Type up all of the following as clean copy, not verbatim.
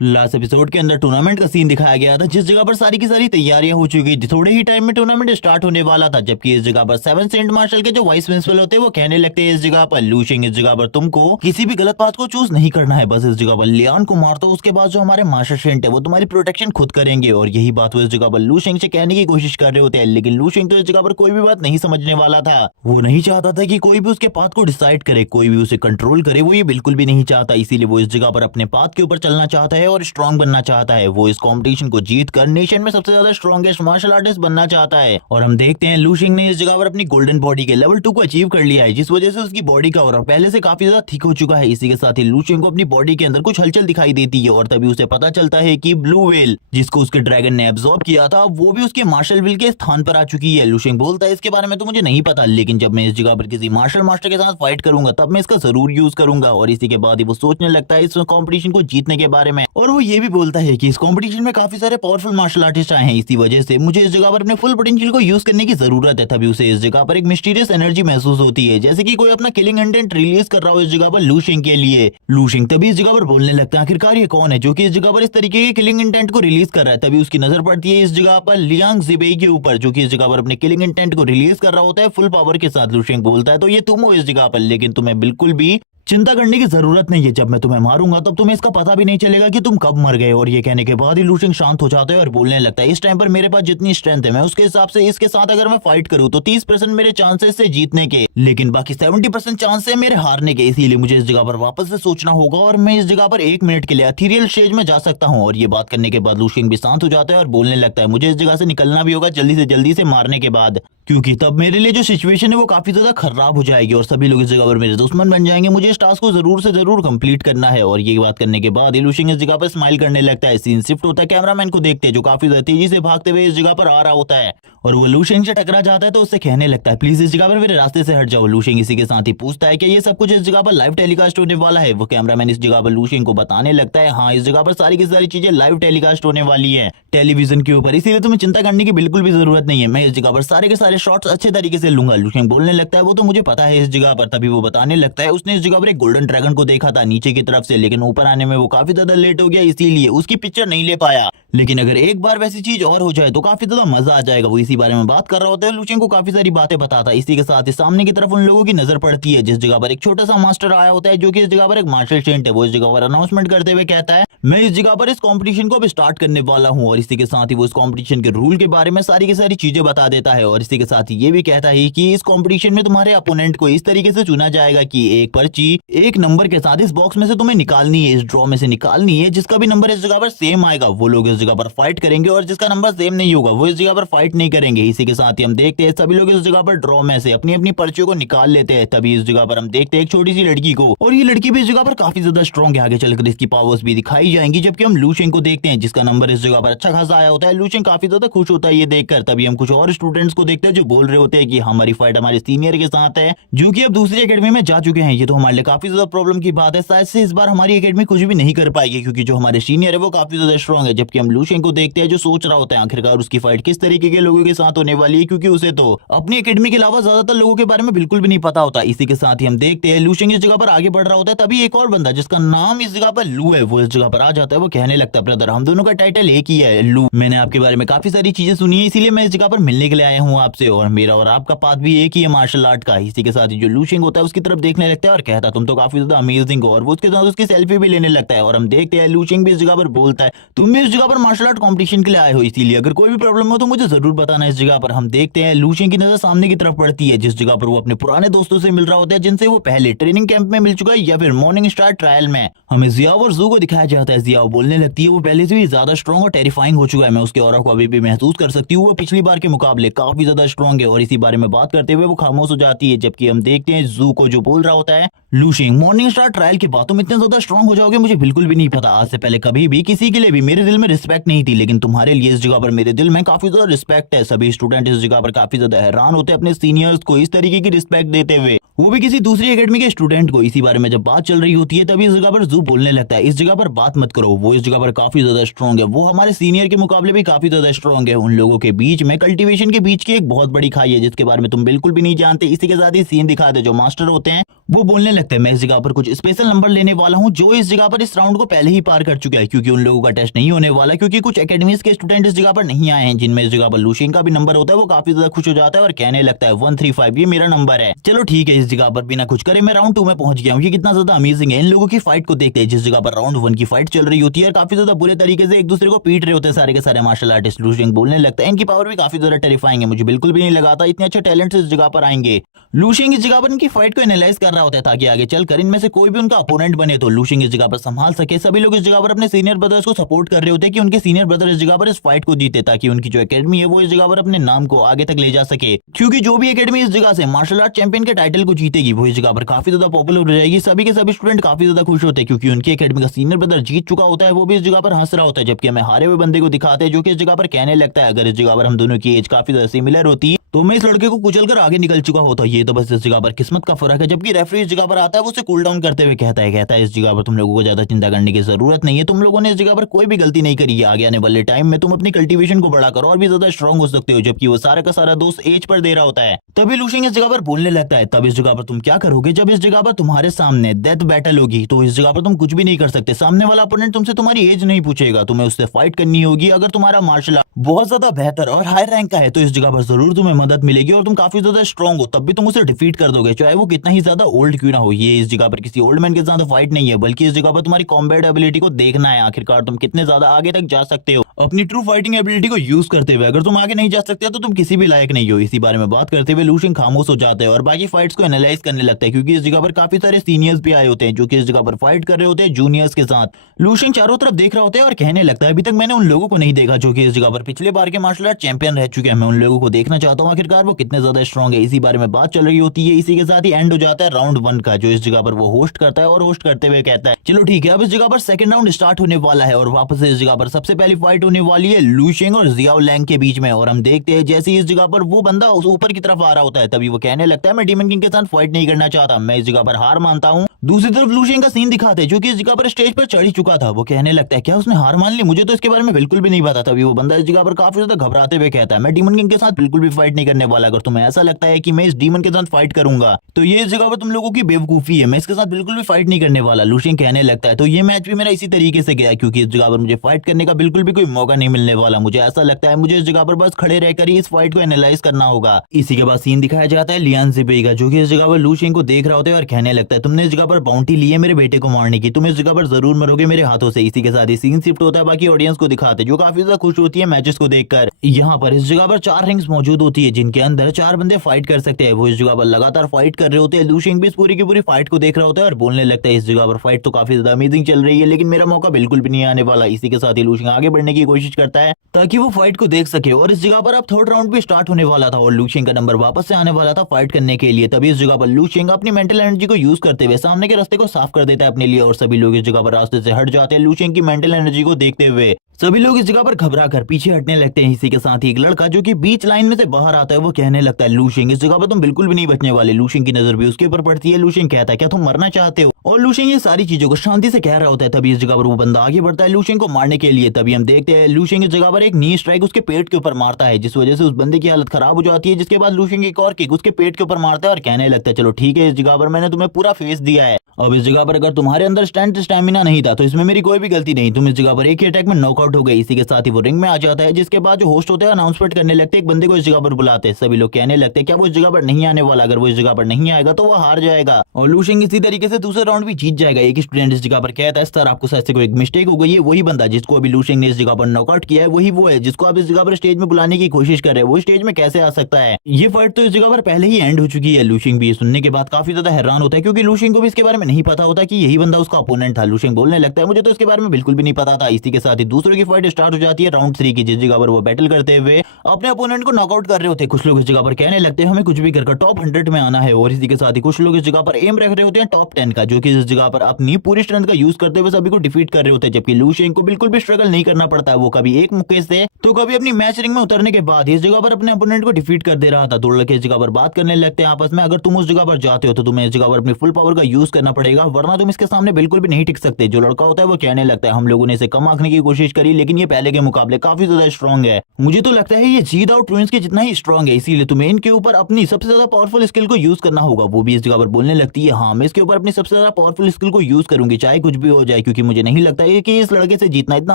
Last episode के अंदर tournament का सीन दिखाया गया था, जिस जगह पर सारी की सारी तैयारियां हो चुकी थी। थोड़े ही टाइम में टूर्नामेंट स्टार्ट होने वाला था, जबकि इस जगह पर 7 सेंट मार्शल के जो वाइस प्रिंसिपल होते हैं वो कहने लगते हैं इस जगह पर लूशिंग, इस जगह पर तुमको किसी भी गलत बात को चूज नहीं करना है, बस इस जगह पर लियान को मार दो, उसके बाद जो हमारे मास्टर सेंट है वो तुम्हारी प्रोटेक्शन खुद करेंगे। और यही बात वो इस जगह पर लूशिंग से कहने की कोशिश कर रहे होते हैं, लेकिन लूशिंग तो इस जगह पर कोई भी बात नहीं समझने वाला था। वो नहीं चाहता था कि कोई भी उसके पाथ को डिसाइड करे, कोई भी उसे कंट्रोल करे, वो ये बिल्कुल भी नहीं चाहता। इसीलिए वो इस जगह पर अपने पाथ के ऊपर चलना चाहता है और स्ट्रांग बनना चाहता है। वो इस कंपटीशन को जीत कर नेशन में सबसे ज्यादा स्ट्रॉन्गेस्ट मार्शल आर्टिस्ट बनना चाहता है। और हम देखते हैं लूशिंग ने इस जगह पर अपनी गोल्डन बॉडी के लेवल 2 को अचीव कर लिया है, जिस वजह से उसकी बॉडी का ऑरा पहले से काफी ज्यादा थिक हो चुका है। इसी के साथ ही लूशिंग को अपनी बॉडी के अंदर कुछ हलचल दिखाई देती है और तभी उसे पता चलता है कि ब्लू व्हेल जिसको उसके ड्रैगन ने एब्जॉर्ब किया था वो भी उसके मार्शल व्हील के स्थान पर आ चुकी है। लूशिंग बोलता है इसके बारे में तो मुझे नहीं पता, लेकिन जब मैं इस जगह पर किसी मार्शल मास्टर के साथ फाइट करूंगा तब मैं इसका जरूर यूज करूंगा। और इसी के बाद ही वो सोचने लगता है इस कंपटीशन को जीतने के बारे में। और वो ये भी बोलता है कि इस कंपटीशन में काफी सारे पावरफुल मार्शल आर्टिस्ट आए हैं, इसी वजह से मुझे इस जगह पर अपने फुल पोटेंशियल को यूज करने की जरूरत है। तभी उसे इस जगह पर एक मिस्टीरियस एनर्जी महसूस होती है, जैसे कि कोई अपना किलिंग इंटेंट रिलीज कर रहा हो इस जगह पर लूशिंग के लिए। लूशिंग तभी इस जगह पर बोलने लगता है आखिरकार ये कौन है जो कि इस जगह पर इस तरीके के किलिंग इंटेंट को रिलीज कर रहा है। तभी उसकी नजर पड़ती है इस जगह पर लियांग जिबेई के ऊपर, जो कि इस जगह पर अपने किलिंग इंटेंट को रिलीज कर रहा होता है फुल पावर के साथ। लूशिंग बोलता है तो ये तुम हो इस जगह पर, लेकिन तुम्हें बिल्कुल भी चिंता करने की जरूरत नहीं है, जब मैं तुम्हें मारूंगा तब तुम्हें इसका पता भी नहीं चलेगा कि तुम कब मर गए। और ये कहने के बाद ही लूशिंग शांत हो जाता है और बोलने लगता है इस टाइम पर मेरे पास जितनी स्ट्रेंथ है मैं उसके हिसाब से इसके साथ अगर मैं फाइट करूं तो 30% मेरे चांसेस से जीतने के, लेकिन बाकी 70% चांस है मेरे हारने के। इसीलिए मुझे इस जगह पर वापस से सोचना होगा और मैं इस जगह पर 1 मिनट के लिए एथीरियल स्टेज में जा सकता हूँ। और ये बात करने के बाद लूशिंग भी शांत हो जाता है और बोलने लगता है मुझे इस जगह से निकलना भी होगा जल्दी से मारने के बाद, क्योंकि तब मेरे लिए जो सिचुएशन है वो काफी ज्यादा खराब हो जाएगी और सभी लोग इस जगह पर मेरे दुश्मन बन जाएंगे। मुझे इस टास्क को जरूर से जरूर कंप्लीट करना है। और ये बात करने के बाद लूशिंग इस जगह पर स्माइल करने लगता है। सीन शिफ्ट होता है, कैमरामैन को देखते हैं जो काफी ज्यादा तेजी से भागते हुए इस जगह पर आ रहा होता है और वो लूशिंग से टकरा जाता है तो उससे कहने लगता है प्लीज इस जगह पर मेरे रास्ते से हट जाओ। लूशिंग इसी के साथ ही पूछता है कि ये सब कुछ इस जगह पर लाइव टेलीकास्ट होने वाला है। वो कैमरामैन इस जगह पर लूशिंग को बताने लगता है हाँ इस जगह पर सारी की सारी चीजें लाइव टेलीकास्ट होने वाली है टेलीविजन के ऊपर, इसीलिए तुम्हें चिंता करने की बिल्कुल भी जरूरत नहीं है। मैं इस जगह पर सारे के सारे शॉट्स अच्छे तरीके से लूंगा। लूशिंग बोलने लगता है वो तो मुझे पता है इस जगह पर। तभी वो बताने लगता है उसने इस जगह पर एक गोल्डन ड्रैगन को देखा था नीचे की तरफ से, लेकिन ऊपर आने में वो काफी ज्यादा लेट हो गया, इसीलिए उसकी पिक्चर नहीं ले पाया। लेकिन अगर एक बार वैसी चीज और हो जाए तो काफी ज्यादा मजा आ जाएगा। वो इसी बारे में बात कर रहा होता है, लूशिंग को काफी सारी बातें बताता है। इसी के साथ ही सामने की तरफ उन लोगों की नजर पड़ती है जिस जगह पर एक छोटा सा मास्टर आया होता है जो कि इस जगह पर एक मार्शल सेंट है। वो इस जगह पर अनाउंसमेंट करते हुए कहता है मैं इस जगह पर इस कंपटीशन को अब स्टार्ट करने वाला हूं। और इसी के साथ ही वो इस कंपटीशन के रूल के बारे में सारी की सारी चीजें बता देता है। और इसी के साथ ही ये भी कहता है कि इस कंपटीशन में तुम्हारे अपोनेंट को इस तरीके से चुना जाएगा कि एक पर्ची एक नंबर के साथ इस बॉक्स में से तुम्हें निकालनी है, इस ड्रॉ में से निकालनी है। जिसका भी नंबर इस जगह पर सेम आएगा वो लोग इस जगह पर फाइट करेंगे और जिसका नंबर सेम नहीं होगा वो इस जगह पर फाइट नहीं करेंगे। इसी के साथ ही हम देखते हैं सभी लोग इस जगह पर ड्रॉ में से अपनी अपनी पर्चियों को निकाल लेते हैं। तभी इस जगह पर हम देखते हैं एक छोटी सी लड़की को, और ये लड़की भी इस जगह पर काफी ज्यादा स्ट्रॉन्ग है। आगे चलकर इसकी पावर्स भी दिखाई जाएंगी। जबकि हम लूशिंग को देखते हैं जिसका नंबर इस जगह पर अच्छा खासा आया होता है। लूशिंग काफी ज्यादा खुश होता है ये देखकर। तभी हम कुछ और स्टूडेंट्स को देखते हैं जो बोल रहे होते हैं कि हमारी फाइट हमारे सीनियर के साथ है जो कि अब दूसरी एकेडमी में जा चुके हैं। ये तो हमारे लिए काफी ज्यादा प्रॉब्लम की बात है, शायद से इस बार हमारी एकेडमी कुछ भी नहीं कर पाएगी क्योंकि जो हमारे सीनियर है वो काफी ज्यादा स्ट्रॉन्ग है। जबकि हम लूशिंग को देखते हैं जो सोच रहा होता है आखिरकार उसकी फाइट किस तरीके के लोगों के साथ होने वाली है, क्योंकि उसे तो अपनी एकेडमी के अलावा ज्यादातर लोगों के बारे में बिल्कुल भी नहीं पता होता। इसी के साथ ही हम देखते हैं लूशिंग इस जगह पर आगे बढ़ रहा होता है। तभी एक और बंदा जिसका नाम इस जगह पर लू है वो इस जगह पर आ जाता है। वो कहने लगता है ब्रदर हम दोनों का टाइटल एक ही है लू, मैंने आपके बारे में काफी सारी चीजें सुनी है इसीलिए मैं इस जगह पर मिलने के लिए आया हूँ आपसे, और मेरा और आपका पाथ भी एक ही है मार्शल आर्ट का। इसी के साथ ही जो लूशिंग होता है उसकी तरफ देखने लगता है और कहता है तुम तो काफी ज्यादा अमेजिंग हो, और वो उसके साथ उसकी सेल्फी भी लेने लगता है। और हम देखते हैं लूशिंग भी इस जगह पर बोलता है तुम भी इस जगह पर मार्शल आर्ट कॉम्पिटिशन के लिए आए हो, इसीलिए अगर कोई भी प्रॉब्लम हो तो मुझे जरूर बताना इस जगह पर। हम देखते हैं लूशिंग की नजर सामने की तरफ पड़ती है जिस जगह पर वो अपने पुराने दोस्तों से मिल रहा होता है जिनसे वो पहले ट्रेनिंग कैंप में मिल चुका है या फिर मॉर्निंग स्टार ट्रायल में। हमें जियाओ और जू को दिखाया जाता है। जियाओ बोलने लगती है वो पहले से भी ज्यादा स्ट्रॉन्ग और टेरिफाइंग हो चुका है, मैं उसके ऑरा को अभी भी महसूस कर सकती हूँ, वो पिछली बार के मुकाबले काफी ज्यादा स्ट्रॉन्ग है। और इसी बारे में बात करते हुए वो खामोश हो जाती है। जबकि हम देखते हैं जू को जो बोल रहा होता है लूशिंग मॉर्निंग स्टार ट्रायल के बाद तुम इतने ज्यादा स्ट्रॉन्ग हो जाओगे मुझे बिल्कुल भी नहीं पता। आज से पहले कभी भी किसी के लिए भी मेरे दिल में रिस्पेक्ट नहीं थी, लेकिन तुम्हारे लिए इस जगह पर मेरे दिल में काफी ज्यादा रिस्पेक्ट है। सभी स्टूडेंट इस जगह पर काफी ज्यादा हैरान होते हैं अपने सीनियर्स को इस तरीके की रिस्पेक्ट देते हुए, वो भी किसी दूसरी एकेडमी के स्टूडेंट को। इसी बारे में जब बात चल रही होती है तभी इस जगह पर जू बोलने लगता है इस जगह पर बात मत करो, वो इस जगह पर काफी ज्यादा स्ट्रॉन्ग है, वो हमारे सीनियर के मुकाबले भी काफी ज्यादा स्ट्रॉन्ग है। उन लोगों के बीच में कल्टीवेशन के बीच की एक बहुत बड़ी खाई है जिसके बारे में तुम बिल्कुल भी नहीं जानते। इसी के साथ ही सीन दिखा दे जो मास्टर होते हैं वो बोलने लगते हैं मैं इस जगह पर कुछ स्पेशल नंबर लेने वाला हूँ जो इस जगह पर इस राउंड को पहले ही पार कर चुका है, क्योंकि उन लोगों का टेस्ट नहीं होने वाला, क्योंकि कुछ एकेडमीज के स्टूडेंट इस जगह पर नहीं आए हैं जिनमें इस जगह पर लूशिंग का भी नंबर होता है। वो काफी ज्यादा खुश हो जाता है और कहने लगता है 135 ये मेरा नंबर है। चलो ठीक है, इस जगह पर बिना कुछ करे मैं राउंड 2 में पहुंच गया हूँ। ये कितना ज्यादा अमेजिंग है। इन लोगों की फाइट को देखते हैं जिस जगह पर राउंड 1 की फाइट चल रही होती है, काफी ज्यादा बुरे तरीके से एक दूसरे को पीट रहे होते हैं सारे के सारे मार्शल आर्टिस्ट। लूशिंग बोलने लगता है इनकी पावर भी काफी ज्यादा टेरिफाइंग है, मुझे बिल्कुल भी नहीं लगा था इतने अच्छे टैलेंट इस जगह पर आएंगे। लूशिंग इस जगह पर इनकी फाइट को एनालाइज कर रहा होता है ताकि आगे चलकर इनमें से कोई भी उनका अपोनेंट बने तो लूशिंग इस जगह पर संभाल सके। सभी लोग इस जगह पर अपने सीनियर ब्रदर्स को सपोर्ट कर रहे होते हैं कि उनके सीनियर ब्रदर इस जगह पर इस फाइट को जीते ताकि उनकी जो एकेडमी है वो इस जगह पर अपने नाम को आगे तक ले जा सके, क्योंकि जो भी एकेडमी इस जगह से मार्शल आर्ट चैंपियन के टाइटल को जीतेगी वो इस जगह पर काफी ज्यादा पॉपुलर हो जाएगी। सभी के सभी स्टूडेंट काफी ज्यादा खुश होते हैं क्योंकि उनकी एकेडमी का सीनियर ब्रदर जीत चुका होता है। वो भी इस जगह पर हंस रहा होता है, जबकि हमें हारे हुए बंदे को दिखाते हैं जो कि इस जगह पर कहने लगता है अगर इस जगह पर हम दोनों की एज काफी ज्यादा सिमिलर होती तो मैं इस लड़के को कुचलकर आगे निकल चुका होता। ये तो बस इस जगह पर किस्मत का फर्क है। जबकि रेफरी इस जगह पर आता है वो उसे कूल डाउन करते हुए कहता है इस जगह पर तुम लोगों को ज्यादा चिंता करने की जरूरत नहीं है, तुम लोगों ने इस जगह पर कोई भी गलती नहीं करी है। आगे आने वाले टाइम में तुम अपनी कल्टीवेशन को बढ़ा करो और भी ज्यादा स्ट्रॉन्ग हो सकते हो। जबकि वो सारा का सारा दोस्त एज पर दे रहा होता है। तभी लूशिंग इस जगह पर बोलने लगता है तब इस जगह पर तुम क्या करोगे जब इस जगह पर तुम्हारे सामने डेथ बैटल होगी तो इस जगह पर तुम कुछ भी नहीं कर सकते। सामने वाला अपोनेंट तुमसे तुम्हारी एज नहीं पूछेगा, तुम्हें उससे फाइट करनी होगी। अगर तुम्हारा मार्शल आर्ट बहुत ज्यादा बेहतर और हाई रैंक का है तो इस जगह पर जरूर तुम्हें मदद मिलेगी और तुम काफी ज्यादा स्ट्रॉन्ग हो तब भी तुम उसे डिफीट कर दोगे, चाहे वो कितना ही ज्यादा ओल्ड क्यों ना हो। ये इस जगह पर किसी ओल्ड मैन के साथ फाइट नहीं है, बल्कि इस जगह पर तुम्हारी कॉम्बैट एबिलिटी को देखना है आखिरकार तुम कितने ज्यादा आगे तक जा सकते हो अपनी ट्रू फाइटिंग एबिलिटी को यूज करते हुए। अगर तुम आगे नहीं जा सकते तो तुम किसी भी लायक नहीं हो। इसी बारे में बात करते हुए लूशिंग खामोश हो जाते हैं और बाकी फाइट्स को एनालाइज करने लगता है, क्योंकि इस जगह पर काफी सारे सीनियर्स भी आए होते हैं जो कि इस जगह पर फाइट कर रहे होते हैं जूनियर्स के साथ। लूशिंग चारों तरफ देख रहा होता है और कहने लगता है अभी तक मैंने उन लोगों को नहीं देखा जो कि इस जगह पर पिछले बार के मार्शल आर्ट चैंपियन रह चुके हैं। मैं उन लोगों को देखना चाहता हूँ आखिरकार वो कितने ज्यादा स्ट्रॉन्ग है। इसी बारे में बात चल रही होती है। इसी के साथ ही एंड हो जाता है राउंड 1 का, जो इस जगह पर वो होस्ट करता है और होस्ट करते हुए कहता है चलो ठीक है अब इस जगह पर सेकंड राउंड स्टार्ट होने वाला है और वापस से इस जगह पर सबसे पहली फाइट होने वाली है लूशिंग और जियाओ लैंग के बीच में। और हम देखते हैं जैसे इस जगह पर वो बंदा उस ऊपर की तरफ आ रहा होता है तभी वो कहने लगता है मैं डीमन किंग के साथ फाइट नहीं करना चाहता, मैं इस जगह पर हार मानता हूँ। दूसरी तरफ लूशिंग का सीन दिखाते हैं जो कि इस जगह पर स्टेज पर चढ़ ही चुका था। वो कहने लगता है क्या उसने हार मान ली, मुझे तो इसके बारे में बिल्कुल भी नहीं पता। तभी वो बंदा इस जगह पर काफी ज्यादा घबराते हुए कहता है मैं डीमन किंग के साथ बिल्कुल भी फाइट नहीं करने वाला। अगर तुम्हें ऐसा लगता है कि मैं इस डीमन के साथ फाइट करूंगा तो ये इस जगह पर तुम लोगों की बेवकूफी है, मैं इसके साथ बिल्कुल भी फाइट नहीं करने वाला। लूशिंग कहने लगता है तो ये मैच भी मेरा इसी तरीके से गया क्योंकि इस जगह पर मुझे फाइट करने का बिल्कुल भी कोई मौका नहीं मिलने वाला। मुझे ऐसा लगता है मुझे इस जगह पर बस खड़े रहकर ही इस फाइट को एनालाइज करना होगा। इसी के बाद सीन दिखाया जाता है लियान ज़िपेई का, जो कि इस जगह पर लूशिंग को देख रहा होता है और कहने लगता है तुमने इस जगह पर बाउंटी ली है मेरे बेटे को मारने की, तुम इस जगह पर जरूर मरोगे मेरे हाथों से। इसी के साथ ही सीन शिफ्ट होता है बाकी ऑडियंस को दिखाते जो काफी ज्यादा खुश होती है मैचेस को देखकर। यहाँ पर इस जगह पर 4 रिंग्स मौजूद होती है जिनके अंदर 4 बंदे फाइट कर सकते हैं। वो इस जगह पर लगातार फाइट कर रहे होते हैं। लूशिंग भी इस पूरी की पूरी फाइट को देख रहा होता है और बोलने लगता है इस जगह पर फाइट तो काफी ज्यादा अमेजिंग चल रही है लेकिन मेरा मौका बिल्कुल भी नहीं आने वाला। इसी के साथ ही लूशिंग आगे बढ़ने की कोशिश करता है ताकि वो फाइट को देख सके और इस जगह पर अब थर्ड राउंड भी स्टार्ट होने वाला था और लूशिंग का नंबर वापस से आने वाला था फाइट करने के लिए। तभी इस जगह पर लूशिंग अपनी मेंटल एनर्जी को यूज करते हुए सामने के रास्ते को साफ कर देता है अपने लिए और सभी लोग इस जगह पर रास्ते से हट जाते हैं लूशिंग की मेंटल एनर्जी को देखते हुए। सभी लोग इस जगह पर घबरा कर पीछे हटने लगते हैं। इसी के साथ ही एक लड़का जो कि बीच लाइन में से बाहर आता है वो कहने लगता है लूशिंग इस जगह पर तुम बिल्कुल भी नहीं बचने वाले। लूशिंग की नजर भी उसके ऊपर पड़ती है। लूशिंग कहता है क्या तुम मरना चाहते हो, और लूशिंग ये सारी चीजों को शांति से कह रहा होता है। तभी इस जगह पर वो बंदा आगे बढ़ता है लूशिंग को मारने के लिए। तभी हम देखते हैं लूशिंग इस जगह पर एक नी स्ट्राइक उसके पेट के ऊपर मारता है जिस वजह से उस बंदे की हालत खराब हो जाती है। जिसके बाद लूशिंग एक और किक उसके पेट के ऊपर मारता है और कहने लगता है चलो ठीक है इस जगह पर मैंने तुम्हें पूरा फेस दिया है, अब इस जगह पर अगर तुम्हारे अंदर स्टैमिना नहीं था तो इसमें मेरी कोई भी गलती नहीं, तुम इस जगह पर एक ही अटैक में नॉकआउट हो गए। इसी के साथ ही वो रिंग में आ जाता है जिसके बाद जो होस्ट होते हैं अनाउंसमेंट करने लगते हैं एक बंदे को इस जगह पर बुलाते हैं। सभी लोग कहने लगते हैं क्या वो इस जगह पर नहीं आने वाला, अगर वो इस जगह पर नहीं आएगा तो वो हार जाएगा और लूशिंग इसी तरीके से दूसरे राउंड भी जीत जाएगा। एक स्टूडेंट इस जगह पर कहता है सर आपको शायद से कोई मिस्टेक हो गई है, वही बंदा जिसको अभी लूशिंग ने इस जगह पर नॉकआउट किया है वही वो है जिसको आप इस जगह पर स्टेज में बुलाने की कोशिश कर रहे हैं, वो स्टेज में कैसे आ सकता है। ये फाइट तो इस जगह पर पहले ही एंड हो चुकी है। लूशिंग भी सुनने के बाद काफी ज्यादा हैरान होता है क्योंकि लूशिंग को भी इसके बारे में नहीं पता होता कि यही बंदा उसका अपोनेंट था। लूशिंग बोलने लगता है मुझे तो इसके बारे में बिल्कुल भी नहीं पता था। इसी के साथ ही दूसरों की फाइट स्टार्ट हो जाती है राउंड 3 की, जिस जगह पर वो बैटल करते हुए अपने अपोनेंट को नॉकआउट कर रहे होते हैं। कुछ लोग इस जगह पर कहने लगते हैं हमें कुछ भी कर टॉप 100 में आना है और इसी के साथ ही कुछ लोग इस जगह पर एम रख रहे होते हैं टॉप 10 का, जो कि इस जगह पर अपनी पूरी स्ट्रेंथ का यूज करते हुए सभी को डिफीट कर रहे होते हैं। जबकि लूशिंग को बिल्कुल भी स्ट्रगल नहीं करना पड़ता है, वो कभी एक मुक्के से तो कभी अपनी मैच रिंग में उतरने के बाद इस जगह पर अपने अपोनेंट को डिफीट कर दे रहा था। दो लड़के इस जगह पर बात करने लगते हैं आपस में, अगर तुम उस जगह पर जाते हो तो तुम्हें इस जगह पर अपनी फुल पावर का यूज करना पड़ेगा, वरना तुम इसके सामने बिल्कुल भी नहीं टिक सकते। जो लड़का होता है वो कहने लगता है हम लोगों ने इसे कम आंकने की कोशिश करी, लेकिन ये पहले के मुकाबले काफी ज्यादा स्ट्रॉन्ग है। मुझे तो लगता है ये जीदाओ ट्विंस के जितना ही स्ट्रॉन्ग है, इसीलिए तुम्हें इनके ऊपर अपनी सबसे ज्यादा पावरफुल स्किल को यूज करना होगा। वो भी इस जगह पर बोलने लगती है हाँ मैं इसके ऊपर अपनी सबसे ज्यादा पावरफुल स्किल को यूज करूंगी, चाहे कुछ भी हो जाए, क्योंकि मुझे नहीं लगता है कि इस लड़के से जीतना इतना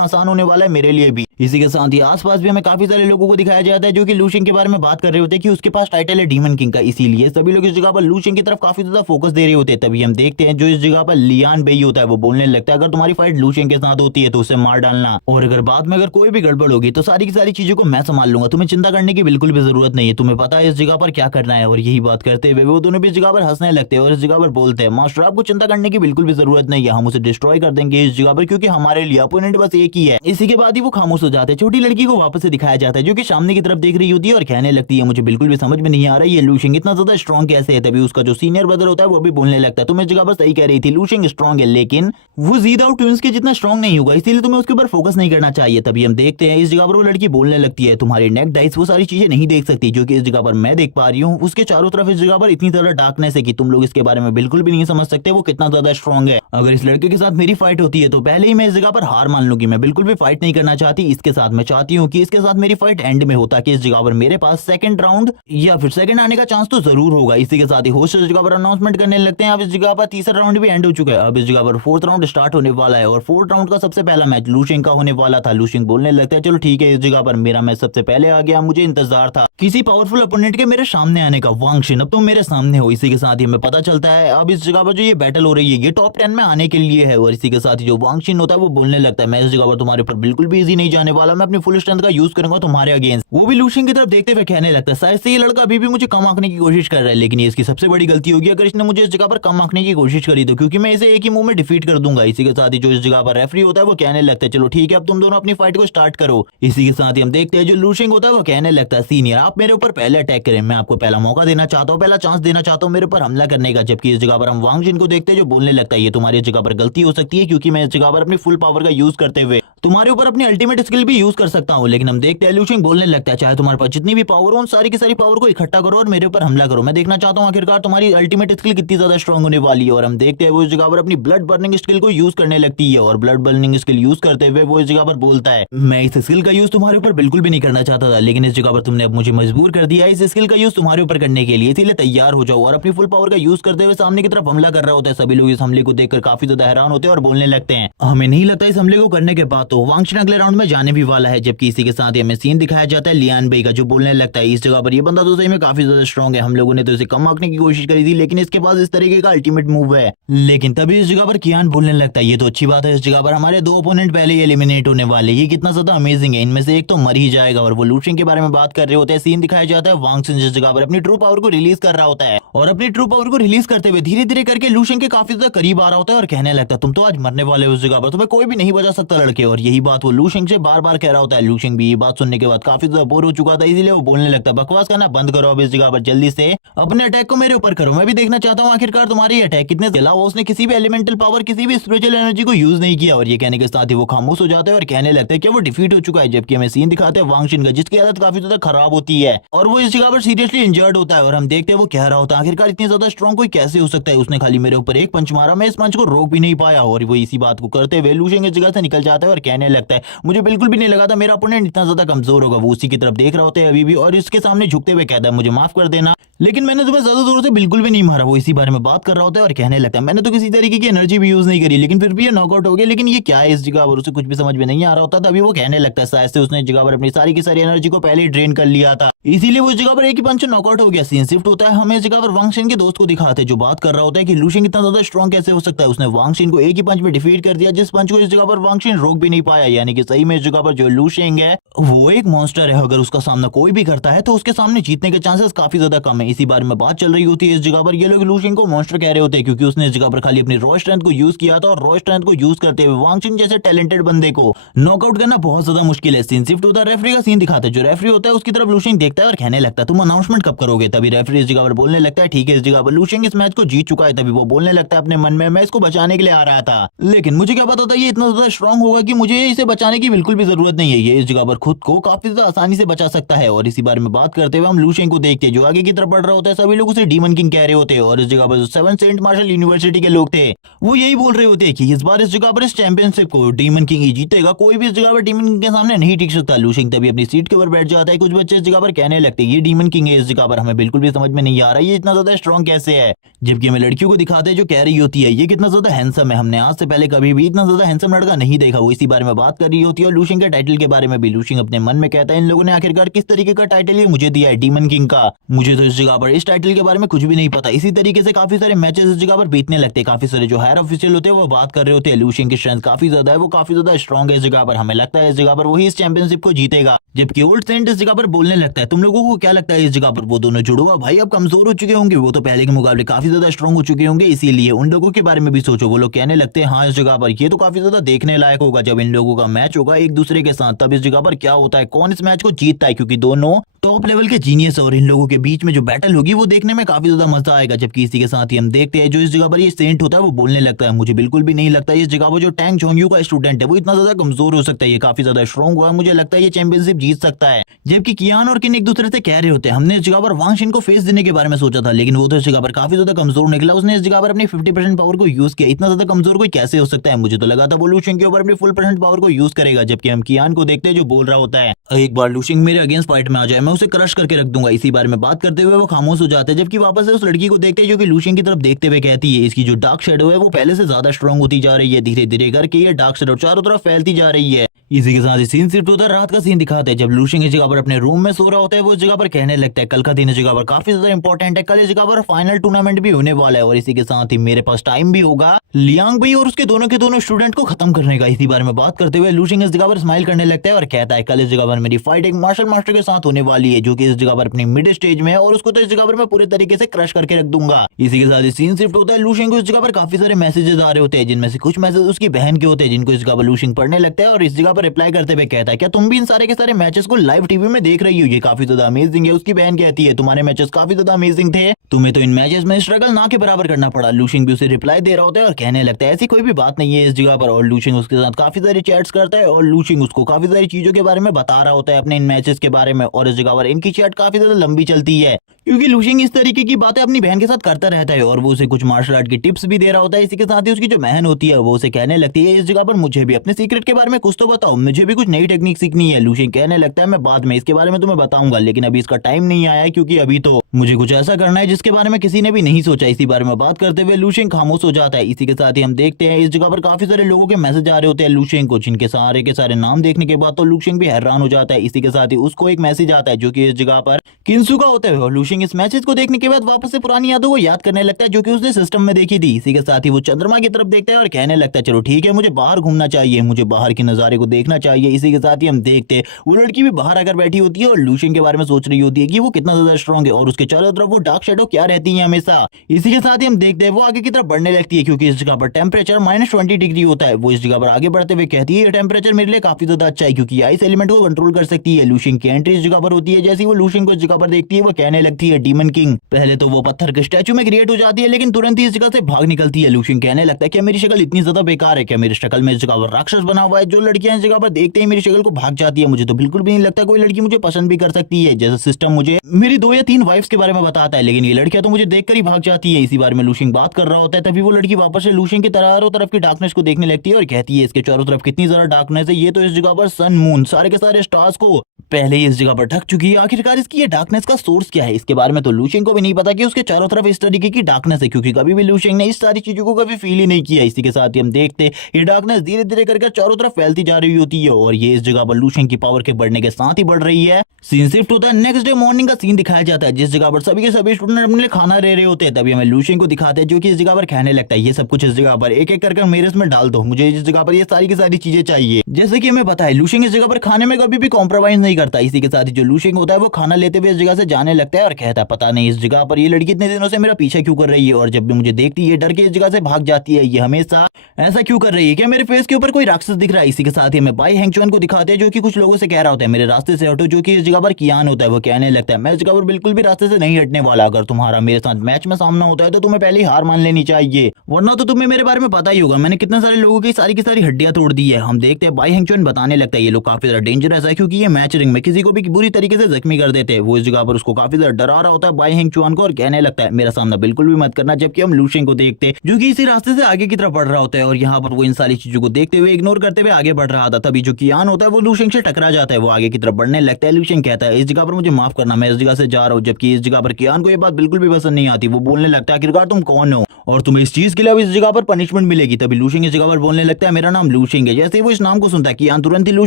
आसान होने वाला है मेरे लिए भी। इसी के साथ ही आसपास भी हमें काफी सारे लोगों को दिखाया जाता है जो कि लूशिंग के बारे में बात कर रहे होते हैं कि उसके पास टाइटल है डीमन किंग का, इसीलिए सभी लोग इस जगह पर लूशिंग की तरफ काफी ज्यादा फोकस दे रहे होते हैं। तभी हम देखते हैं जो इस जगह पर लियान बेई होता है वो बोलने लगता है अगर तुम्हारी फाइट लूशिंग के साथ होती है तो उसे मार डालना, और अगर बाद में अगर कोई भी गड़बड़ होगी तो सारी की सारी चीजों को मैं संभाल लूंगा, तुम्हें चिंता करने की बिल्कुल भी जरूरत नहीं है, तुम्हें पता है इस जगह पर क्या करना है। और यही बात करते हुए वो दोनों भी इस जगह पर हंसने लगते हैं और इस जगह पर बोलते हैं मास्टर आपको चिंता करने की बिल्कुल भी जरूरत नहीं है, हम उसे डिस्ट्रॉय कर देंगे इस जगह पर, क्योंकि हमारे लिए अपोनेंट बस एक ही है। इसी के बाद ही वो खामोश हो जाते हैं। छोटी लड़की को वापस से दिखाया जाता है जो कि सामने की तरफ देख रही होती है और कहने लगती है मुझे बिल्कुल भी समझ में नहीं आ रहा ये लूशिंग इतना ज्यादा स्ट्रॉन्ग कैसे है। तभी उसका जो सीनियर ब्रदर होता है वो भी बोलने लगता है तुम इस जगह पर सही कह रही थी, लूशिंग स्ट्रॉन्ग है लेकिन वो जीदाओ ट्विंस के जितना स्ट्रॉन्ग नहीं होगा, इसीलिए तुम्हें उसके ऊपर फोकस नहीं करना चाहिए। तभी हम देखते हैं इस जगह पर वो लड़की बोलने लगती है तुम्हारी नेक डाइस वो सारी चीजें नहीं देख सकती जो कि इस जगह पर मैं देख पा रही हूँ। उसके चारों तरफ इस जगह पर इतनी ज्यादा डार्कनेस है कि तुम लोग इसके बारे में बिल्कुल भी नहीं समझ सकते वो कितना ज्यादा स्ट्रॉन्ग है। अगर इस लड़के के साथ मेरी फाइट होती है तो पहले ही मैं इस जगह पर हार मान लूंगी, मैं बिल्कुल भी फाइट नहीं करना चाहती इसके साथ। मैं चाहती हूँ कि इसके साथ मेरी फाइट एंड में होता कि इस जगह पर मेरे पास सेकंड राउंड या फिर सेकंड आने का चांस तो जरूर होगा। इसी के साथ ही होस्ट इस जगह पर अनाउंसमेंट करने लगते हैं अब इस जगह पर तीसरा राउंड भी एंड हो चुका है, अब इस जगह पर फोर्थ राउंड स्टार्ट होने वाला है और फोर्थ राउंड का सबसे पहला मैच लूशिंग का होने वाला था। लूशिंग बोलने लगता है चलो ठीक है इस जगह पर मेरा मैच सबसे पहले आ गया, मुझे इंतजार था किसी पावरफुल ओपोनेंट के मेरे सामने आने का। वांगशिन अब तुम मेरे सामने हो। इसी के साथ ही हमें पता चलता है अब इस जगह पर जो ये बैटल हो रही है ये टॉप 10 में आने के लिए है। और इसी के साथ ही जो वांगशिन होता है वो बोलने लगता है मैं इस जगह पर तुम्हारे ऊपर बिल्कुल भी इजी नहीं जाने वाला, मैं अपनी फुल स्ट्रेंथ का यूज करूंगा तुम्हारे अगेंस्ट। वो भी लूशिंग की तरफ देखते हुए कहने लगता है शायद से ये लड़का अभी भी मुझे कम आंकने की कोशिश कर रहा है, लेकिन ये इसकी सबसे बड़ी गलती होगी अगर इसने मुझे इस जगह पर कम आंकने की कोशिश करी तो, क्योंकि मैं इसे एक ही मुंह में डिफीट कर दूंगा। इसी के साथ ही जो इस जगह पर रेफरी होता है वो कहने लगता है चलो ठीक है अब तुम दोनों अपनी फाइट को स्टार्ट करो। इसी के साथ ही हम देखते हैं जो लूशिंग होता है वो कहने लगता है सीनियर आप मेरे ऊपर पहले अटैक करें, मैं आपको पहला मौका देना चाहता हूँ, पहला चांस देना चाहता हूँ मेरे ऊपर हमला करने का। जबकि इस जगह पर हम वांगजिन को देखते हैं जो बोलने लगता है ये तुम्हारी जगह पर गलती हो सकती है क्योंकि मैं इस जगह पर अपनी फुल पावर का यूज करते हुए तुम्हारे ऊपर अपनी अल्टीमेट स्किल भी यूज कर सकता हूँ। लेकिन हम देखते हैं लूशिंग बोलने लगता है चाहे तुम्हारे पास जितनी भी पावर हो उन सारी की सारी पावर को इकट्ठा करो और मेरे ऊपर हमला करो, मैं देखना चाहता हूँ आखिरकार तुम्हारी अल्टीमेट स्किल कितनी ज्यादा स्ट्रॉन्ग होने वाली है। और हम देखते हैं वो इस जगह पर अपनी ब्लड बर्निंग स्किल को यूज करने लगती है और ब्लड बर्निंग स्किल यूज करते हुए वो इस जगह पर बोलता है मैं इस स्किल का यूज तुम्हारे ऊपर बिल्कुल भी नहीं करना चाहता था, लेकिन इस जगह पर तुमने अब मुझे मजबूर कर दिया इस स्किल का यूज तुम्हारे ऊपर करने के लिए, इसीलिए तैयार हो जाओ। और अपनी फुल पावर का यूज करते हुए सामने की तरफ हमला कर रहा होता है। सभी लोग इस हमले को देखकर काफी ज्यादा हैरान होते हैं और बोलने लगते हैं हमें नहीं लगता इस हमले को करने के बाद तो वांगशिन अगले राउंड में जाने भी वाला है। जबकि इसी के साथ ही हमें सीन दिखाया जाता है लियान बेई का जो बोलने लगता है इस जगह पर ये बंदा तो सही में काफी ज्यादा स्ट्रॉन्ग है, हम लोगों ने तो इसे कम आंकने की कोशिश करी थी लेकिन इसके पास इस तरीके का अल्टीमेट मूव है। लेकिन तभी इस जगह पर कियान बोलने लगता है ये तो अच्छी बात है, इस जगह पर हमारे दो ओपोनेंट पहले ही एलिमिनेट होने वाले, ये कितना ज्यादा अमेजिंग है, इनमें से एक तो मर ही जाएगा। और वो लूशिंग के बारे में बात कर रहे होते हैं, सीन दिखाया जाता है वांगशिन जिस जगह पर अपनी ट्रू पावर को रिलीज कर रहा होता है और अपनी ट्रू पावर को रिलीज करते हुए धीरे धीरे करके लूशिंग के काफी ज्यादा करीब आ रहा होता है और कहने लगता है तुम तो आज मरने वाले हो उस जगह पर, तुम्हें कोई भी नहीं बचा सकता लड़के। और यही बात वो लूशिंग से बार बार कह रहा होता है। लूशिंग भी ये बात सुनने के बाद काफी ज्यादा बोर हो चुका था, इसीलिए वो बोलने लगता है बकवास करना बंद करो अब इस जगह पर जल्दी से अपने अटैक को मेरे ऊपर करो, मैं भी देखना चाहता हूँ आखिरकार तुम्हारी अटैक कितने अलावा उसने किसी भी एलिमेंटल पावर किसी भी स्पिरिचुअल एनर्जी को यूज नहीं किया। और ये कहने के साथ ही वो खामोश हो जाता है और कहने लगता है कि वो डिफीट हो चुका है। जबकि हमें सीन दिखाते हैं वांगशिन का जिसकी हालत काफी ज्यादा खराब होती है और वो इस जगह पर सीरियसली इंजर्ड होता है। और हम देखते हैं वो कह रहा होता है आखिरकार इतनी ज्यादा स्ट्रॉन्ग कोई कैसे हो सकता है, उसने खाली मेरे ऊपर एक पंच मारा, मैं इस पंच को रोक भी नहीं पाया। और वो इसी बात को करते हुए लूशिंग इस जगह से निकल जाता है और कहने लगता है मुझे बिल्कुल भी नहीं लगा था मेरा अपोनेंट इतना ज्यादा कमजोर होगा। वो उसी की तरफ देख रहा होता है अभी भी और इसके सामने झुकते हुए कहता है मुझे माफ कर देना लेकिन मैंने तुम्हें ज्यादा जोरों से बिल्कुल भी नहीं मारा। वो इसी बारे में बात कर रहा होता है और कहने लगता है मैंने तो किसी तरीके की एनर्जी भी यूज नहीं करी लेकिन फिर भी ये नॉकआउट हो गया, लेकिन ये क्या है इस जगह पर उसे कुछ भी समझ में नहीं आ रहा होता था। अभी वो कहने लगता है शायद से उसने इस जगह पर अपनी सारी की सारी एनर्जी को पहले ही ड्रेन कर लिया था, इसीलिए वो इस जगह पर एक ही पंच नॉकआउट हो गया। सीन शिफ्ट होता है, हमें इस जगह पर वांगशिन के दोस्त को दिखाते हैं जो बात कर रहा होता है कि लूशिंग इतना ज्यादा स्ट्रॉन्ग कैसे हो सकता है, उसने वांगशिन को एक ही पंच में डिफीट कर दिया जिस पंच को इस जगह पर वांगशिन रोक भी नहीं पाया। यानी कि सही में इस जगह पर जो लूशिंग है वो एक मॉन्स्टर है, अगर उसका सामना कोई भी करता है तो उसके सामने जीतने के चांसेस काफी ज्यादा कम है। इसी बारे में बात चल रही होती है इस जगह पर, ये लोग लूशिंग को मॉन्स्टर कह रहे होते हैं क्योंकि उसने इस जगह पर खाली अपनी रॉ स्ट्रेंथ को यूज किया था और रॉ स्ट्रेंथ को यूज करते हुए वांगशिन जैसे टैलेंटेड बंदे को नॉकआउट करना बहुत ज्यादा मुश्किल है। सीन शिफ्ट होता है, रेफरी का सीन दिखाते हैं, जो रेफरी होता है उसकी तरफ लूशिंग देखता है और कहने लगता है तुम अनाउंसमेंट कब करोगे। तभी रेफरी इस जगह पर बोलने लगता है ठीक है इस जगह पर लूशिंग इस मैच को जीत चुका है। तभी वो बोलने लगता है अपने मन में मैं इसको बचाने के लिए आ रहा था, लेकिन मुझे क्या पता था ये इतना ज्यादा स्ट्रॉन्ग होगा कि मुझे इसे बचाने की बिल्कुल भी जरूरत नहीं है, ये इस जगह पर खुद को काफी ज्यादा आसानी से बचा सकता है। और इसी बारे में बात करते हुए हम लूशेंग को देखते हैं जो आगे की तरफ बढ़ रहा होता है। सभी लोग उसे डीमन किंग कह रहे होते हैं और इस जगह पर जो 7 सेंट मार्शल यूनिवर्सिटी के लोग थे वो यही बोल रहे होते हैं कि इस बार इस जगह पर इस चैंपियनशिप को डीमन किंग ही जीतेगा, कोई भी इस जगह पर डीमन किंग के सामने नहीं टिक सकता। लूशेंग तभी अपनी सीट के ऊपर बैठ जाता है। कुछ बच्चे इस जगह पर कहने लगते हैं ये डीमन किंग है इस जगह पर, हमें बिल्कुल भी समझ में नहीं आ रहा है ये इतना ज्यादा स्ट्रॉन्ग कैसे है। जबकि हमें लड़कियों को दिखाते हैं जो कह रही होती है ये कितना ज्यादा हैंडसम है, हमने आज से पहले कभी भी इतना ज्यादा हैंडसम लड़का नहीं देखा। वो इसी बारे में बात कर रही होती है और लूशिंग के टाइटल के बारे में भी। लूशिंग अपने मन में कहता है इन लोगों ने आखिरकार किस तरीके का टाइटल ये मुझे दिया है डीमन किंग का, मुझे तो इस जगह पर इस टाइटल के बारे में कुछ भी नहीं पता। इसी तरीके से काफी सारे मैचेस इस जगह पर बीतने लगते हैं। काफी सारे जो हायर ऑफिशियल होते हैं वो बात कर रहे होते हैं लूशिंग की स्ट्रेंथ काफी ज्यादा है, वो काफी ज्यादा स्ट्रॉन्ग है इस जगह पर, हमें लगता है इस जगह पर वही इस चैंपियनशिप को जीतेगा। जबकि ओल्ड सेंट इस जगह पर बोलने लगता है तुम लोगों को क्या लगता है इस जगह पर वो दोनों जुड़वा भाई अब कमजोर हो चुके होंगे, वो तो पहले के मुकाबले काफी ज्यादा स्ट्रॉन्ग हो चुके होंगे, इसीलिए उन लोगों के बारे में भी सोचो। वो लोग कहने लगते हैं हाँ इस जगह पर ये तो काफी ज्यादा देखने लायक होगा जब इन लोगों का मैच होगा एक दूसरे के साथ, तब इस जगह पर क्या होता है कौन इस मैच को जीतता है, क्योंकि दोनों टॉप लेवल के जीनियस और इन लोगों के बीच में जो बैटल होगी वो देखने में काफी ज्यादा मजा आएगा। जबकि इसी के साथ ही हम देखते हैं जो इस जगह पर ये सेंट होता है वो बोलने लगता है मुझे बिल्कुल भी नहीं लगता इस जगह पर जो टैंग चोंगयू का स्टूडेंट है वो इतना ज्यादा कमजोर हो सकता है, ये काफी ज्यादा स्ट्रॉन्ग हुआ, मुझे लगता है ये चैंपियनशिप जीत सकता है। जबकि कियान और किन एक दूसरे से कह रहे होते हैं हमने इस जगह पर वांग शिन को फेस देने के बारे में सोचा था लेकिन वो तो इस जगह पर काफी ज्यादा कमजोर निकला, उसने इस जगह पर अपनी 50% पावर को यूज किया, इतना ज्यादा कमजोर कोई कैसे हो सकता है, मुझे तो लगा था वो लूशिंग के ऊपर अपनी फुल % पावर को यूज करेगा। जबकि हम कियान को देखते हैं जो बोल रहा होता है एक बार लूशिंग मेरे अगेंस्ट फाइट में आ जाए मैं उसे क्रश करके रख दूंगा। इसी बारे में बात करते हुए वो खामोश हो जाते हैं। जबकि वापस से उस लड़की को देखते हैं जो कि लूशिंग की तरफ देखते हुए कहती है इसकी जो डार्क शेडो है वो पहले से ज्यादा स्ट्रॉन्ग होती जा रही है, धीरे धीरे करके ये डार्क शेडो चारों तरफ फैलती जा रही है। इसी के साथ ही सीन शिफ्ट होता है, रात का सीन दिखाते हैं जब लूशिंग इस जगह पर अपने रूम में सो रहा होता है, वो इस जगह पर कहने लगता है कल का दिन इस जगह पर काफी ज्यादा इंपॉर्टेंट है, कल इस जगह पर फाइनल टूर्नामेंट भी होने वाला है और इसी के साथ ही मेरे पास टाइम भी होगा लियांग भाई और उसके दोनों के दोनों स्टूडेंट को खत्म करने का। इसी बारे में बात करते हुए लूशिंग इस जगह पर स्माइल करने लगता है और कहता है कल इस जगह पर मेरी फाइट एक मार्शल मास्टर के साथ होने वाली है जो कि इस जगह पर अपनी मिड स्टेज में है और उसको तो इस जगह पर मैं पूरे तरीके से क्रश करके रख दूंगा। इसी के साथ ही सीन शिफ्ट होता है, लूशिंग को इस जगह पर काफी सारे मैसेजेस आ रहे होते हैं जिनमें से कुछ मैसेज उसकी बहन के होते हैं जिनको इस जगह पर लूशिंग पढ़ने लगता है और इस जगह पर रिप्लाई करते हुए कहता है क्या तुम भी इन सारे के सारे मैचेस को लाइव टीवी में देख रही हो, ये काफी ज्यादा अमेजिंग है। उसकी बहन कहती है तुम्हारे मैचेस काफी ज्यादा अमेजिंग थे, तुम्हें तो इन मैचेस में स्ट्रगल ना के बराबर करना पड़ा। लूशिंग भी उसे रिप्लाई दे रहा होता है और कहने लगता है ऐसी कोई भी बात नहीं है इस जगह पर, और लूशिंग उसके साथ काफी सारी चैट्स करता है और लूशिंग उसको काफी सारी चीजों के बारे में बता रहा होता है अपने इन मैचेस के बारे में। और इस जगह पर इनकी चैट काफी ज्यादा लंबी चलती है क्योंकि लूशिंग इस तरीके की बातें अपनी बहन के साथ करता रहता है और वो उसे कुछ मार्शल आर्ट की टिप्स भी दे रहा होता है। इसी के साथ ही उसकी जो बहन होती है वो उसे कहने लगती है इस जगह पर मुझे भी अपने सीक्रेट के बारे में कुछ तो बताओ, मुझे भी कुछ नई टेक्निक सीखनी है। लूशिंग कहने लगता है मैं बाद में इसके बारे में तुम्हें बताऊंगा लेकिन अभी इसका टाइम नहीं आया है क्योंकि अभी तो मुझे कुछ ऐसा करना है जिसके बारे में किसी ने भी नहीं सोचा। इसी बारे में बात करते हुए लूशिंग खामोश हो जाता है। इसी के साथ ही हम देखते हैं इस जगह पर काफी सारे लोगों के मैसेज आ रहे होते हैं लूशिंग को जिनके सारे के सारे नाम देखने के बाद तो लूशिंग भी हैरान हो जाता है। इसी के साथ ही उसको एक मैसेज आता है जो कि इस जगह पर किंसू का होता है। लूशिंग इस मैसेज को देखने के बाद वापस से पुरानी यादों को याद करने लगता है जो कि उसने सिस्टम में देखी थी। इसी के साथ ही वो चंद्रमा की तरफ देखता है और कहने लगता है चलो ठीक है मुझे बाहर घूमना चाहिए, मुझे बाहर के नजारे को देखना चाहिए। इसी के साथ ही हम देखते हैं वो लड़की भी बाहर आकर बैठी होती है और लूशिंग के बारे में सोच रही होती है कि वो कितना ज्यादा स्ट्रॉन्ग है और उसके चारों तरफ वो डार्क शेडो क्या रहती है हमेशा। इसी के साथ ही हम देखते हैं वो आगे की तरफ बढ़ने लगती है क्योंकि इस जगह पर टेम्परेचर -20 डिग्री होता है। वो इस जगह पर आगे बढ़ते हुए कहती है टेम्परेचर मेरे लिए काफी ज्यादा अच्छा है क्योंकि आइस एलिमेंट को कंट्रोल कर सकती है। लूशिंग की एंट्री इस जगह पर होती है, जैसे वो लूशिंग को इस जगह पर देखती है वो कहने लगती है डीमन किंग। पहले तो वो पत्थर के स्टैचू में क्रिएट हो जाती है लेकिन तुरंत ही इस जगह से भाग निकलती है। लूशिंग कहने लगता है क्या मेरी शक्ल इतनी ज्यादा बेकार है, क्या मेरी शक्ल में इस जगह पर राक्षस बना हुआ है। जो लड़कियां इस जगह पर देखते ही मेरी शक्ल को भाग जाती है, मुझे तो बिल्कुल भी नहीं लगता कोई लड़की मुझे पसंद भी कर सकती है। जैसे सिस्टम मुझे मेरी 2 या 3 वाइफ्स के बारे में बताता है लेकिन ये लड़कियां तो मुझे देखकर ही भाग जाती है। इसी बारे में लूशिंग बात कर रहा होता है तभी वो लड़की वापस से लूशिंग की चारों तरफ की डार्कनेस को देखने लगती है और कहती है इसके चारों तरफ कितनी ज्यादा डार्कनेस है, ये तो इस जगह पर सन मून सारे के सारे स्टार्स को पहले ही इस जगह पर ढक चुकी है। आखिरकार इसकी ये डार्कनेस का सोर्स क्या है, इसके बारे में तो लूशिंग को भी नहीं पता कि उसके चारों तरफ इस तरीके की डार्कनेस है क्योंकि कभी भी लूशिंग ने इस सारी चीजों को कभी फील ही नहीं किया। इसी के साथ ही हम देखते ये डार्कनेस धीरे धीरे करके चारों तरफ फैलती जा रही होती है और ये इस जगह पर लूशिंग की पावर के बढ़ने के साथ ही बढ़ रही है। सीन शिफ्ट होता है, नेक्स्ट डे मॉर्निंग का सीन दिखाया जाता है जिस जगह पर सभी के सभी स्टूडेंट अपने लिए खाना ले रहे होते हैं। तभी हमें लूशिंग को दिखाते हैं जो कि इस जगह पर कहने लगता है ये सब कुछ इस जगह पर एक एक करके मेरे इसमें डाल दो, मुझे इस जगह पर ये सारी की सारी चीजें चाहिए। जैसे कि हमें पता है लूशिंग इस जगह पर खाने में कभी भी कॉम्प्रोमाइज नहीं करता। इसी के साथ ही जो लूशिंग होता है वो खाना लेते हुए इस जगह से जाने लगता है और कहता है पता नहीं इस जगह पर ये लड़की इतने दिनों से मेरा पीछा क्यों कर रही है और जब भी मुझे देखती है डर के इस जगह से भाग जाती है, ये हमेशा ऐसा क्यों कर रही है, क्या मेरे फेस के ऊपर कोई राक्षस दिख रहा है। इसी के साथ ही में बाई हेंगचुआन को दिखाते हैं जो कि कुछ लोगों से कह रहा होता है मेरे रास्ते से हटो, जो कि इस जगह पर कियान होता है वो कहने लगता है मैं इस जगह पर बिल्कुल भी रास्ते से नहीं हटने वाला। अगर तुम्हारा मेरे साथ मैच में सामना होता है तो तुम्हें पहले ही हार मान लेनी चाहिए, वरना तो तुम्हें मेरे बारे में पता ही होगा मैंने कितने सारे लोगों की सारी हड्डियां तोड़ दी है। हम देखते हैं बाई हेंगचुआन बताने लगता है ये लोग काफी ज्यादा डेंजरस है क्योंकि ये मैच रिंग में किसी को भी बुरी तरीके से जख्मी कर देते हैं। वो इस जगह पर उसको काफी ज्यादा डरा रहा होता है बाई हेंगचुआन को और कहने लगता है मेरा सामना बिल्कुल भी मत करना। जबकि हम लू शेंग को देखते हैं जो कि इसी रास्ते से आगे की तरफ बढ़ रहा होता है और यहाँ पर वो इन सारी चीजों को देखते हुए इग्नोर करते हुए आगे बढ़ रहा था। तभी जो कियान होता है वो लू शेंग से टकरा जाता है, वो आगे की तरफ बढ़ने लगता है। लू शेंग कहता है इस जगह पर मुझे माफ करना, मैं इस जगह से जा रहा हूँ। जबकि इस जगह पर कियान को ये बात बिल्कुल भी पसंद नहीं आती, वो बोलने लगता है आखिरकार तुम कौन हो और तुम्हें इस चीज के लिए अब इस जगह पर पनिशमेंट मिलेगी। तभी लू शेंग इस जगह पर बोलने लगता है मेरा नाम लू शेंग है। जैसे ही वो इस नाम को सुनता है कियान तुरंत ही लू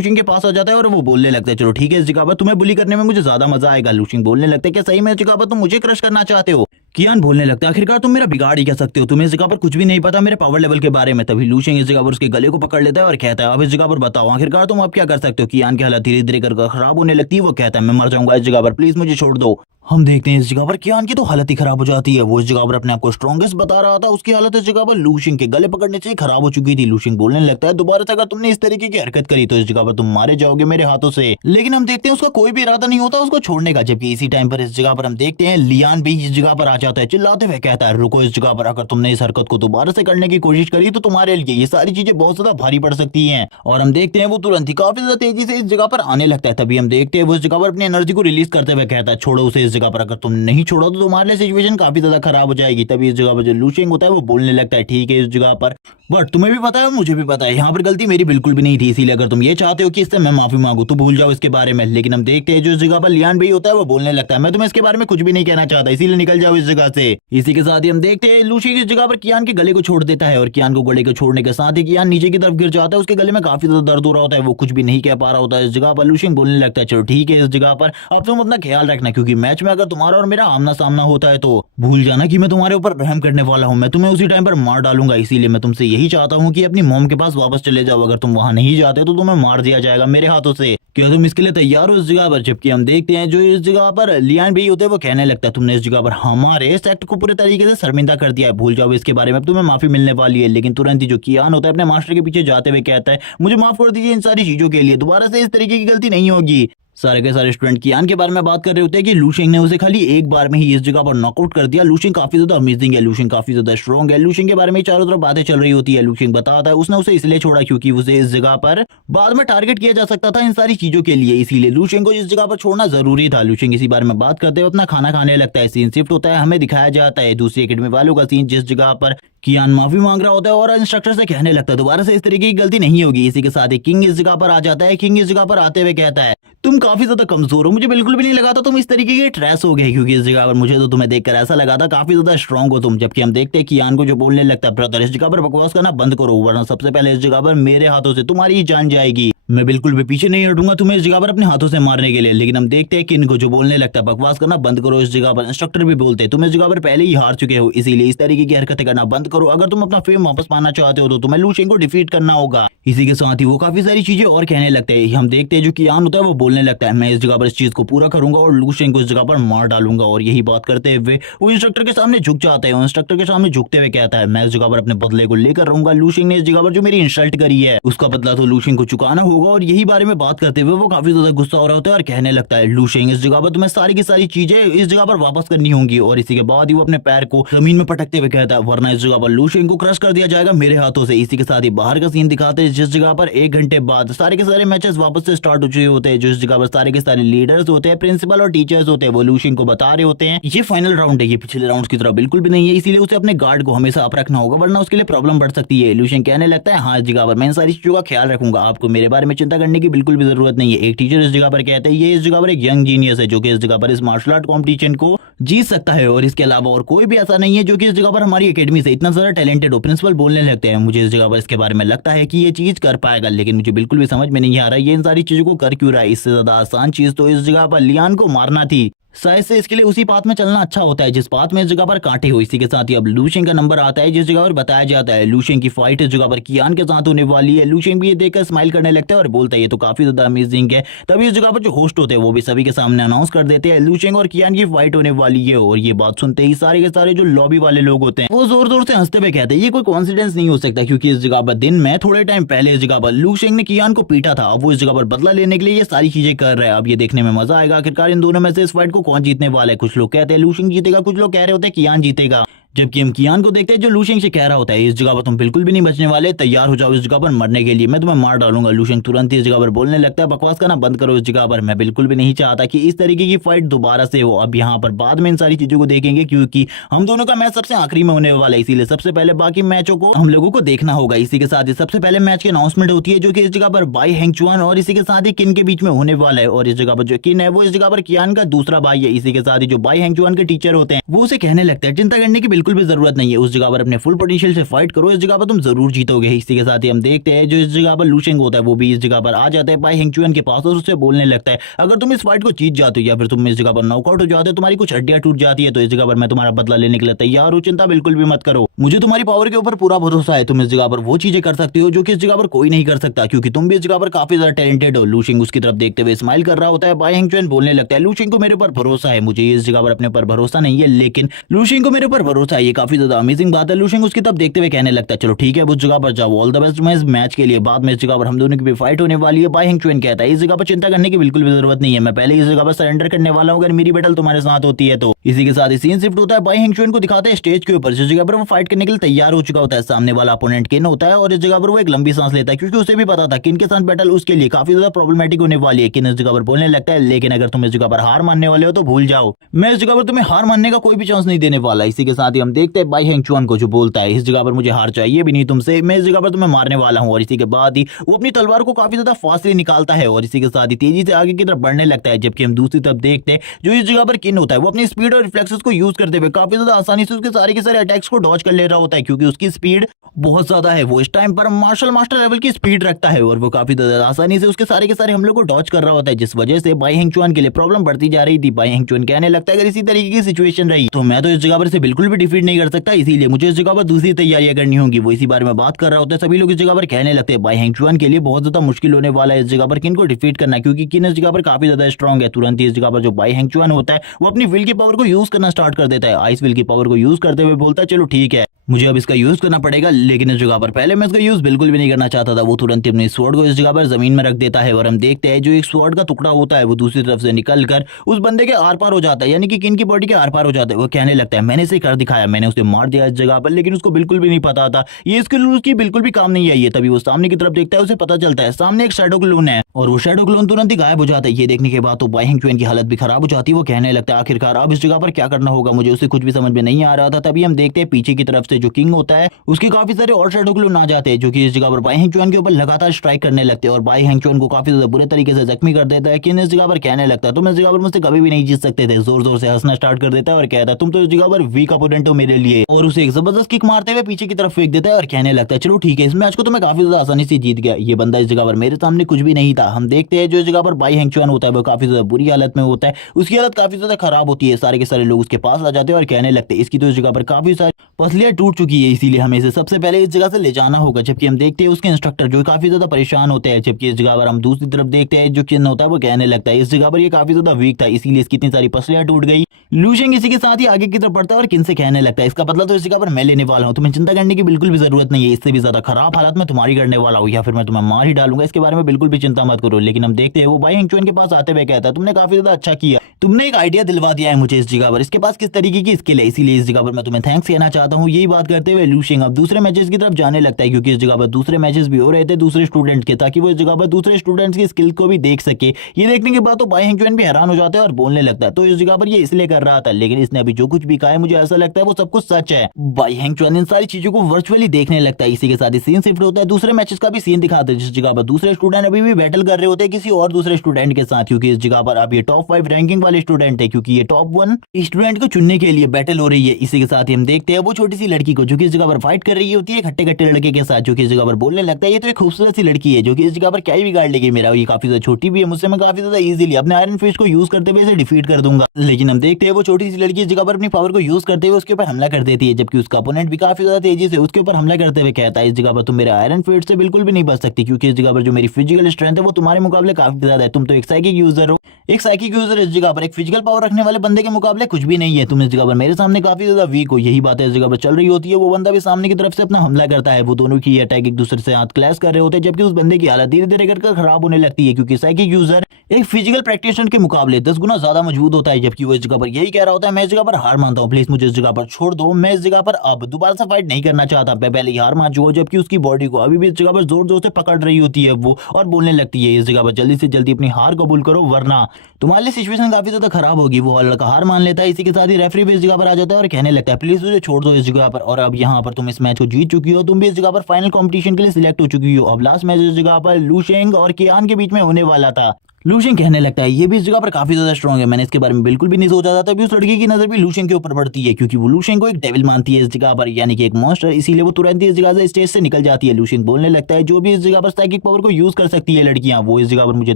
शेंग के पास आ जाता है और वो बोलने लगता है चलो ठीक है इस जगह पर तुम्हें बुली करने में मुझे ज्यादा मजा आएगा। लू शेंग बोलने लगता है क्या सही में इस जगह पर तुम मुझे क्रश करना चाहते हो? कियान बोलने लगता है आखिरकार तुम मेरा बिगाड़ ही क्या सकते हो, तुम्हें इस जगह पर कुछ भी नहीं पता मेरे पावर लेवल के बारे में। तभी लू शेंग इस जगह पर उसके गले को पकड़ लेता है और कहता है अब इस जगह पर बताओ आखिरकार तुम अब क्या कर सकते हो। कियान की हालत धीरे धीरे कर खराब होने लगती है, वो कहता है मैं मर जाऊंगा इस जगह पर, प्लीज मुझे छोड़ दो। हम देखते हैं इस जगह पर कियान की तो हालत ही खराब हो जाती है, वो इस जगह पर अपने आप को स्ट्रॉन्गेस्ट बता रहा था, उसकी हालत इस जगह पर लू शेंग के गले पकड़ने से ही खराब हो चुकी थी। लू शेंग बोलने लगता है दोबारा से अगर तुमने इस तरीके की हरकत करी तो इस जगह पर तुम मारे जाओगे मेरे हाथों से। लेकिन हम देखते हैं उसका कोई भी इरादा नहीं होता उसको छोड़ने का। जबकि इसी टाइम पर इस जगह पर हम देखते हैं लियान भी इस जगह पर आ जाता है, चिल्लाते हुए कहता है रुको इस जगह पर, अगर तुमने इस हरकत को दोबारा से करने की कोशिश करी तो तुम्हारे लिए ये सारी चीजें बहुत ज्यादा भारी पड़ सकती हैं। और हम देखते हैं वो तुरंत ही काफी ज्यादा तेजी से इस जगह पर आने लगता है। तभी हम देखते हैं वो इस जगह पर अपनी एनर्जी को रिलीज करते हुए कहता है छोड़ो उसे इस जगह पर, अगर तुम नहीं छोड़ा तो तुम्हारे लिए सिचुएशन काफी ज्यादा खराब हो जाएगी। तभी इस जगह पर जो लू शेंग होता है वो बोलने लगता है ठीक है इस जगह पर, बट तुम्हें भी पता है मुझे भी पता है यहाँ पर गलती मेरी बिल्कुल भी नहीं थी, इसीलिए अगर तुम ये चाहते हो कि इससे मैं माफी मांगू तो भूल जाओ इसके बारे में। लेकिन हम देखते हैं जो इस जगह पर लियान भाई होता है वो बोलने लगता है मैं तुम्हें इसके बारे में कुछ भी नहीं कहना चाहता, इसीलिए निकल जाओ इस जगह से। इसी के साथ ही हम देखते हैं लू शेंग इस जगह पर कियान के गले को छोड़ देता है और कियान को गले को छोड़ने के साथ ही कियान नीचे की तरफ गिर जाता है, उसके गले में काफी ज्यादा दर्द हो रहा होता है, वो कुछ भी नहीं कह पा रहा होता है। इस जगह पर लू शेंग बोलने लगता है चलो ठीक है इस जगह पर अब तुम अपना ख्याल रखना, क्योंकि मैच में अगर तुम्हारा और मेरा आमना सामना होता है तो भूल जाना कि मैं तुम्हारे ऊपर रहम करने वाला हूँ, मैं तुम्हें उसी टाइम पर मार डालूंगा। इसीलिए मैं तुमसे यही चाहता हूँ कि अपनी मॉम के पास वापस चले जाओ, अगर तुम वहां नहीं जाते तो तुम्हें मार दिया जाएगा मेरे हाथों से, क्या तुम इसके लिए तैयार हो इस जगह पर? जबकि हम देखते हैं जो इस जगह पर लियान भी होते हैं वो कहने लगता है तुमने इस जगह पर हमारे सेक्ट को पूरे तरीके से शर्मिंदा कर दिया है, भूल जाओ इसके बारे में, अब तुम्हें माफी मिलने वाली है। लेकिन तुरंत ही जो कियान होता है अपने मास्टर के पीछे जाते हुए कहता है मुझे माफ कर दीजिए इन सारी चीजों के लिए, दोबारा से इस तरीके की गलती नहीं होगी। सारे के सारे स्टूडेंट कियान के बारे में बात कर रहे होते हैं कि लू शेंग ने उसे खाली एक बार में ही इस जगह पर नॉकआउट कर दिया। लू शेंग काफी ज्यादा अमेजिंग है, लू शेंग काफी ज्यादा स्ट्रॉन्ग है। लू शेंग के बारे में चारों तरफ बातें चल रही होती है। लू शेंग बताता है उसने उसे इसलिए छोड़ा क्योंकि उसे इस जगह पर बाद में टारगेट किया जा सकता था इन सारी चीजों के लिए, इसीलिए लू शेंग को इस जगह पर छोड़ना जरूरी था। लू शेंग इसी बारे में बात करते हुए अपना खाना खाने लगता है। सीन शिफ्ट होता है, हमें दिखाया जाता है दूसरी एकेडमी वालों का सीन, जिस जगह पर कियान माफी मांग रहा होता है और इंस्ट्रक्टर से कहने लगता है दोबारा से इस तरीके की गलती नहीं होगी। इसी के साथ ही किंग इस जगह पर आ जाता है। किंग इस जगह पर आते हुए कहता है तुम काफी ज्यादा कमजोर हो, मुझे बिल्कुल भी नहीं लगा था तुम इस तरीके के ट्रैश हो गए, क्योंकि इस जगह पर मुझे तो तुम्हें देखकर ऐसा लगा था काफी ज्यादा स्ट्रांग हो तुम। जबकि हम देखते हैं कियान को जो बोलने लगता है ब्रदर इस जगह पर बकवास करना बंद करो, वरना सबसे पहले इस जगह पर मेरे हाथों से तुम्हारी ही जान जाएगी, मैं बिल्कुल भी पीछे नहीं हटूंगा तुम्हें इस जगह पर अपने हाथों से मारने के लिए। लेकिन हम देखते हैं कि इनको जो बोलने लगता है बकवास करना बंद करो इस जगह पर, इंस्ट्रक्टर भी बोलते हैं तुम इस जगह पर पहले ही हार चुके हो, इसीलिए इस तरीके की हरकतें करना बंद करो, अगर तुम अपना फेम वापस पाना चाहते हो तो तुम्हें लू शेंग को डिफीट करना होगा। इसी के साथ ही वो काफी सारी चीजें और कहने लगते हैं। हम देखते हैं जो कियान होता है वो बोलने लगता है मैं इस जगह पर इस चीज को पूरा करूंगा और लू शेंग को इस जगह पर मार डालूंगा। और यही बात करते हुए वो इंस्ट्रक्टर के सामने झुक जाता है, इंस्ट्रक्टर के सामने झुकते हुए कहता है मैं इस जगह पर अपने बदले को लेकर रहूंगा, लू शेंग ने इस जगह पर जो मेरी इंसल्ट करी है उसका बदला तो लू शेंग को चुकाना होगा। और यही बारे में बात करते हुए वो काफी ज्यादा गुस्सा हो रहा होता है और कहने लगता है लू शेंग इस जगह पर तुम्हें सारी की सारी चीजें इस जगह पर वापस करनी होंगी। और इसी के बाद ही वो अपने पैर को जमीन में पटकते हुए कहता है वरना इस जगह पर लू शेंग को क्रश कर दिया जाएगा मेरे हाथों से। इसी के साथ ही बाहर का सीन दिखाते हैं जिस जगह पर 1 घंटे बाद सारे के सारे मैचेस वापस से स्टार्ट हो चुके होते हैं, जिस जगह पर सारे के सारे लीडर्स होते हैं, प्रिंसिपल और टीचर्स होते हैं, वो लू शेंग को बता रहे होते हैं ये फाइनल राउंड है, ये पिछले राउंड की तरह बिल्कुल भी नहीं है, इसीलिए उसे अपने गार्ड को हमेशा अप रखना होगा वरना उसके लिए प्रॉब्लम बढ़ सकती है। लू शेंग कहने लगता है हाँ इस जगह पर मैं इन सारी चीजों का ख्याल रखूंगा, आपको मेरे बारे में चिंता करने की बिल्कुल भी जरूरत नहीं है। एक टीचर इस जगह पर कहते हैं ये इस जगह पर एक यंग जीनियस है जो कि इस जगह पर इस मार्शल आर्ट कॉम्पिटिशन को जीत सकता है और इसके अलावा और कोई भी ऐसा नहीं है जो कि इस जगह पर हमारी एकेडमी से इतना ज्यादा टैलेंटेड हो। प्रिंसिपल बोलने लगते हैं मुझे इस जगह पर इसके बारे में लगता है कि ये चीज कर पाएगा, लेकिन मुझे बिल्कुल भी समझ में नहीं आ रहा है ये इन सारी चीजों को कर क्यों रहा है, इससे ज्यादा आसान चीज तो इस जगह पर लियान को मारना थी। शायद से इसके लिए उसी पाथ में चलना अच्छा होता है जिस पाथ में इस जगह पर कांटे हो। इसी के साथ ही अब लूशिंग का नंबर आता है जिस जगह पर बताया जाता है लूशिंग की फाइट इस जगह पर कियान के साथ होने वाली है। लूशिंग भी ये देखकर स्माइल करने लगता है और बोलता है ये तो काफी ज्यादा अमेजिंग है। तभी इस जगह पर जो होस्ट होते हैं वो भी सभी के सामने अनाउंस कर देते हैं लूशिंग और कियान की फाइट होने वाली है। और ये बात सुनते ही सारे के सारे जो लॉबी वाले लोग होते हैं वो जोर जोर से हंसते हुए कहते हैं ये कोई कॉन्सिडेंस नहीं हो सकता, क्योंकि इस जगह पर दिन में थोड़े टाइम पहले इस जगह पर लूशिंग ने कियान को पीटा था। अब वो इस जगह पर बदला लेने के लिए ये सारी चीजें कर रहा है। अब ये देखने में मजा आएगा आखिरकार इन दोनों में से इस फाइट को कौन जीतने वाला है। कुछ लोग कहते हैं लूशिंग जीतेगा, कुछ लोग कह रहे होते हैं कियान जीतेगा। जबकि हम कियान को देखते हैं जो लूशिंग से कह रहा होता है इस जगह पर तुम बिल्कुल भी नहीं बचने वाले, तैयार हो जाओ इस जगह पर मरने के लिए, मैं तुम्हें मार डालूंगा। लूशिंग तुरंत ही इस जगह पर बोलने लगता है बकवास करना बंद करो इस जगह पर, मैं बिल्कुल भी नहीं चाहता कि इस तरीके की फाइट दोबारा से हो। अब यहाँ पर बाद में इन सारी चीजों को देखेंगे क्योंकि हम दोनों का मैच सबसे आखिरी में होने वाला है, इसीलिए सबसे पहले बाकी मैचों को हम लोगों को देखना होगा। इसी के साथ ही सबसे पहले मैच की अनाउंसमेंट होती है जो कि इस जगह पर बाई हेंगचुआन और इसी के साथ ही किन के बीच में होने वाला है। और इस जगह पर जो किन है वो इस जगह पर कियान का दूसरा भाई है। इसी के साथ ही जो बाई हेंगचुआन के टीचर होते हैं वो उसे कहने लगते हैं चिंता करने की बिल्कुल भी जरूरत नहीं है, उस जगह पर अपने फुल पोटेंशियल से फाइट करो, इस जगह पर तुम जरूर जीतोगे। इसी के साथ ही हम देखते हैं जो इस जगह पर लूशिंग होता है वो भी इस जगह पर आ जाता है बाई हेंगचुआन के पास और उससे बोलने लगता है अगर तुम इस फाइट को जीत जाते हो या फिर तुम इस जगह पर नॉकआउट हो जाते हो, तुम्हारी कुछ हड्डियां टूट जाती है, तो इस जगह पर मैं तुम्हारा बदला लेने के लिए तैयार हूं, चिंता बिल्कुल भी मत करो, मुझे तुम्हारी पावर के ऊपर पूरा भरोसा है। तुम इस जगह पर वो चीजें कर सकते हो जो कि इस जगह पर कोई नहीं कर सकता, क्योंकि तुम भी इस जगह पर काफी ज्यादा टैलेंटेड हो। लूशिंग उसकी तरफ देखते हुए स्माइल कर रहा होता है। बाई हेंगचुआन बोलने लगता है लूशिंग को मेरे ऊपर भरोसा है, मुझे इस जगह पर अपने ऊपर भरोसा नहीं है, लेकिन लूशिंग को मेरे ऊपर भरोसा है, ये काफी ज्यादा अमेजिंग बात है। लूशिंग उसकी तरफ देखते हुए कहने लगता है चलो ठीक है उस जगह पर जाओ, ऑल द बेस्ट मैं इस मैच के लिए, बाद में इस जगह पर हम दोनों की भी फाइट होने वाली है। बाई हेंगचुआन कहता है इस जगह पर चिंता करने की बिल्कुल भी जरूरत नहीं है, मैं पहले इस जगह पर सरेंडर करने वाला हूं अगर मेरी बैटल तुम्हारे साथ होती है तो। इसी के साथ ही सीन शिफ्ट होता है, बाई हेंगचुआन को दिखाते हैं स्टेज के ऊपर जिस जगह पर वो फाइट करने के लिए तैयार हो चुका होता है। सामने वाला अपोनेंट किन होता है और इस जगह पर वो एक लंबी सांस लेता है क्योंकि उसे भी पता था किन के साथ बैटल उसके लिए काफी ज्यादा प्रॉब्लमेटिक होने वाली है। किन इस जगह पर बोलने लगता है लेकिन अगर तुम इस जगह पर हार मानने वाले हो तो भूल जाओ, मैं इस जगह पर तुम्हें हार मानने का कोई भी चांस नहीं देने वाला। इसी के साथ ही हम देखते हैं बाई हेंगचुआन को जो बोलता है इस जगह पर मुझे हार चाहिए भी नहीं तुमसे, मैं इस जगह पर तुम्हें मारने वाला हूं। और इसी के बाद ही वो अपनी तलवार को काफी ज्यादा फास्टली निकालता है और इसी के साथ ही तेजी से आगे की तरफ बढ़ने लगता है। जबकि हम दूसरी तरफ देखते हैं जो इस जगह पर किन होता है वो अपनी स्पीड और रिफ्लेक्सेस को यूज करते हुए काफी ज्यादा आसानी से उसके सारे के सारे अटैक्स को डॉज कर ले रहा होता है, क्योंकि उसकी स्पीड बहुत ज्यादा है। वो इस टाइम पर मार्शल मास्टर लेवल की स्पीड रखता है और वो काफी ज्यादा आसानी से उसके सारे के सारे हमलों को डॉज कर रहा होता है, जिस वजह से बाई हेंगचुआन के लिए प्रॉब्लम बढ़ती जा रही थी। बाई हेंगचुआन कहने लगता है अगर इसी तरीके की सिचुएशन रही तो मैं तो इस जगह पर से बिल्कुल भी डिफीट नहीं कर सकता, इसीलिए मुझे इस जगह पर दूसरी तैयारियां करनी होंगी। वो इसी बारे में बात कर रहा होता है। सभी लोग इस जगह पर कहने लगते हैं बाई हेंगचुआन के लिए बहुत ज्यादा मुश्किल होने वाला है इस जगह पर किन को डिफीट करना, क्योंकि किन इस जगह पर काफी ज्यादा स्ट्रॉन्ग है। तुरंत ही इस जगह पर जो बाई हेंगचुआन होता है वो अपनी विल की पावर को यूज करना स्टार्ट कर देता है। आइस विल की पावर को यूज करते हुए बोलता है चलो ठीक है मुझे अब इसका यूज करना पड़ेगा, लेकिन इस जगह पर पहले मैं इसका यूज बिल्कुल भी नहीं करना चाहता था। वो तुरंत ही अपने स्वॉर्ड को इस जगह पर जमीन में रख देता है और हम देखते हैं जो एक स्वॉर्ड का टुकड़ा होता है वो दूसरी तरफ से निकल कर उस बंदे के आर पार हो जाता है, यानी कि किन की बॉडी के आर पार हो जाता है। वो कहने लगता है मैंने इसे कर दिखाया, मैंने उसे मार दिया इस जगह पर, लेकिन उसको बिल्कुल भी नहीं पता था ये स्किल उसकी बिल्कुल भी काम नहीं आई है। तभी वो सामने की तरफ देखता है, उसे पता चलता है सामने एक शैडो क्लोन है और वो शैडो क्लोन तुरंत ही गायब हो जाता है। ये देखने के बाद तो बाई हेंगचुआन की हालत भी खराब हो जाती है। वो कहने लगता है आखिरकार अब इस जगह पर क्या करना होगा, मुझे उसे कुछ भी समझ में नहीं आ रहा था। तभी हम देखते हैं पीछे की तरफ से जो किंग होता है उसके काफी सारे और शैडो क्लोन आ जाते हैं जो कि इस जगह पर बाई हेंगचुआन के ऊपर लगातार स्ट्राइक करने लगते हैं और बाई हेंगचुआन को काफी ज्यादा बुरे तरीके से जख्मी कर देता है। किन इस जगह पर कहने लगता है तुम इस जगह पर मुझसे कभी भी नहीं जीत सकते थे, जोर जोर से हंसना स्टार्ट कर देता है और कहता है तुम तो इस जगह पर वीक अपोनेंट हो मेरे लिए, और उसे एक जबरदस्त किक मारते हुए पीछे की तरफ फेंक देता है और कहने लगता है चलो ठीक है इस मैच को तो मैं काफी ज्यादा आसानी से जीत गया, ये बंदा इस जगह पर मेरे सामने कुछ भी नहीं था। हम देखते हैं जो इस जगह पर बाई हेंगचुआन होता है वो काफी ज्यादा बुरी हालत में होता है, उसकी हालत काफी ज्यादा खराब होती है। सारे के सारे लोग उसके पास आ जाते हैं और कहने लगते हैं इसकी तो इस जगह पर काफी सारी पसलियां टूट चुकी है, इसीलिए हमें इसे सबसे पहले इस जगह से ले जाना होगा। जबकि हम देखते हैं उसके इंस्ट्रक्टर जो काफी ज्यादा परेशान होते हैं। जबकि इस जगह पर हम दूसरी तरफ देखते हैं जो किन होता है वो कहने लगता है इस जगह पर ये काफी ज्यादा वीक था, इसीलिए इसकी इतनी सारी पसलियां टूट गई। लूशिंग इसी के साथ ही आगे की तरफ बढ़ता है और किन से कहने लगता है इसका बदला तो इस जगह पर मैं लेने वाला हूं, तुम्हें चिंता करने की बिल्कुल भी जरूरत नहीं है, इससे भी ज्यादा खराब हालत में तुम्हारी करने वाला हूं या फिर मैं तुम्हें मार ही डालूंगा, इसके बारे में बिल्कुल भी चिंता मत करो। लेकिन हम देखते हैं वो बाई हेंगचुआन के पास आते हुए कहता है तुमने काफी ज्यादा अच्छा किया, तुमने एक आइडिया दिलवा दिया है मुझे इस जगह पर, इसके पास किस तरीके की स्किल है, इसीलिए इस जगह पर मैं तुम्हें थैंक्स कहना चाहता हूँ। यही बात करते हुए लूशिंग अब दूसरे मैचेस की तरफ जाने लगता है, क्योंकि इस जगह पर दूसरे मैचेस भी हो रहे थे दूसरे स्टूडेंट के, ताकि वो इस जगह पर दूसरे स्टूडेंट्स की स्किल को भी देख सके। ये देखने के बाद तो बाई हेंगचुआन भी हैरान हो जाता है और बोलने लगता है तो इस जगह पर ये इसलिए कर कर रहा था, लेकिन इसने अभी जो कुछ भी कहा है मुझे ऐसा लगता है वो सब कुछ सच है। भाई हैंग चुआन इन सारी चीजों को वर्चुअली देखने लगता है। इसी के साथ ही सीन शिफ्ट होता है दूसरे मैचेस का भी सीन दिखाते हैं, जिस जगह पर दूसरे स्टूडेंट अभी भी बैटल कर रहे होते हैं किसी और दूसरे स्टूडेंट के साथ, क्योंकि इस जगह पर अब ये टॉप 5 रैंकिंग वाले स्टूडेंट है, क्योंकि ये टॉप 1 स्टूडेंट को चुनने के लिए बैटल हो रही है। इसी के साथ ही हम देखते हैं वो छोटी सी लड़की को जो कि इस जगह पर फाइट कर रही होती है खट्टे खट्टे लड़के के साथ, जो कि इस जगह पर बोलने लगता है ये तो एक खूबसूरत सी लड़की है जो कि इस जगह पर क्या ही बिगाड़ लेगी मेरा, ये काफी ज्यादा छोटी भी है मुझसे, मैं काफी ज्यादा इजीली अपने आयरन फिस्ट को यूज करते हुए इसे डिफीट कर दूंगा। लेकिन हम देखते हैं वो छोटी सी लड़की इस जगह पर अपनी पावर को यूज करते हुए उसके ऊपर हमला कर देती है, जबकि उसका अपोनेंट भी काफी ज्यादा तेजी से उसके ऊपर हमला करते हुए कहता है इस जगह पर तुम मेरे आयरन फिस्ट से बिल्कुल भी नहीं बच सकती, क्योंकि इस जगह पर जो मेरी फिजिकल स्ट्रेंथ है वो तुम्हारे मुकाबले काफी ज्यादा है, तुम तो एक साइकिक यूजर हो। एक साइकिक यूजर इस जगह पर एक फिजिकल पावर रखने वाले बंदे के मुकाबले कुछ भी नहीं है, तुम इस जगह पर मेरे सामने काफी ज्यादा वीक हो। यही बात है इस जगह पर चल रही होती है, वो बंदा भी सामने की तरफ से अपना हमला करता है, वो दोनों की अटैक एक दूसरे से हाथ क्लैश कर रहे होते हैं, जबकि उस बंदे की हालत धीरे धीरे करके खराब होने लगती है, क्योंकि साइकिक यूजर एक फिजिकल प्रैक्टिशनर के मुकाबले 10 गुना ज्यादा मजबूत होता है, जबकि वो इस जगह पर यही कह रहा होता है मैं इस जगह पर हार मानता हूँ, प्लीज मुझे इस जगह पर छोड़ दो, मैं इस जगह पर अब दोबारा से फाइट नहीं करना चाहता, मैं पहले ही हार मान चुका हूं। जबकि उसकी बॉडी को अभी भी इस जगह पर जोर जोर से पकड़ रही होती है वो, और बोलने लगती है इस जगह पर जल्दी से जल्दी अपनी हार कबूल करो वरना तुम्हारे लिए सिचुएशन काफी ज्यादा खराब होगी। वो लड़का हार मान लेता है। इसी के साथ ही रेफरी भी इस जगह पर आ जाता है और कहने लगता है प्लीज मुझे छोड़ दो इस जगह पर, और अब यहाँ पर तुम इस मैच को जीत चुकी हो, तुम भी इस जगह पर फाइनल कॉम्पिटिशन के लिए सिलेक्ट हो चुकी हो। अब लास्ट मैच इस जगह पर लू शेंग और कियान के बीच में होने वाला था। लूशिंग कहने लगता है ये भी इस जगह पर काफी ज्यादा स्ट्रांग है, मैंने इसके बारे में बिल्कुल भी नहीं सोचा था। तभी उस लड़की की नजर भी लूशिंग के ऊपर पड़ती है, क्योंकि वो लूशिंग को एक डेविल मानती है इस जगह पर, यानी कि एक मॉन्स्टर, इसीलिए वो तुरंत ही इस जगह से स्टेज से निकल जाती है। लूशिंग बोलने लगता है जो भी इस जगह पर साइकिक पावर को यूज कर सकती है लड़कियां, वो इस जगह पर मुझे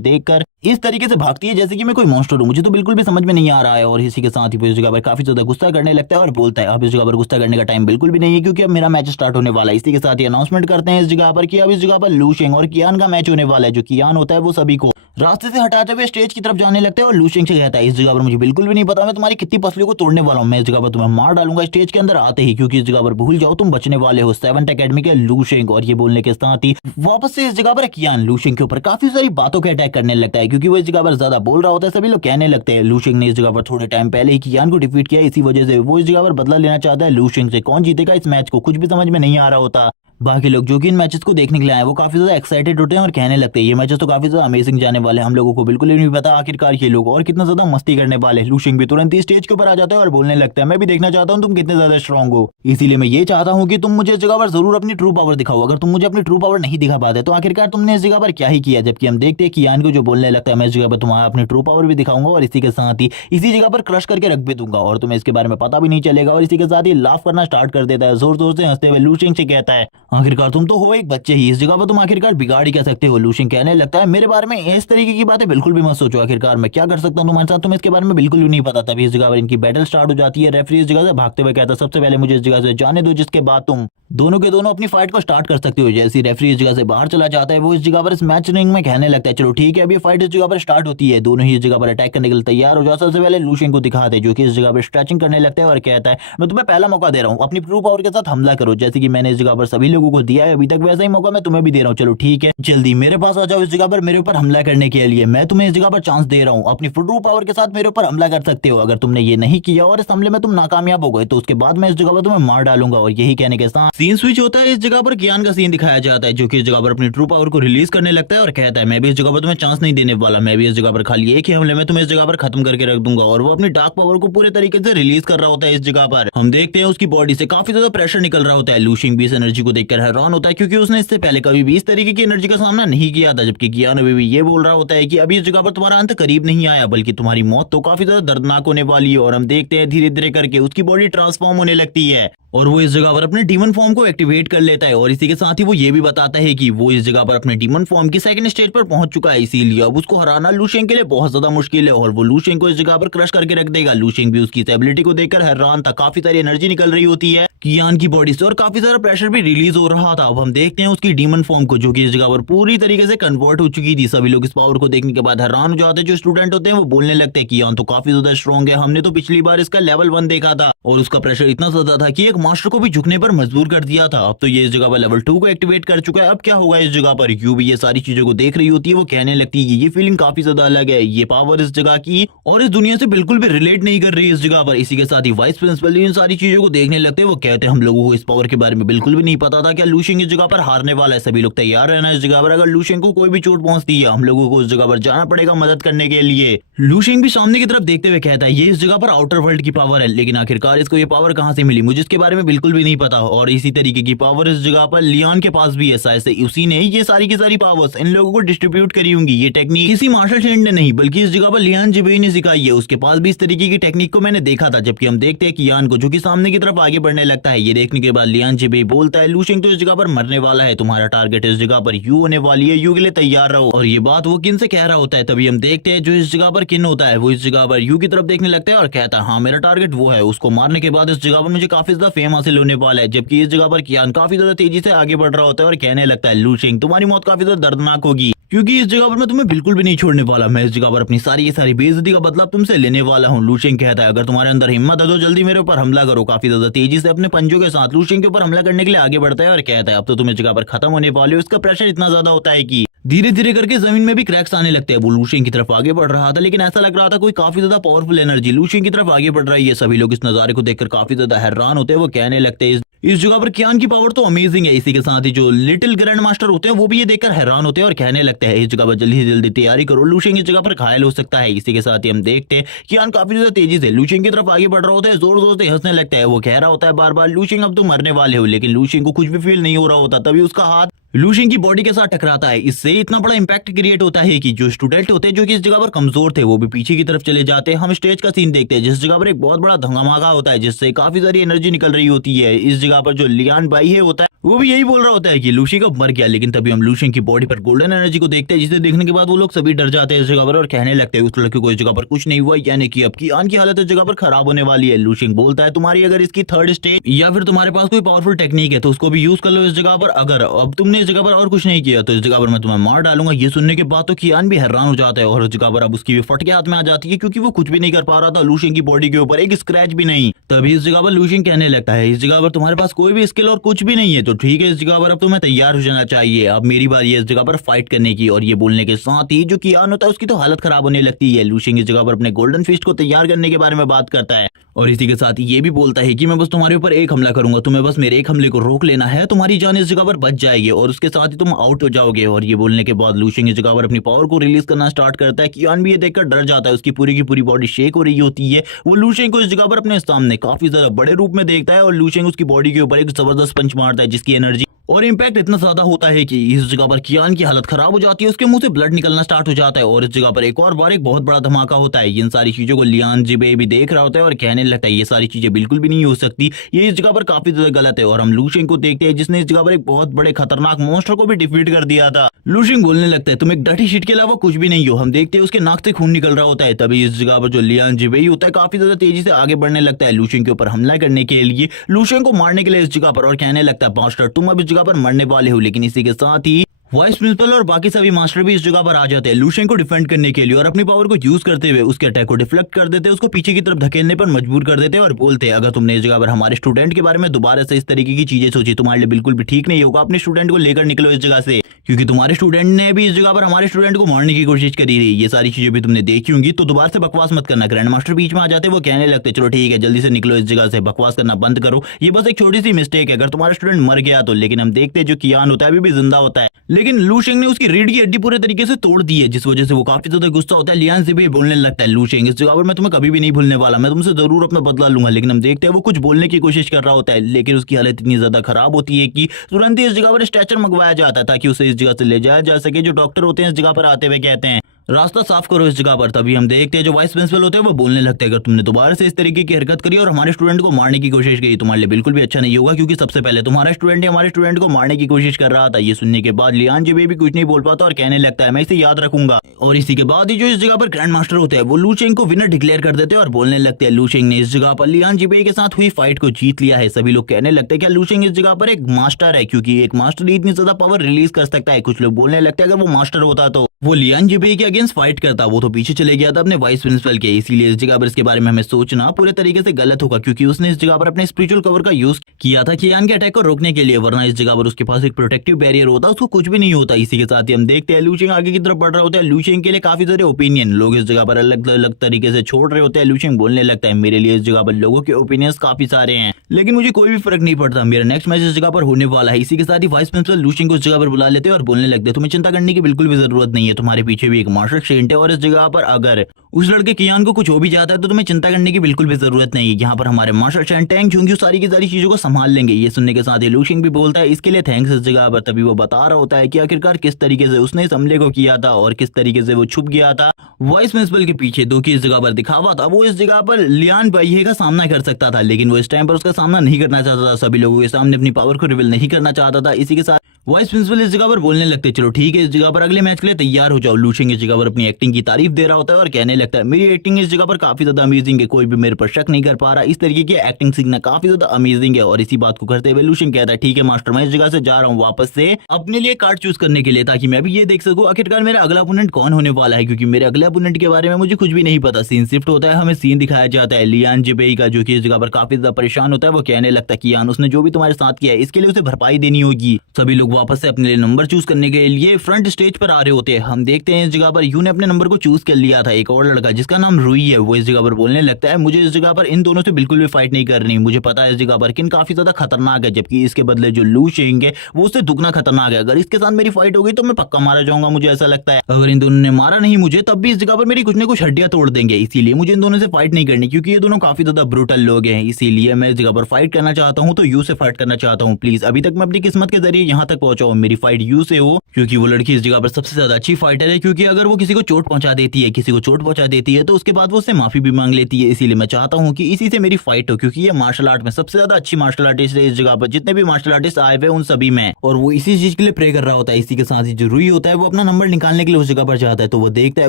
देखकर इस तरीके से भागती है जैसे कि मैं कोई मॉन्स्टर हूं, मुझे तो बिल्कुल भी समझ में नहीं आ रहा है। और इसी के साथ ही वो इस जगह पर काफी ज्यादा गुस्सा करने लगता है और बोलता है अब इस जगह पर गुस्सा करने का टाइम बिल्कुल भी नहीं है, क्योंकि अब मेरा मैच स्टार्ट होने वाला है। इसी के साथ ही अनाउंसमेंट करते हैं इस जगह पर कि अब इस जगह पर लूशिंग और कियान का मैच होने वाला है। जो कियान होता है वो सभी को रास्ते से हटाते हुए स्टेज की तरफ जाने लगता है और लूशिंग से कहता है इस जगह पर मुझे बिल्कुल भी नहीं पता मैं तुम्हारी कितनी पसलियों को तोड़ने वाला हूं, मैं इस जगह पर तुम्हें मार डालूंगा स्टेज के अंदर आते ही, क्योंकि इस जगह पर भूल जाओ तुम बचने वाले हो 7th एकेडमी के लूशिंग। और ये बोलने के साथ ही वापस से इस जगह पर कियान लूशिंग के ऊपर काफी सारी बातों के अटैक करने लगता है, क्योंकि वो इस जगह पर ज्यादा बोल रहा होता है। सभी लोग कहने लगते हैं लूशिंग ने इस जगह पर थोड़े टाइम पहले ही कियान को डिफीट किया, इसी वजह से वो इस जगह पर बदला लेना चाहता है लूशिंग से। कौन जीतेगा इस मैच को कुछ भी समझ में नहीं आ रहा होता। बाकी लोग जो कि इन मैचेस को देखने के लिए आए वो काफी ज्यादा एक्साइटेड होते हैं और कहने लगते हैं ये मैचेस तो काफी ज्यादा अमेजिंग जाने वाले हैं, हम लोगों को बिल्कुल ही नहीं पता आखिरकार ये लोग और कितना ज्यादा मस्ती करने वाले हैं। लूशिंग भी तुरंत ही स्टेज के ऊपर आ जाता है और बोलने लगता है मैं भी देखना चाहता हूँ तुम कितने ज्यादा स्ट्रांग हो, इसीलिए मैं ये चाहता हूँ कि तुम मुझे इस जगह पर जरूर अपनी ट्रू पावर दिखाओ। अगर तुम मुझे अपनी ट्रू पावर नहीं दिखा पाते तो आखिरकार तुमने इस जगह पर क्या ही किया। जबकि हम देखते हैं कियान को जो बोलने लगता है मैं इस जगह पर तुम्हारा अपनी ट्रू पावर भी दिखाऊंगा और इसी के साथ ही इसी जगह पर क्रश करके रख भी दूंगा और तुम्हें इसके बारे में पता भी नहीं चलेगा। और इसी के साथ ही लाफ करना स्टार्ट कर देता है जोर जोर से हंसते हुए। लूशिंग से कहता है आखिरकार तुम तो हो एक बच्चे ही, इस जगह पर तुम आखिरकार बिगाड़ ही क्या सकते हो। लूशिंग कहने लगता है मेरे बारे में इस तरीके की बातें बिल्कुल भी मत सोचो, आखिरकार मैं क्या कर सकता हूं तुम्हारे साथ तुम्हें इसके बारे में बिल्कुल भी नहीं पता। तभी इस जगह पर इनकी बैटल स्टार्ट हो जाती है। रेफरी इस जगह से भागते हुए कहता है सबसे पहले मुझे इस जगह से जाने दो, जिसके बाद तुम दोनों के दोनों अपनी फाइट को स्टार्ट कर सकते हो। जैसे रेफरी इस जगह से बाहर चला जाता है वो इस जगह पर इस मैच रिंग में कहने लगता है चलो ठीक है अब ये फाइट इस जगह पर स्टार्ट होती है, दोनों ही इस जगह पर अटैक करने के लिए तैयार हो जाओ। सबसे पहले लूशिंग को दिखाते हैं जो कि इस जगह पर स्ट्रेचिंग करने लगता है और कहता है मैं तुम्हें पहला मौका दे रहा हूं अपनी ट्रू पावर के साथ हमला करो, जैसे कि मैंने इस जगह पर सभी लोगों को दिया है अभी तक वैसा ही मौका मैं तुम्हें भी दे रहा हूं। चलो ठीक है जल्दी मेरे पास आ जाओ इस जगह पर मेरे ऊपर हमला करने के लिए, मैं तुम्हें इस जगह पर चांस दे रहा हूं, अपनी ट्रू पावर के साथ मेरे ऊपर हमला कर सकते हो। अगर तुमने ये नहीं किया और इस हमले में तुम नाकामयाब हो गए तो उसके बाद मैं इस जगह पर तुम्हें मार डालूंगा। और यही कहने के साथ सीन स्विच होता है। इस जगह पर कियान का सीन दिखाया जाता है जो कि इस जगह पर अपनी ट्रू पावर को रिलीज करने लगता है और कहता है मैं भी इस जगह पर तुम्हें चांस नहीं देने वाला, मैं भी इस जगह पर खाली एक ही हमले में तुम्हें इस जगह पर खत्म करके रख दूंगा। और वो अपनी डार्क पावर को पूरे तरीके से रिलीज कर रहा होता है। इस जगह पर हम देखते हैं उसकी बॉडी से काफी ज्यादा प्रेशर निकल रहा होता है। लूशिंग भी इस एनर्जी को देखकर हैरान होता है क्योंकि उसने इससे पहले कभी भी इस तरीके की एनर्जी का सामना नहीं किया था। जबकि कियान अभी भी ये बोल रहा होता है कि अभी इस जगह पर तुम्हारा अंत करीब नहीं आया बल्कि तुम्हारी मौत तो काफी ज्यादा दर्दनाक होने वाली है। और हम देखते हैं धीरे धीरे करके उसकी बॉडी ट्रांसफॉर्म होने लगती है और वो इस जगह पर अपने डीमन फॉर्म को एक्टिवेट कर लेता है। और इसी के साथ ही वो ये भी बताता है कि वो इस जगह पर अपने डीमन फॉर्म की सेकंड स्टेज पर पहुंच चुका है, इसीलिए अब उसको हराना लूशिंग के लिए बहुत ज्यादा मुश्किल है और वो लूशिंग को इस जगह पर क्रश करके रख देगा। लूशिंग भी उसकी एबिलिटी को देखकर हैरान था, काफी सारी एनर्जी निकल रही होती है कियान की बॉडी से और काफी सारा प्रेशर भी रिलीज हो रहा था। अब हम देखते हैं उसकी डीमन फॉर्म को जो कि इस जगह पर पूरी तरीके से कन्वर्ट हो चुकी थी। सभी लोग इस पावर को देखने के बाद हैरान हो जाते हैं। जो स्टूडेंट होते हैं वो बोलने लगते हैं कियान तो काफी ज्यादा स्ट्रॉन्ग है, हमने तो पिछली बार इसका लेवल 1 देखा था और उसका प्रेशर इतना ज्यादा था कि एक मास्टर को भी झुकने पर मजबूर कर दिया था। अब तो ये इस जगह पर लेवल 2 को एक्टिवेट कर चुका है, अब क्या होगा इस जगह पर। क्यों भी ये सारी चीजों को देख रही होती है वो कहने लगती है ये फीलिंग काफी ज्यादा अलग है, ये पावर इस जगह की और इस दुनिया से बिल्कुल भी रिलेट नहीं कर रही इस जगह पर। इसी के साथ ही वाइस प्रिंसिपल इन सारी चीजों को देखने लगते हैं, वो कह होते हम लोगों को इस पावर के बारे में बिल्कुल भी नहीं पता था क्या लूशिंग इस जगह पर हारने वाला है। सभी लोग तैयार रहना इस जगह पर, अगर लूशिंग को कोई भी चोट पहुंचती है हम लोगों को उस जगह पर जाना पड़ेगा मदद करने के लिए। लूशिंग भी सामने की तरफ देखते हुए कहता है ये इस जगह पर आउटर वर्ल्ड की पावर है, लेकिन आखिरकार इसको ये पावर कहां से मिली मुझे इसके बारे में बिल्कुल भी नहीं पता। और इसी तरीके की पावर इस जगह पर लियान के पास भी है, शायद से उसी ने ये सारी की सारी पावर्स इन लोगों को डिस्ट्रीब्यूट करी होंगी। ये टेक्निक किसी मार्शल सेंट ने नहीं बल्कि इस जगह पर लियान जिबेई ने सिखाई है, उसके पास भी इस तरीके की टेक्निक को मैंने देखा था। जबकि हम देखते हैं कि यान को जो कि सामने की तरफ आगे बढ़ने लगता है। ये देखने के बाद लियान जिबेई बोलता है लूशिंग तो इस जगह पर मरने वाला है, तुम्हारा टारगेट इस जगह पर यू होने वाली है, यू के लिए तैयार रहो। और ये बात वो किन से कह रहा होता है, तभी हम देखते हैं जो इस जगह पर किन होता है वो इस जगह पर यू की तरफ देखने लगता है और कहता है हाँ मेरा टारगेट वो है, उसको मारने के बाद इस जगह पर मुझे काफी ज्यादा फेम हासिल होने वाला है। जबकि इस जगह पर कियान काफी ज्यादा तेजी से आगे बढ़ रहा होता है और कहने लगता है लूशिंग तुम्हारी मौत काफी ज्यादा दर्दनाक होगी, क्योंकि इस जगह पर मैं तुम्हें बिल्कुल भी नहीं छोड़ने वाला, मैं इस जगह पर अपनी सारी की सारी बेइज्जती का बदला तुमसे लेने वाला हूँ। लूशिंग कहता है अगर तुम्हारे अंदर हिम्मत है तो जल्दी मेरे ऊपर हमला करो। काफी ज्यादा तेजी से अपने पंजों के साथ लूशिंग के ऊपर हमला करने के लिए आगे बढ़ता है और कहता है अब तो तुम इस जगह पर खत्म होने वाले हो। इसका प्रेशर इतना ज्यादा होता है कि धीरे धीरे करके जमीन में भी क्रैक्स आने लगते हैं। वो लूशिंग की तरफ आगे बढ़ रहा था, लेकिन ऐसा लग रहा था कोई काफी ज्यादा पावरफुल एनर्जी लूशिंग की तरफ आगे बढ़ रही है। सभी लोग इस नजारे को देखकर काफी ज्यादा हैरान होते हैं। वो कहने लगते हैं इस जगह पर कियान की पावर तो अमेजिंग है। इसी के साथ ही जो लिटिल ग्रैंड मास्टर होते हैं वो भी ये देखकर हैरान होते हैं और कहने लगते हैं इस जगह पर जल्दी से जल्दी तैयारी करो, लूशिंग इस जगह पर घायल हो सकता है। इसी के साथ ही हम देखते हैं कियान काफी ज्यादा तेजी से लूशिंग की तरफ आगे बढ़ रहा होता है, जोर जोर से हंसने लगता है। वो कह रहा होता है बार बार लूशिंग अब तुम मरने वाले हो, लेकिन लूशिंग को कुछ भी फील नहीं हो रहा होता। तभी उसका हाथ लूशिंग की बॉडी के साथ टकराता है। इससे इतना बड़ा इंपैक्ट क्रिएट होता है कि जो स्टूडेंट होते हैं जो कि इस जगह पर कमजोर थे वो भी पीछे की तरफ चले जाते हैं। हम स्टेज का सीन देखते हैं जिस जगह पर एक बहुत बड़ा धमाका होता है जिससे काफी सारी एनर्जी निकल रही होती है। इस जगह पर जो लियान भाई है होता है वो भी यही बोल रहा होता है कि लूशिंग अब मर गया, लेकिन तभी हम लूशिंग की बॉडी पर गोल्डन एनर्जी को देखते हैं जिसे देखने के बाद वो लोग सभी डर जाते हैं इस जगह पर और कहने लगते हैं उस लड़के को इस जगह पर कुछ नहीं हुआ, यानी कि अब कियान की हालत इस जगह पर खराब होने वाली है। लूशिंग बोलता है तुम्हारी अगर इसकी थर्ड स्टेज या फिर तुम्हारे पास कोई पावरफुल टेक्निक है तो उसको भी यूज कर लो इस जगह पर, अगर अब तुमने इस जगह पर और कुछ नहीं किया तो इस जगह पर मैं तुम्हें मार डालूंगा। ये सुनने के बाद तो कियान भी हैरान हो जाता है और इस जगह पर अब उसकी भी फटके हाथ में आ जाती है क्योंकि वो कुछ भी नहीं कर पा रहा था। लूशिंग की बॉडी के ऊपर एक स्क्रैच भी नहीं। तभी इस जगह पर लूशिंग कहने लगता है इस जगह पर तुम्हारे पास कोई भी स्किल और कुछ भी नहीं है तो ठीक है, इस जगह पर अब तुम्हें तैयार हो जाना चाहिए, अब मेरी बारी है इस जगह पर फाइट करने की। और ये बोलने के साथ ही जो कियान होता है उसकी तो हालत खराब होने लगती है। लूशिंग इस जगह पर अपने गोल्डन फिस्ट को तैयार करने के बारे में बात करता है और इसी के साथ ये भी बोलता है कि मैं बस तुम्हारे ऊपर एक हमला करूंगा, तुम्हें बस मेरे एक हमले को रोक लेना है, तुम्हारी जान इस जगह पर बच जाएगी और उसके साथ ही तुम आउट हो जाओगे। और ये बोलने के बाद लूशिंग इस जगह पर अपनी पावर को रिलीज करना स्टार्ट करता है। कियान भी ये देखकर डर जाता है, उसकी पूरी की पूरी बॉडी शेक हो रही होती है। वो लूशिंग को इस जगह पर अपने सामने काफी ज्यादा बड़े रूप में देखता है और लूशिंग उसकी बॉडी के ऊपर एक जबरदस्त पंच मारता है जिसकी एनर्जी और इम्पैक्ट इतना ज्यादा होता है कि इस जगह पर कियान की हालत खराब हो जाती है, उसके मुंह से ब्लड निकलना स्टार्ट हो जाता है और इस जगह पर एक और बार एक बहुत बड़ा धमाका होता है। इन सारी चीजों को लियान जिबेई भी देख रहा होता है और कहने लगता है ये सारी चीजें बिल्कुल भी नहीं हो सकती, ये इस जगह पर काफी ज्यादा गलत है। और हम लूशिंग को देखते हैं जिसने इस जगह पर एक बहुत बड़े खतरनाक मॉन्स्टर को भी डिफीट कर दिया था। लूशिंग बोलने लगता है तुम एक डर्टी शीट के अलावा कुछ भी नहीं हो। हम देखते हैं उसके नाक से खून निकल रहा होता है। तभी इस जगह पर जो लियान जिबेई होता है काफी ज्यादा तेजी से आगे बढ़ने लगता है लूशिंग के ऊपर हमला करने के लिए, लूशिंग को मारने के लिए इस जगह पर, और कहने लगता है मास्टर तुम अब इस जगह पर मरने वाले हो। लेकिन इसी के साथ ही वाइस प्रिंसिपल और बाकी सभी मास्टर भी इस जगह पर आ जाते हैं लूशिंग को डिफेंड करने के लिए और अपनी पावर को यूज करते हुए उसके अटैक को डिफ्लेक्ट कर देते हैं, उसको पीछे की तरफ धकेलने पर मजबूर कर देते हैं और बोलते हैं अगर तुमने इस जगह पर हमारे स्टूडेंट के बारे में दोबारा से इस तरीके की चीजें सोची तुम्हारे लिए बिल्कुल भी ठीक नहीं होगा, अपने स्टूडेंट को लेकर निकलो इस जगह से, क्योंकि तुम्हारे स्टूडेंट ने भी इस जगह पर हमारे स्टूडेंट को मारने की कोशिश करी थी। ये सारी चीजें भी तुमने देखी होंगी तो दोबारा से बकवास मत करना। ग्रैंड मास्टर बीच में आ जाते हैं, वो कहने लगते चलो ठीक है जल्दी से निकलो इस जगह से, बकवास करना बंद करो, ये बस एक छोटी सी मिस्टेक है, अगर तुम्हारा स्टूडेंट मर गया तो। लेकिन हम देखते हैं जो कियान होता है अभी भी जिंदा होता है, लेकिन लूशिंग ने उसकी रीढ़ की हड्डी पूरे तरीके से तोड़ दी है, जिस वजह से वो काफी ज्यादा गुस्सा होता है। लियान से भी बोलने लगता है लूशिंग इस जगह पर मैं तुम्हें कभी भी नहीं भूलने वाला, मैं तुमसे जरूर अपना बदला लूंगा। लेकिन हम देखते हैं वो कुछ बोलने की कोशिश कर रहा होता है, लेकिन उसकी हालत इतनी ज्यादा खराब होती है कि तुरंत ही इस जगह पर स्ट्रेचर मंगवाया जाता है ताकि उसे इस जगह से ले जाया जा सके। जो डॉक्टर होते हैं इस जगह पर आते हुए कहते हैं रास्ता साफ करो इस जगह पर। तभी हम देखते हैं जो वाइस प्रिंसिपल होते हैं वो बोलने लगते हैं अगर तुमने दोबारा से इस तरीके की हरकत करी और हमारे स्टूडेंट को मारने की कोशिश की तुम्हारे लिए बिल्कुल भी अच्छा नहीं होगा, क्योंकि सबसे पहले तुम्हारा स्टूडेंट ही हमारे स्टूडेंट को मारने की कोशिश कर रहा था। ये सुनने के बाद लियान जिबेई भी कुछ नहीं बोल पाता और कहने लगता है मैं इसे याद रखूंगा। और इसी के बाद ही जो इस जगह पर ग्रैंड मास्टर होते हैं वो लूशिंग को विनर डिक्लेयर कर देते हैं और बोलने लगते हैं लूशिंग ने इस जगह पर लियान जिबेई के साथ हुई फाइट को जीत लिया है। सभी लोग कहने लगते हैं क्या लूशिंग इस जगह पर एक मास्टर है, क्योंकि एक मास्टर इतनी ज्यादा पावर रिलीज कर सकता है। कुछ लोग बोलने लगते हैं अगर वो मास्टर होता तो वो लियान जिबे के अगेंस्ट फाइट करता, वो तो पीछे चले गया था अपने वाइस प्रिंसिपल के। इसीलिए इस जगह पर इसके बारे में हमें सोचना पूरे तरीके से गलत होगा, क्योंकि उसने इस जगह पर अपने स्पिरिचुअल कवर का यूज किया था कियान के अटैक को रोकने के लिए, वरना इस जगह पर उसके पास एक प्रोटेक्टिव बैरियर होता, उसको कुछ भी नहीं होता। इसी के साथ ही हम देखते हैं लू शेंग आगे की तरफ बढ़ रहा होता है। लू शेंग के लिए काफी सारे ओपिनियन लोग इस जगह पर अलग अलग तरीके से छोड़ रहे होते हैं। लू शेंग बोलने लगता है, मेरे लिए इस जगह पर लोगों के ओपिनियंस काफी सारे हैं, लेकिन मुझे कोई भी फर्क नहीं पड़ता, मेरा नेक्स्ट मैच इस जगह पर होने वाला है। इसी के साथ ही वाइस प्रिंसिपल लू शेंग को इस जगह पर बुला लेते हैं और बोलने लगते हैं, तुम्हें चिंता करने की बिल्कुल भी जरूरत नहीं है, तुम्हारे पीछे भी एक मार्शल सेंट है, और इस जगह पर अगर उस लड़के कियान को कुछ हो भी जाता है तो तुम्हें चिंता करने की बिल्कुल भी जरूरत नहीं है, यहाँ पर हमारे मार्शल सेंट टैंक झुंग्यू सारी की सारी चीजों को संभाल लेंगे। ये सुनने के साथ ही लू शेंग भी बोलता है इसके लिए थैंक्स इस जगह पर। तभी वो बता रहा होता है कि आखिरकार किस तरीके से उसने इस हमले को किया था और किस तरीके से वो छुप गया था वाइस प्रिंसिपल के पीछे। दो की इस जगह पर दिखावा था, वो इस जगह पर लियान बाइये का सामना कर सकता था, लेकिन वो इस टाइम पर उसका सामना नहीं करना चाहता था, सभी लोगों के सामने अपनी पावर को रिवील नहीं करना चाहता था। इसी के साथ वाइस प्रिंसिपल इस जगह पर बोलने लगते, चलो ठीक है, इस जगह पर अगले मैच के लिए तैयार हो जाओ। लू शेंग इस जगह पर अपनी एक्टिंग की तारीफ दे रहा होता है और कहने लगता है, मेरी एक्टिंग इस जगह पर काफी ज्यादा अमेजिंग है, कोई भी मेरे पर शक नहीं कर पा रहा, इस तरीके की एक्टिंग सीखना काफी ज्यादा अमेजिंग है। और इसी बात को करते हुए लू शेंग कहता है, ठीक है मास्टर, मैं इस जगह से जा रहा हूँ वापस से अपने लिए कार्ड चूज करने के लिए, ताकि मैं भी ये देख सकूं आखिरकार मेरा अगला अपोनेंट कौन होने वाला है, क्योंकि मेरे अगले अपोनेंट के बारे में मुझे कुछ भी नहीं पता। सीन शिफ्ट होता है, हमें सीन दिखाया जाता है लियान जिबेई का, जो कि इस जगह पर काफी ज्यादा परेशान होता है। वो कहने लगता है कि यान उसने जो भी तुम्हारे साथ किया है इसके लिए उसे भरपाई देनी होगी। सभी लोग वापस से अपने लिए नंबर चूज करने के लिए फ्रंट स्टेज पर आ रहे होते हैं। हम देखते हैं इस जगह पर यू ने अपने नंबर को चूज कर लिया था। एक और लड़का जिसका नाम रुई है, वो इस जगह पर बोलने लगता है, मुझे इस जगह पर इन दोनों से बिल्कुल भी फाइट नहीं करनी, मुझे पता है इस जगह पर किन काफी ज्यादा खतरनाक है, जबकि इसके बदले जो लू शेंग है वो उससे दुगना खतरनाक है। अगर इसके साथ मेरी फाइट होगी तो मैं पक्का मारा जाऊंगा, मुझे ऐसा लगता है। अगर इन दोनों ने मारा नहीं मुझे, तब भी इस जगह पर मेरी कुछ न कुछ हड्डियां तोड़ देंगे, इसीलिए मुझे इन दोनों से फाइट नहीं करनी, क्योंकि ये दोनों काफी ज्यादा ब्रूटल लोग हैं। इसीलिए मैं इस जगह पर फाइट करना चाहता हूँ, तो यू से फाइट करना चाहता हूँ। प्लीज, अभी तक मैं अपनी किस्मत के जरिए यहाँ तक पहुंचा हूँ, मेरी फाइट यू से हो, क्योंकि वो लड़की इस जगह पर सबसे ज्यादा अच्छी फाइटर है। क्योंकि अगर वो किसी को चोट पहुंचा देती है, तो उसके बाद वो उससे माफी भी मांग लेती है। इसीलिए मैं चाहता हूँ कि इसी से मेरी फाइट हो, क्योंकि ये मार्शल आर्ट में सबसे ज्यादा अच्छी मार्शल आर्टिस्ट है इस जगह पर, जितने भी मार्शल आर्टिस्ट आए हुए उन सभी में, और वो इसी चीज के लिए प्रे कर रहा होता है। इसी के साथ ही जो रुई होता है वो अपना नंबर निकालने के लिए उस जगह पर जाता है, तो वो देखता है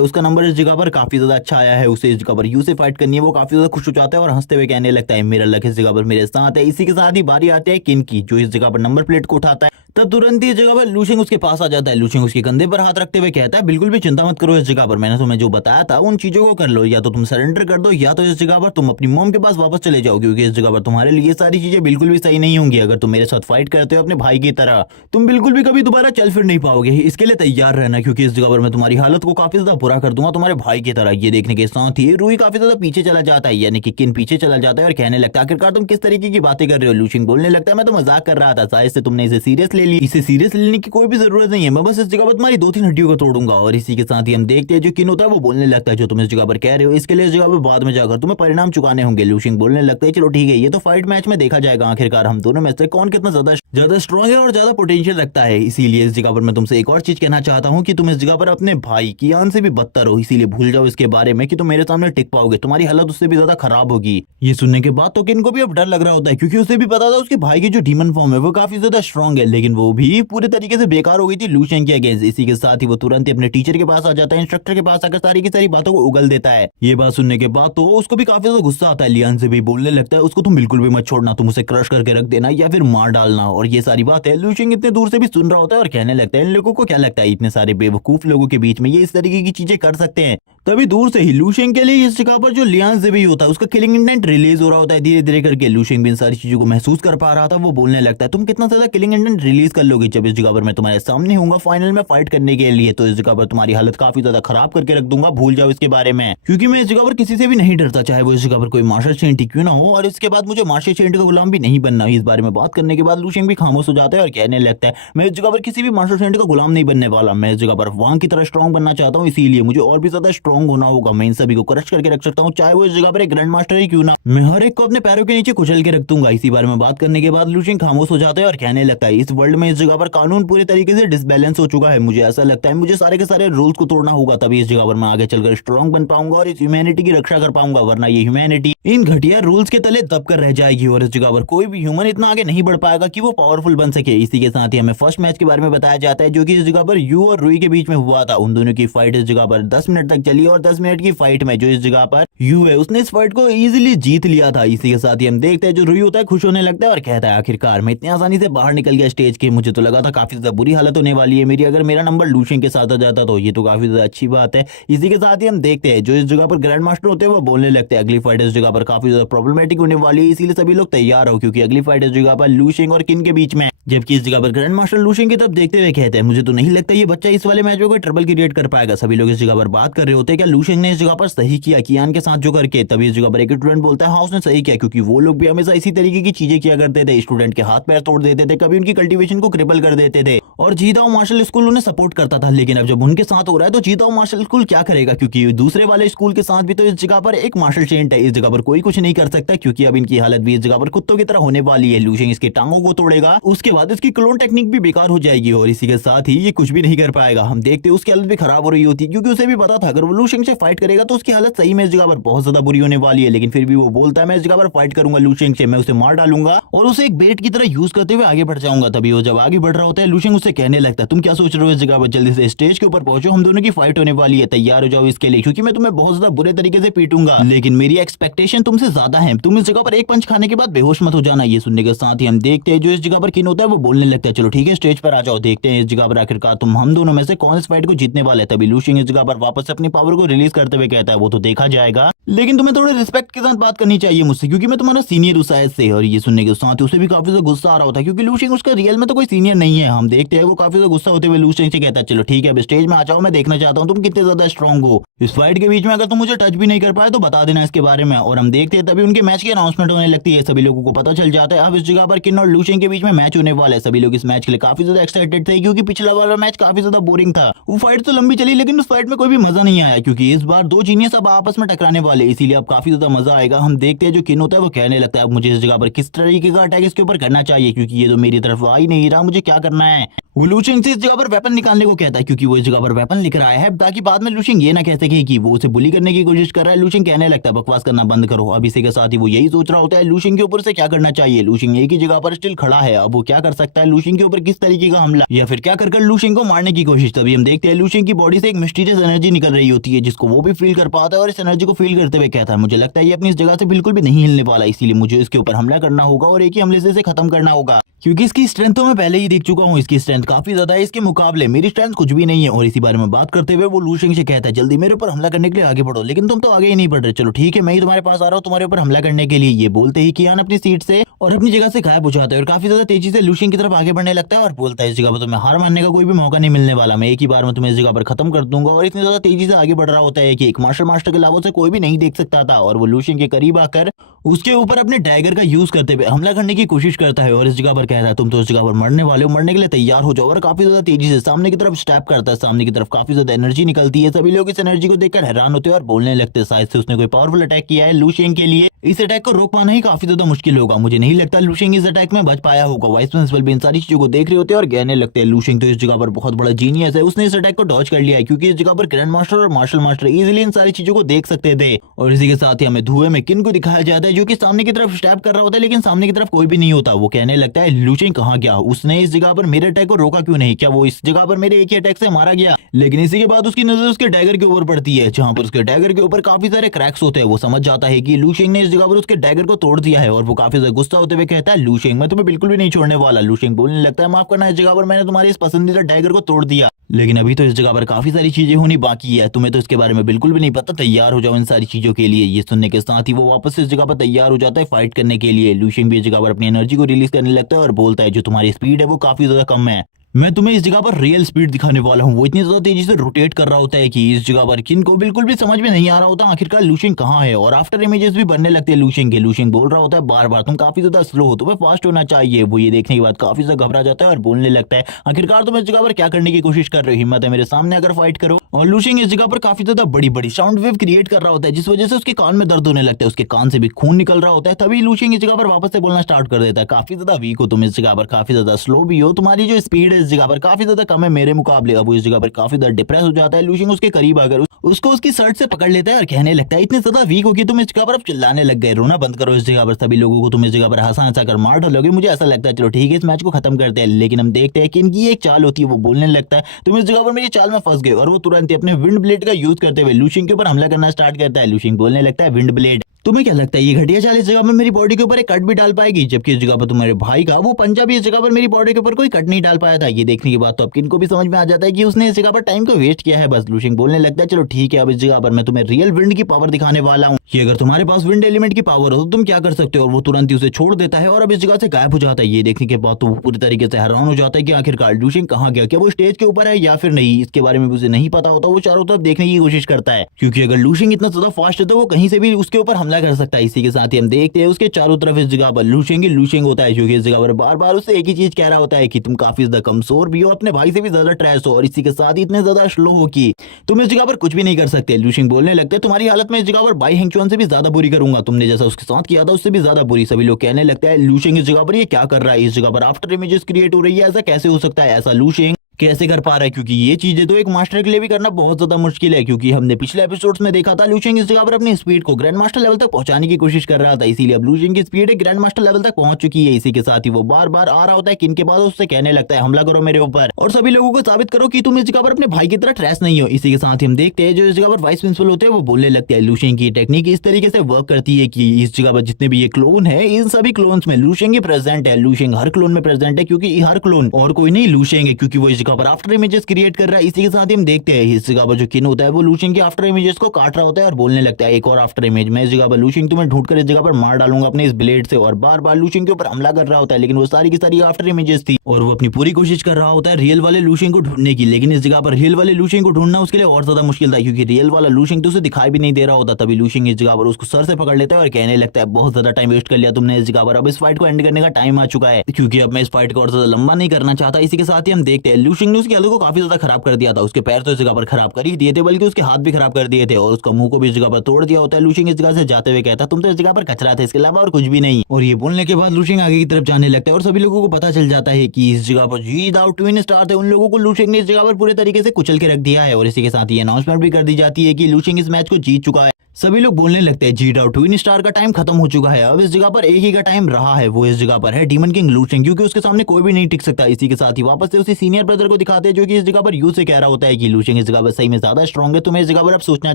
उसका नंबर इस जगह पर काफी ज्यादा अच्छा आया है, उसे इस जगह पर यू से फाइट करनी है। वो काफी ज्यादा खुश हो जाता है और हंसते हुए कहने लगता है, मेरा लक इस जगह पर मेरे साथ है। इसी के साथ ही बारी आती है किन की, जो इस जगह पर नंबर प्लेट को उठाता है। तब तुरंत ही इस जगह पर लू शेंग उसके पास आ जाता है। लू शेंग उसके कंधे पर हाथ रखते हुए कहता है, बिल्कुल भी चिंता मत करो, इस जगह पर मैंने तुम्हें जो बताया था उन चीजों को कर लो, या तो तुम सरेंडर कर दो, या तो इस जगह पर तुम अपनी मॉम के पास वापस चले जाओ, क्योंकि इस जगह पर तुम्हारे लिए सारी चीजें बिल्कुल भी सही नहीं होंगी। अगर तुम मेरे साथ फाइट करते हो अपने भाई की तरह, तुम बिल्कुल भी कभी दोबारा चल फिर नहीं पाओगे। इसके लिए तैयार रहना, क्योंकि इस जगह पर मैं तुम्हारी हालत को काफी ज्यादा बुरा कर दूंगा तुम्हारे भाई की तरह। ये देखने के साथ ही रूही काफी ज्यादा पीछे चला जाता है, यानी कि किन पीछे चला जाता है और कहने लगता है, आखिरकार तुम किस तरीके की बातें कर रहे हो। लू शेंग बोलने लगता है, मैं तो मजाक कर रहा था, शायद से तुमने इसे सीरियस ले ली। इसे सीरियस लेने की कोई भी जरूरत नहीं है, मैं बस इस जगह पर तुम्हारी 2-3 हड्डियों को तोड़ूंगा। और इसी के साथ ही हम देखते हैं जो किन होता है वो बोलने लगता है, जो तुम इस जगह पर कह रहे हो इसके लिए इस जगह पर बाद में जाकर तुम्हें परिणाम चुकाने होंगे। लू शेंग बोलने लगता है, चलो ठीक है, ये तो फाइट मैच में देखा जाएगा, आखिरकार हम दोनों में से कौन कितना ज्यादा स्ट्रॉन्ग है और ज्यादा पोटेंशियल रखता है। इसीलिए इस जगह पर मैं तुमसे एक और चीज कहना चाहता हूँ कि तुम इस जगह पर अपने भाई कियान से भी बदतर हो, इसीलिए भूल जाओ इसके बारे में कि तुम मेरे सामने टिक पाओगे, तुम्हारी हालत उससे भी ज्यादा खराब होगी। ये सुनने के बाद तो किन को भी अब डर लग रहा होता है, क्योंकि उसे भी पता था उसके भाई की जो डीमन फॉर्म है वो काफी ज्यादा स्ट्रॉन्ग है, लेकिन वो भी पूरे तरीके से बेकार हो गई थी लू शेंग के अगेंस्ट। इसी के साथ ही वो तुरंत ही अपने टीचर के पास आ जाता है, इंस्ट्रक्टर के पास आकर सारी की सारी बातों को उगल देता है। ये बात सुनने के बाद तो उसको भी काफी ज्यादा गुस्सा आता है। लियान से भी बोलने लगता है, उसको तुम बिल्कुल भी मत छोड़ना, तुम उसे क्रश करके रख देना या फिर मार डालना। और ये सारी बात है लू शेंग इतने दूर से भी सुन रहा होता है और कहने लगता है, इन लोगों को क्या लगता है इतने सारे बेवकूफ लोगों के बीच में ये इस तरीके की चीजें कर सकते हैं। तभी दूर से ही लू शेंग के लिए इस जगह पर जो लियान से भी होता है उसका किलिंग इंटेंट रिलीज हो रहा होता है धीरे धीरे करके। लू शेंग भी इन सारी चीजों को महसूस कर पा रहा था। वो बोलने लगता है, तुम कितना ज्यादा किलिंग इंटेंट रिलीज कर लोगे, जब इस जगह पर मैं तुम्हारे सामने हूँ फाइनल में फाइट करने के लिए, तो इस जगह पर तुम्हारी हालत काफी ज्यादा खराब करके रख दूंगा, भूल जाओ इसके बारे में। क्योंकि मैं इस जगह पर किसी से भी नहीं डरता, चाहे वो इस जगह पर कोई मार्शल सेंट क्यों ना हो, और इसके बाद मुझे मार्शल सेंट का गुलाम भी नहीं बनना। इस बारे में बात करने के बाद लू शेंग भी खामोश हो जाता है और कहने लगता है, मैं इस जगह पर किसी भी मार्शल सेंट का गुलाम नहीं बनने वाला, मैं इस जगह पर वांग की तरह स्ट्रॉन्ग बनना चाहता हूँ, इसीलिए मुझे और भी ज्यादा स्ट्रॉन्ग होना होगा। मैं इन सभी को क्रश करके रख सकता हूँ, चाहे वो इस जगह पर एक ग्रैंड मास्टर ही क्यों ना, मैं हर एक को अपने पैरों के नीचे कुचल के रख दूंगा। इसी बारे में बात करने के बाद लू शेंग खामोश हो जाता है और कहने लगता है, इस वर्ल्ड में इस जगह पर कानून पूरी तरीके से डिसबैलेंस हो चुका है, मुझे ऐसा लगता है मुझे सारे के सारे रूल्स को तोड़ना होगा, तभी इस जगह पर मैं आगे चलकर स्ट्रॉन्ग बन पाऊंगा और इस ह्यूमैनिटी की रक्षा कर पाऊंगा, वरना ये ह्यूमैनिटी इन घटिया रूल्स के तले दब कर रह जाएगी और इस जगह पर कोई भी ह्यूमन इतना आगे नहीं बढ़ पाएगा कि वो पावरफुल बन सके। इसी के साथ ही हमें फर्स्ट मैच के बारे में बताया जाता है, जो कि इस जगह पर यू और रूई के बीच में हुआ था। उन दोनों की फाइट इस जगह पर 10 मिनट तक चली है और 10 मिनट की फाइट में जो इस जगह पर यू है उसने इस फाइट को इजीली जीत लिया था। इसी के साथ ही हम देखते हैं जो रुई होता है खुश होने लगता है और कहता है आखिरकार मैं इतनी आसानी से बाहर निकल गया स्टेज के, मुझे तो लगा था काफी ज्यादा बुरी हालत होने वाली है मेरी, अगर मेरा नंबर लूशिंग के साथ आ जाता तो ये तो काफी ज्यादा अच्छी बात है। इसी के साथ ही हम देखते हैं जो इस जगह पर ग्रैंड मास्टर होते हैं वो बोलने लगते हैं अगली फाइट इस जगह पर काफी ज्यादा प्रॉब्लमेटिक होने वाली है, इसीलिए सभी लोग तैयार हो क्योंकि अगली फाइट इस जगह पर लूशिंग और किन के बीच में। जबकि इस जगह पर ग्रैंड मास्टर लूशिंग की तरफ देखते हुए कहते हैं मुझे तो नहीं लगता ये बच्चा इस वाले मैच में कोई ट्रबल क्रिएट कर पाएगा। सभी लोग इस जगह पर बात कर रहे होते हैं क्या लूशिंग ने इस जगह पर सही किया कियान के साथ जो करके। तभी इस जगह पर एक स्टूडेंट बोलता है हाँ उसने सही किया क्योंकि वो लोग भी हमेशा इसी तरीके की चीजें किया करते थे, स्टूडेंट के हाथ पैर तोड़ देते थे, कभी उनकी कल्टीवेशन को क्रिपल कर देते थे और जीताओ मार्शल स्कूल उन्हें सपोर्ट करता था। लेकिन अब जब उनके साथ हो रहा है तो जीताओ मार्शल स्कूल क्या करेगा क्योंकि दूसरे वाले स्कूल के साथ भी तो इस जगह पर एक मार्शल चेंट है, इस जगह पर कोई कुछ नहीं कर सकता क्योंकि अब इनकी हालत भी इस जगह पर कुत्तों की तरह होने वाली है। लूशिंग इसकी टांगों को तोड़ेगा, उसके बाद इसकी क्लोन टेक्निक भी बेकार हो जाएगी और इसी के साथ ही ये कुछ भी नहीं कर पाएगा। हम देखते उसकी हालत भी खराब हो रही होती क्योंकि उसे भी पता था अगर वो लूशिंग से फाइट करेगा तो उसकी हालत सही में इस जगह पर बहुत ज्यादा बुरी होने वाली है, लेकिन फिर भी वो बोलता है मैं इस जगह पर फाइट करूंगा लूशिंग से, मैं उसे मार डालूंगा और उसे एक बेट की तरह यूज करते हुए आगे बढ़ जाऊंगा। तभी वो जब आगे बढ़ रहा होता है लूशिंग उससे कहने लगता है तुम क्या सोच रहे हो इस जगह पर, जल्दी से स्टेज के ऊपर पहुंचो, हम दोनों की फाइट होने वाली है, तैयार हो जाओ इसके लिए क्योंकि मैं तुम्हें बहुत ज्यादा बुरे तरीके से पीटूंगा, लेकिन मेरी एक्सपेक्टेशन तुमसे ज्यादा है, तुम इस जगह पर एक पंच खाने के बाद बेहोश मत हो जाना। ये सुनने के साथ ही हम देखते हैं जो इस जगह पर किन होता है वो बोलने लगता है चलो ठीक है स्टेज पर आ जाओ, देखते हैं इस जगह पर आखिरकार तुम हम दोनों में से कौन इस फाइट को जीतने वाले है। तभी लूशिंग इस जगह पर वापस से अपनी पावर को रिलीज करते हुए कहता है वो तो देखा जाएगा, लेकिन तुम्हें थोड़े रिस्पेक्ट के साथ बात करनी चाहिए मुझसे क्योंकि मैं तुम्हारा सीनियर हूं शायद से। और ये सुनने के साथ उसे भी काफी ज्यादा गुस्सा आ रहा होता है क्योंकि लूशिंग उसका रियल में तो कोई सीनियर नहीं है। हम देखते हैं वो काफी ज्यादा गुस्सा होते हुए लूशिंग से कहता है चलो ठीक है अब स्टेज में आ जाओ, मैं देखना चाहता हूँ तुम कितने ज्यादा स्ट्रांग हो, इस फाइट के बीच में अगर तुम मुझे टच भी नहीं कर पाए तो बता देना इसके बारे में। और हम देखते हैं तभी उनके मैच की अनाउंसमेंट होने लगती है, सभी लोगों को पता चल जाता है अब इस जगह पर किन और लूशिंग के बीच में मैच होने वाला है। सभी लोग इस मैच के लिए काफी ज्यादा एक्साइटेड थे क्योंकि पिछला वाला मैच काफी ज्यादा बोरिंग था, वो फाइट तो लंबी चली लेकिन उस फाइट में कोई भी मजा नहीं आया क्योंकि इस बार दो जीनियस अब आपस में टकराने वाले, इसीलिए अब काफी ज्यादा मजा आएगा। हम देखते हैं जो किन होता है वो कहने लगता है अब मुझे इस जगह पर किस तरीके का अटैक इसके ऊपर करना चाहिए क्योंकि ये तो मेरी तरफ आ ही नहीं रहा, मुझे क्या करना है। वो लूशिंग से इस जगह पर वेपन निकालने को कहता है क्योंकि वो इस जगह पर वेपन लेकर आया है ताकि बाद में लूशिंग ये ना कह सके कि वो उसे बुली करने की कोशिश कर रहा है। लूशिंग कहने लगता है बकवास करना बंद करो। अब इसी के साथ ही वो यही सोच रहा होता है लूशिंग के ऊपर से क्या करना चाहिए। लूशिंग एक ही जगह पर स्टिल खड़ा है, अब वो क्या कर सकता है, लूशिंग के ऊपर किस तरीके का हमला या फिर क्या कर लूशिंग को मारने की कोशिश। तभी हम देखते हैं लूशिंग की बॉडी से एक मिस्टीरियस एनर्जी निकल रही होती है जिसको वो भी फील कर पाता है और इस एनर्जी को फील करते हुए कहता है मुझे लगता है ये अपनी इस जगह से बिल्कुल भी नहीं हिलने वाला, इसीलिए मुझे इसके ऊपर हमला करना होगा और एक ही हमले से इसे खत्म करना होगा क्योंकि इसकी स्ट्रेंथ तो मैं पहले ही देख चुका हूँ, इसकी स्ट्रेंथ काफी ज्यादा है, इसके मुकाबले मेरी स्ट्रेंथ कुछ भी नहीं है। और इसी बारे में बात करते हुए वो लूशिंग से कहता है जल्दी मेरे ऊपर हमला करने के लिए आगे बढ़ो, लेकिन तुम तो आगे ही नहीं बढ़ रहे, चलो ठीक है मैं ही तुम्हारे पास आ रहा हूँ तुम्हारे ऊपर हमला करने के लिए। ये बोलते ही कियान अपनी सीट से और अपनी जगह से गायब हो जाता है और काफी ज्यादा तेजी से लूशिंग की तरफ आगे बढ़ने लगता है और बोलता है इस जगह पर तुम्हें हार मानने का कोई भी मौका नहीं मिलने वाला, मैं एक ही बार में तुम्हें इस जगह पर खत्म कर दूंगा। और इतनी ज्यादा तेजी से आगे बढ़ रहा होता है कि एक मार्शल मास्टर के अलावा से कोई भी नहीं देख सकता था और वो लूशिंग के करीब आकर उसके ऊपर अपने डैगर का यूज करते हुए हमला करने की कोशिश करता है और इस जगह पर कहता है तुम तो इस जगह पर मरने वाले हो, मरने के लिए तैयार हो जाओ। और काफी ज्यादा तेजी से सामने की तरफ स्टेप करता है, सामने की तरफ काफी ज्यादा एनर्जी निकलती है, सभी लोग इस एनर्जी को देखकर हैरान होते हैं और बोलने लगते हैं शायद से उसने कोई पावरफुल अटैक किया है लूशिंग के लिए, इस अटैक को रोक पाना ही काफी ज्यादा मुश्किल होगा, मुझे नहीं लगता लूशिंग इस अटैक में बच पाया होगा। वाइस प्रिंसिपल भी इन सारी चीजों को देख रहे होते हैं और कहने लगते हैं लूशिंग तो इस जगह पर बहुत बड़ा जीनियस है, उसने इस अटैक को डॉज कर लिया है क्योंकि इस जगह पर ग्रैंड मास्टर और मार्शल मास्टर इजीली इन सारी चीजों को देख सकते थे। और इसी के साथ ही हमें धुएं में किन को दिखाया जाता है जो कि सामने की तरफ स्टेप कर रहा होता है लेकिन सामने की तरफ कोई भी नहीं होता। वो कहने लगता है लूशिंग कहाँ गया, उसने इस जगह पर मेरे अटैक को रोका क्यों नहीं, क्या वो इस जगह पर मेरे एक ही अटैक से मारा गया। लेकिन इसी के बाद उसकी नजर उसके डैगर के ऊपर पड़ती है जहां पर उसके डैगर के ऊपर काफी सारे क्रैक्स होते हैं। वो समझ जाता है कि लूशिंग ने इस जगह पर उसके डैगर को तोड़ दिया है और वो काफी ज्यादा गुस्सा होते हुए कहता है लूशिंग मैं तुम्हें बिल्कुल भी नहीं छोड़ने वाला। लूशिंग बोलने लगता है माफ करना इस जगह पर मैंने तुम्हारी इस पसंदीदा डैगर को तोड़ दिया, लेकिन अभी तो इस जगह पर काफी सारी चीजें होनी बाकी है, तुम्हें तो इसके बारे में बिल्कुल भी नहीं पता, तैयार हो जाओ इन सारी चीजों के लिए। ये सुनने के साथ ही वो वापस से इस जगह पर तैयार हो जाता है फाइट करने के लिए। लूशिंग भी इस जगह पर अपनी एनर्जी को रिलीज करने लगता है और बोलता है जो तुम्हारी स्पीड है वो काफी ज्यादा कम है, मैं तुम्हें इस जगह पर रियल स्पीड दिखाने वाला हूँ। वो इतनी ज्यादा तेजी से रोटेट कर रहा होता है कि इस जगह पर किन को बिल्कुल भी समझ में नहीं आ रहा होता आखिरकार लूशिंग कहाँ है। और आफ्टर इमेजेस भी बनने लगते हैं लूशिंग के। लूशिंग बोल रहा होता है बार बार तुम काफी ज्यादा स्लो हो, तुम्हें फास्ट होना चाहिए। वो ये देखने के बाद काफी ज्यादा घबरा जाता है और बोलने लगता है आखिरकार तुम इस जगह पर क्या करने की कोशिश कर रहे हो, हिम्मत है मेरे सामने अगर फाइट करो। और लूशिंग इस जगह पर काफी ज्यादा बड़ी बड़ी साउंड वेव क्रिएट कर रहा होता है जिस वजह से उसके कान में दर्द होने लगता है, उसके कान से भी खून निकल रहा होता है। तभी लूशिंग इस जगह पर वापस से बोलना स्टार्ट कर देता है काफी ज्यादा वीक हो तुम, इस जगह पर काफी ज्यादा स्लो भी हो, तुम्हारी जो स्पीड है इस इस जगह पर काफी ज्यादा कम है मेरे मुकाबले। अब वो इस जगह पर काफी ज्यादा डिप्रेस हो जाता है। लूशिंग उसके करीब आकर उसको उसकी शर्ट से पकड़ लेता है और कहने लगता है इतने ज्यादा वीक हो कि तुम इस जगह पर अब चिल्लाने लग गए, रोना बंद करो। इस जगह पर सभी लोगों को तुम इस जगह पर हंसा हंसा कर मार डालोगे। मुझे ऐसा लगता है चलो ठीक है इस मैच को खत्म करते हैं, लेकिन हम देखते हैं कि इनकी एक चाल होती है। वो बोलने लगता है तुम इस जगह पर मेरी चाल में फंस गए, और वो तुरंत ही अपने विंड ब्लेड का यूज करते हुए लूशिंग के ऊपर हमला करना स्टार्ट करता है। लूशिंग बोलने लगता है विंड ब्लेड, तुम्हें क्या लगता है ये घटिया चाल इस जगह पर मेरी बॉडी के ऊपर एक कट भी डाल पाएगी? जबकि इस जगह पर तुम्हारे भाई का वो पंजा भी इस जगह पर मेरी बॉडी के ऊपर कोई कट नहीं डाल पाया था। ये देखने के बाद तो अब किनको भी समझ में आ जाता है कि उसने इस जगह पर टाइम को वेस्ट किया है। बस लूशिंग बोलने लगता है चलो ठीक है अब इस जगह पर मैं तुम्हें रियल विंड की पावर दिखाने वाला हूँ कि अगर तुम्हारे पास विंड एलिमेंट की पावर हो तो तुम क्या कर सकते हो। और वो तुरंत ही उसे छोड़ देता है और अब इस जगह से गायब हो जाता है। ये देखने के बाद तो वो पूरी तरीके से हैरान हो जाता है कि आखिरकार लूशिंग कहाँ गया, क्या वो स्टेज के ऊपर है या फिर नहीं। इसके बारे में उसे नहीं पता होता। वो चारों तरफ देखने की कोशिश करता है क्योंकि अगर लूशिंग इतना ज्यादा फास्ट है तो वो कहीं से भी उसके ऊपर हमला कर सकता है। इसी के साथ ही हम देखते हैं उसके चारों तरफ इस जगह पर लूशिंग होता है जो कि इस जगह पर बार बार उससे एक ही चीज कह रहा होता है कि तुम काफी ज्यादा कमजोर भी हो, अपने भाई से भी ज्यादा ट्रैश हो, और इसी के साथ ही इतने ज्यादा स्लो हो कि तुम इस जगह पर कुछ भी नहीं कर सकते। लूशिंग बोलने लगते हैं तुम्हारी हालत में इस जगह पर बाई हेंगचुआन से भी ज्यादा बुरी करूंगा, तुमने जैसा उसके साथ किया था उससे भी ज्यादा बुरी। सभी लोग कहने लगता है लूशिंग इस जगह पर ये क्या कर रहा है, इस जगह पर आफ्टर इमेजेस क्रिएट हो रही है, ऐसा कैसे हो सकता है, ऐसा लूशिंग कैसे कर पा रहा है? क्योंकि ये चीजें तो एक मास्टर के लिए भी करना बहुत ज्यादा मुश्किल है, क्योंकि हमने पिछले एपिसोड्स में देखा था लूशिंग इस जगह पर अपनी स्पीड को ग्रैंड मास्टर लेवल तक पहुंचाने की कोशिश कर रहा था। इसीलिए अब लूशिंग की स्पीड एक ग्रैंड मास्टर लेवल तक पहुंच चुकी है। इसी के साथ ही वो बार बार आ रहा होता है किन के बाद उससे कहने लगता है हमला करो मेरे ऊपर और सभी लोगों को साबित करो कि तुम इस जगह पर अपने भाई की तरह ट्रैश नहीं हो। इसी के साथ ही हम देखते हैं जो इस जगह पर वाइस प्रिंसिपल होते हैं वो बोलने लगते हैं लूशिंग की टेक्निक इस तरीके से वर्क करती है कि इस जगह पर जितने भी ये क्लोन है इन सभी क्लोन्स में लूशिंग ही प्रेजेंट है। लूशिंग हर क्लोन में प्रेजेंट है क्योंकि हर क्लोन और कोई नहीं लूशिंग है, क्योंकि वो इस जगह पर आफ्टर इमेजेस क्रिएट कर रहा है। इसी के साथ ही हम देखते हैं इस जगह पर जो किन होता है वो लूशिंग के आफ्टर इमेजेस को काट रहा होता है और बोलने लगता है एक और आफ्टर इमेज मैं इस जगह पर लूशिंग तुम्हें ढूंढकर इस जगह पर मार डालूंगा अपने इस ब्लेड से। और बार बार लूशिंग के ऊपर हमला कर रहा होता है, लेकिन वो सारी की सारी आफ्टर इमेजेस थी और वो अपनी पूरी कोशिश कर रहा होता है रियल वाले लूशिंग को ढूंढने की। लेकिन इस जगह पर रियल वाले लूशिंग को ढूंढना उसके लिए और ज्यादा मुश्किल था क्योंकि रियल वाला लूशिंग तो उसे दिखाई भी नहीं दे रहा होता। तभी लूशिंग इस जगह पर उसको सर से पकड़ लेता है और कहने लगता है बहुत ज्यादा टाइम वेस्ट कर लिया तुमने इस जगह पर, अब इस फाइट को एंड करने का टाइम आ चुका है क्योंकि अब मैं इस फाइट को और ज्यादा लंबा नहीं करना चाहता। इसी के साथ ही हम देखते हैं लूशिंग ने उसकी हालत को काफी ज्यादा खराब कर दिया था। उसके पैर तो इस जगह पर खराब कर ही दिए थे बल्कि उसके हाथ भी खराब कर दिए थे और उसका मुंह को भी इस जगह पर तोड़ दिया होता है। लूशिंग इस जगह से जाते हुए कहता तुम तो इस जगह पर कचरा थे, इसके अलावा और कुछ भी नहीं। और ये बोलने के बाद लूशिंग आगे की तरफ जाने लगता है और सभी लोगों को पता चल जाता है कि इस जगह पर जी दाउ ट्विन स्टार थे, उन लोगों को लूशिंग ने इस जगह पर पूरे तरीके से कुचल के रख दिया है। और इसी के साथ ही अनाउंसमेंट भी कर दी जाती है कि लूशिंग इस मैच को जीत चुका है। सभी लोग बोलने लगते हैं जी डाउ ट्विन स्टार का टाइम खत्म हो चुका है, अब इस जगह पर एक ही का टाइम रहा है, वो इस जगह पर है डीमन किंग लूशिंग, क्योंकि उसके सामने कोई भी नहीं टिक सकता। इसी के साथ ही वापस से उसी सीनियर ब्रदर को दिखाते हैं जो कि इस जगह पर यू से कह रहा होता है कि लूशिंग इस जगह पर सही में ज्यादा स्ट्रॉन्ग है, तुम्हें इस जगह पर अब सोचना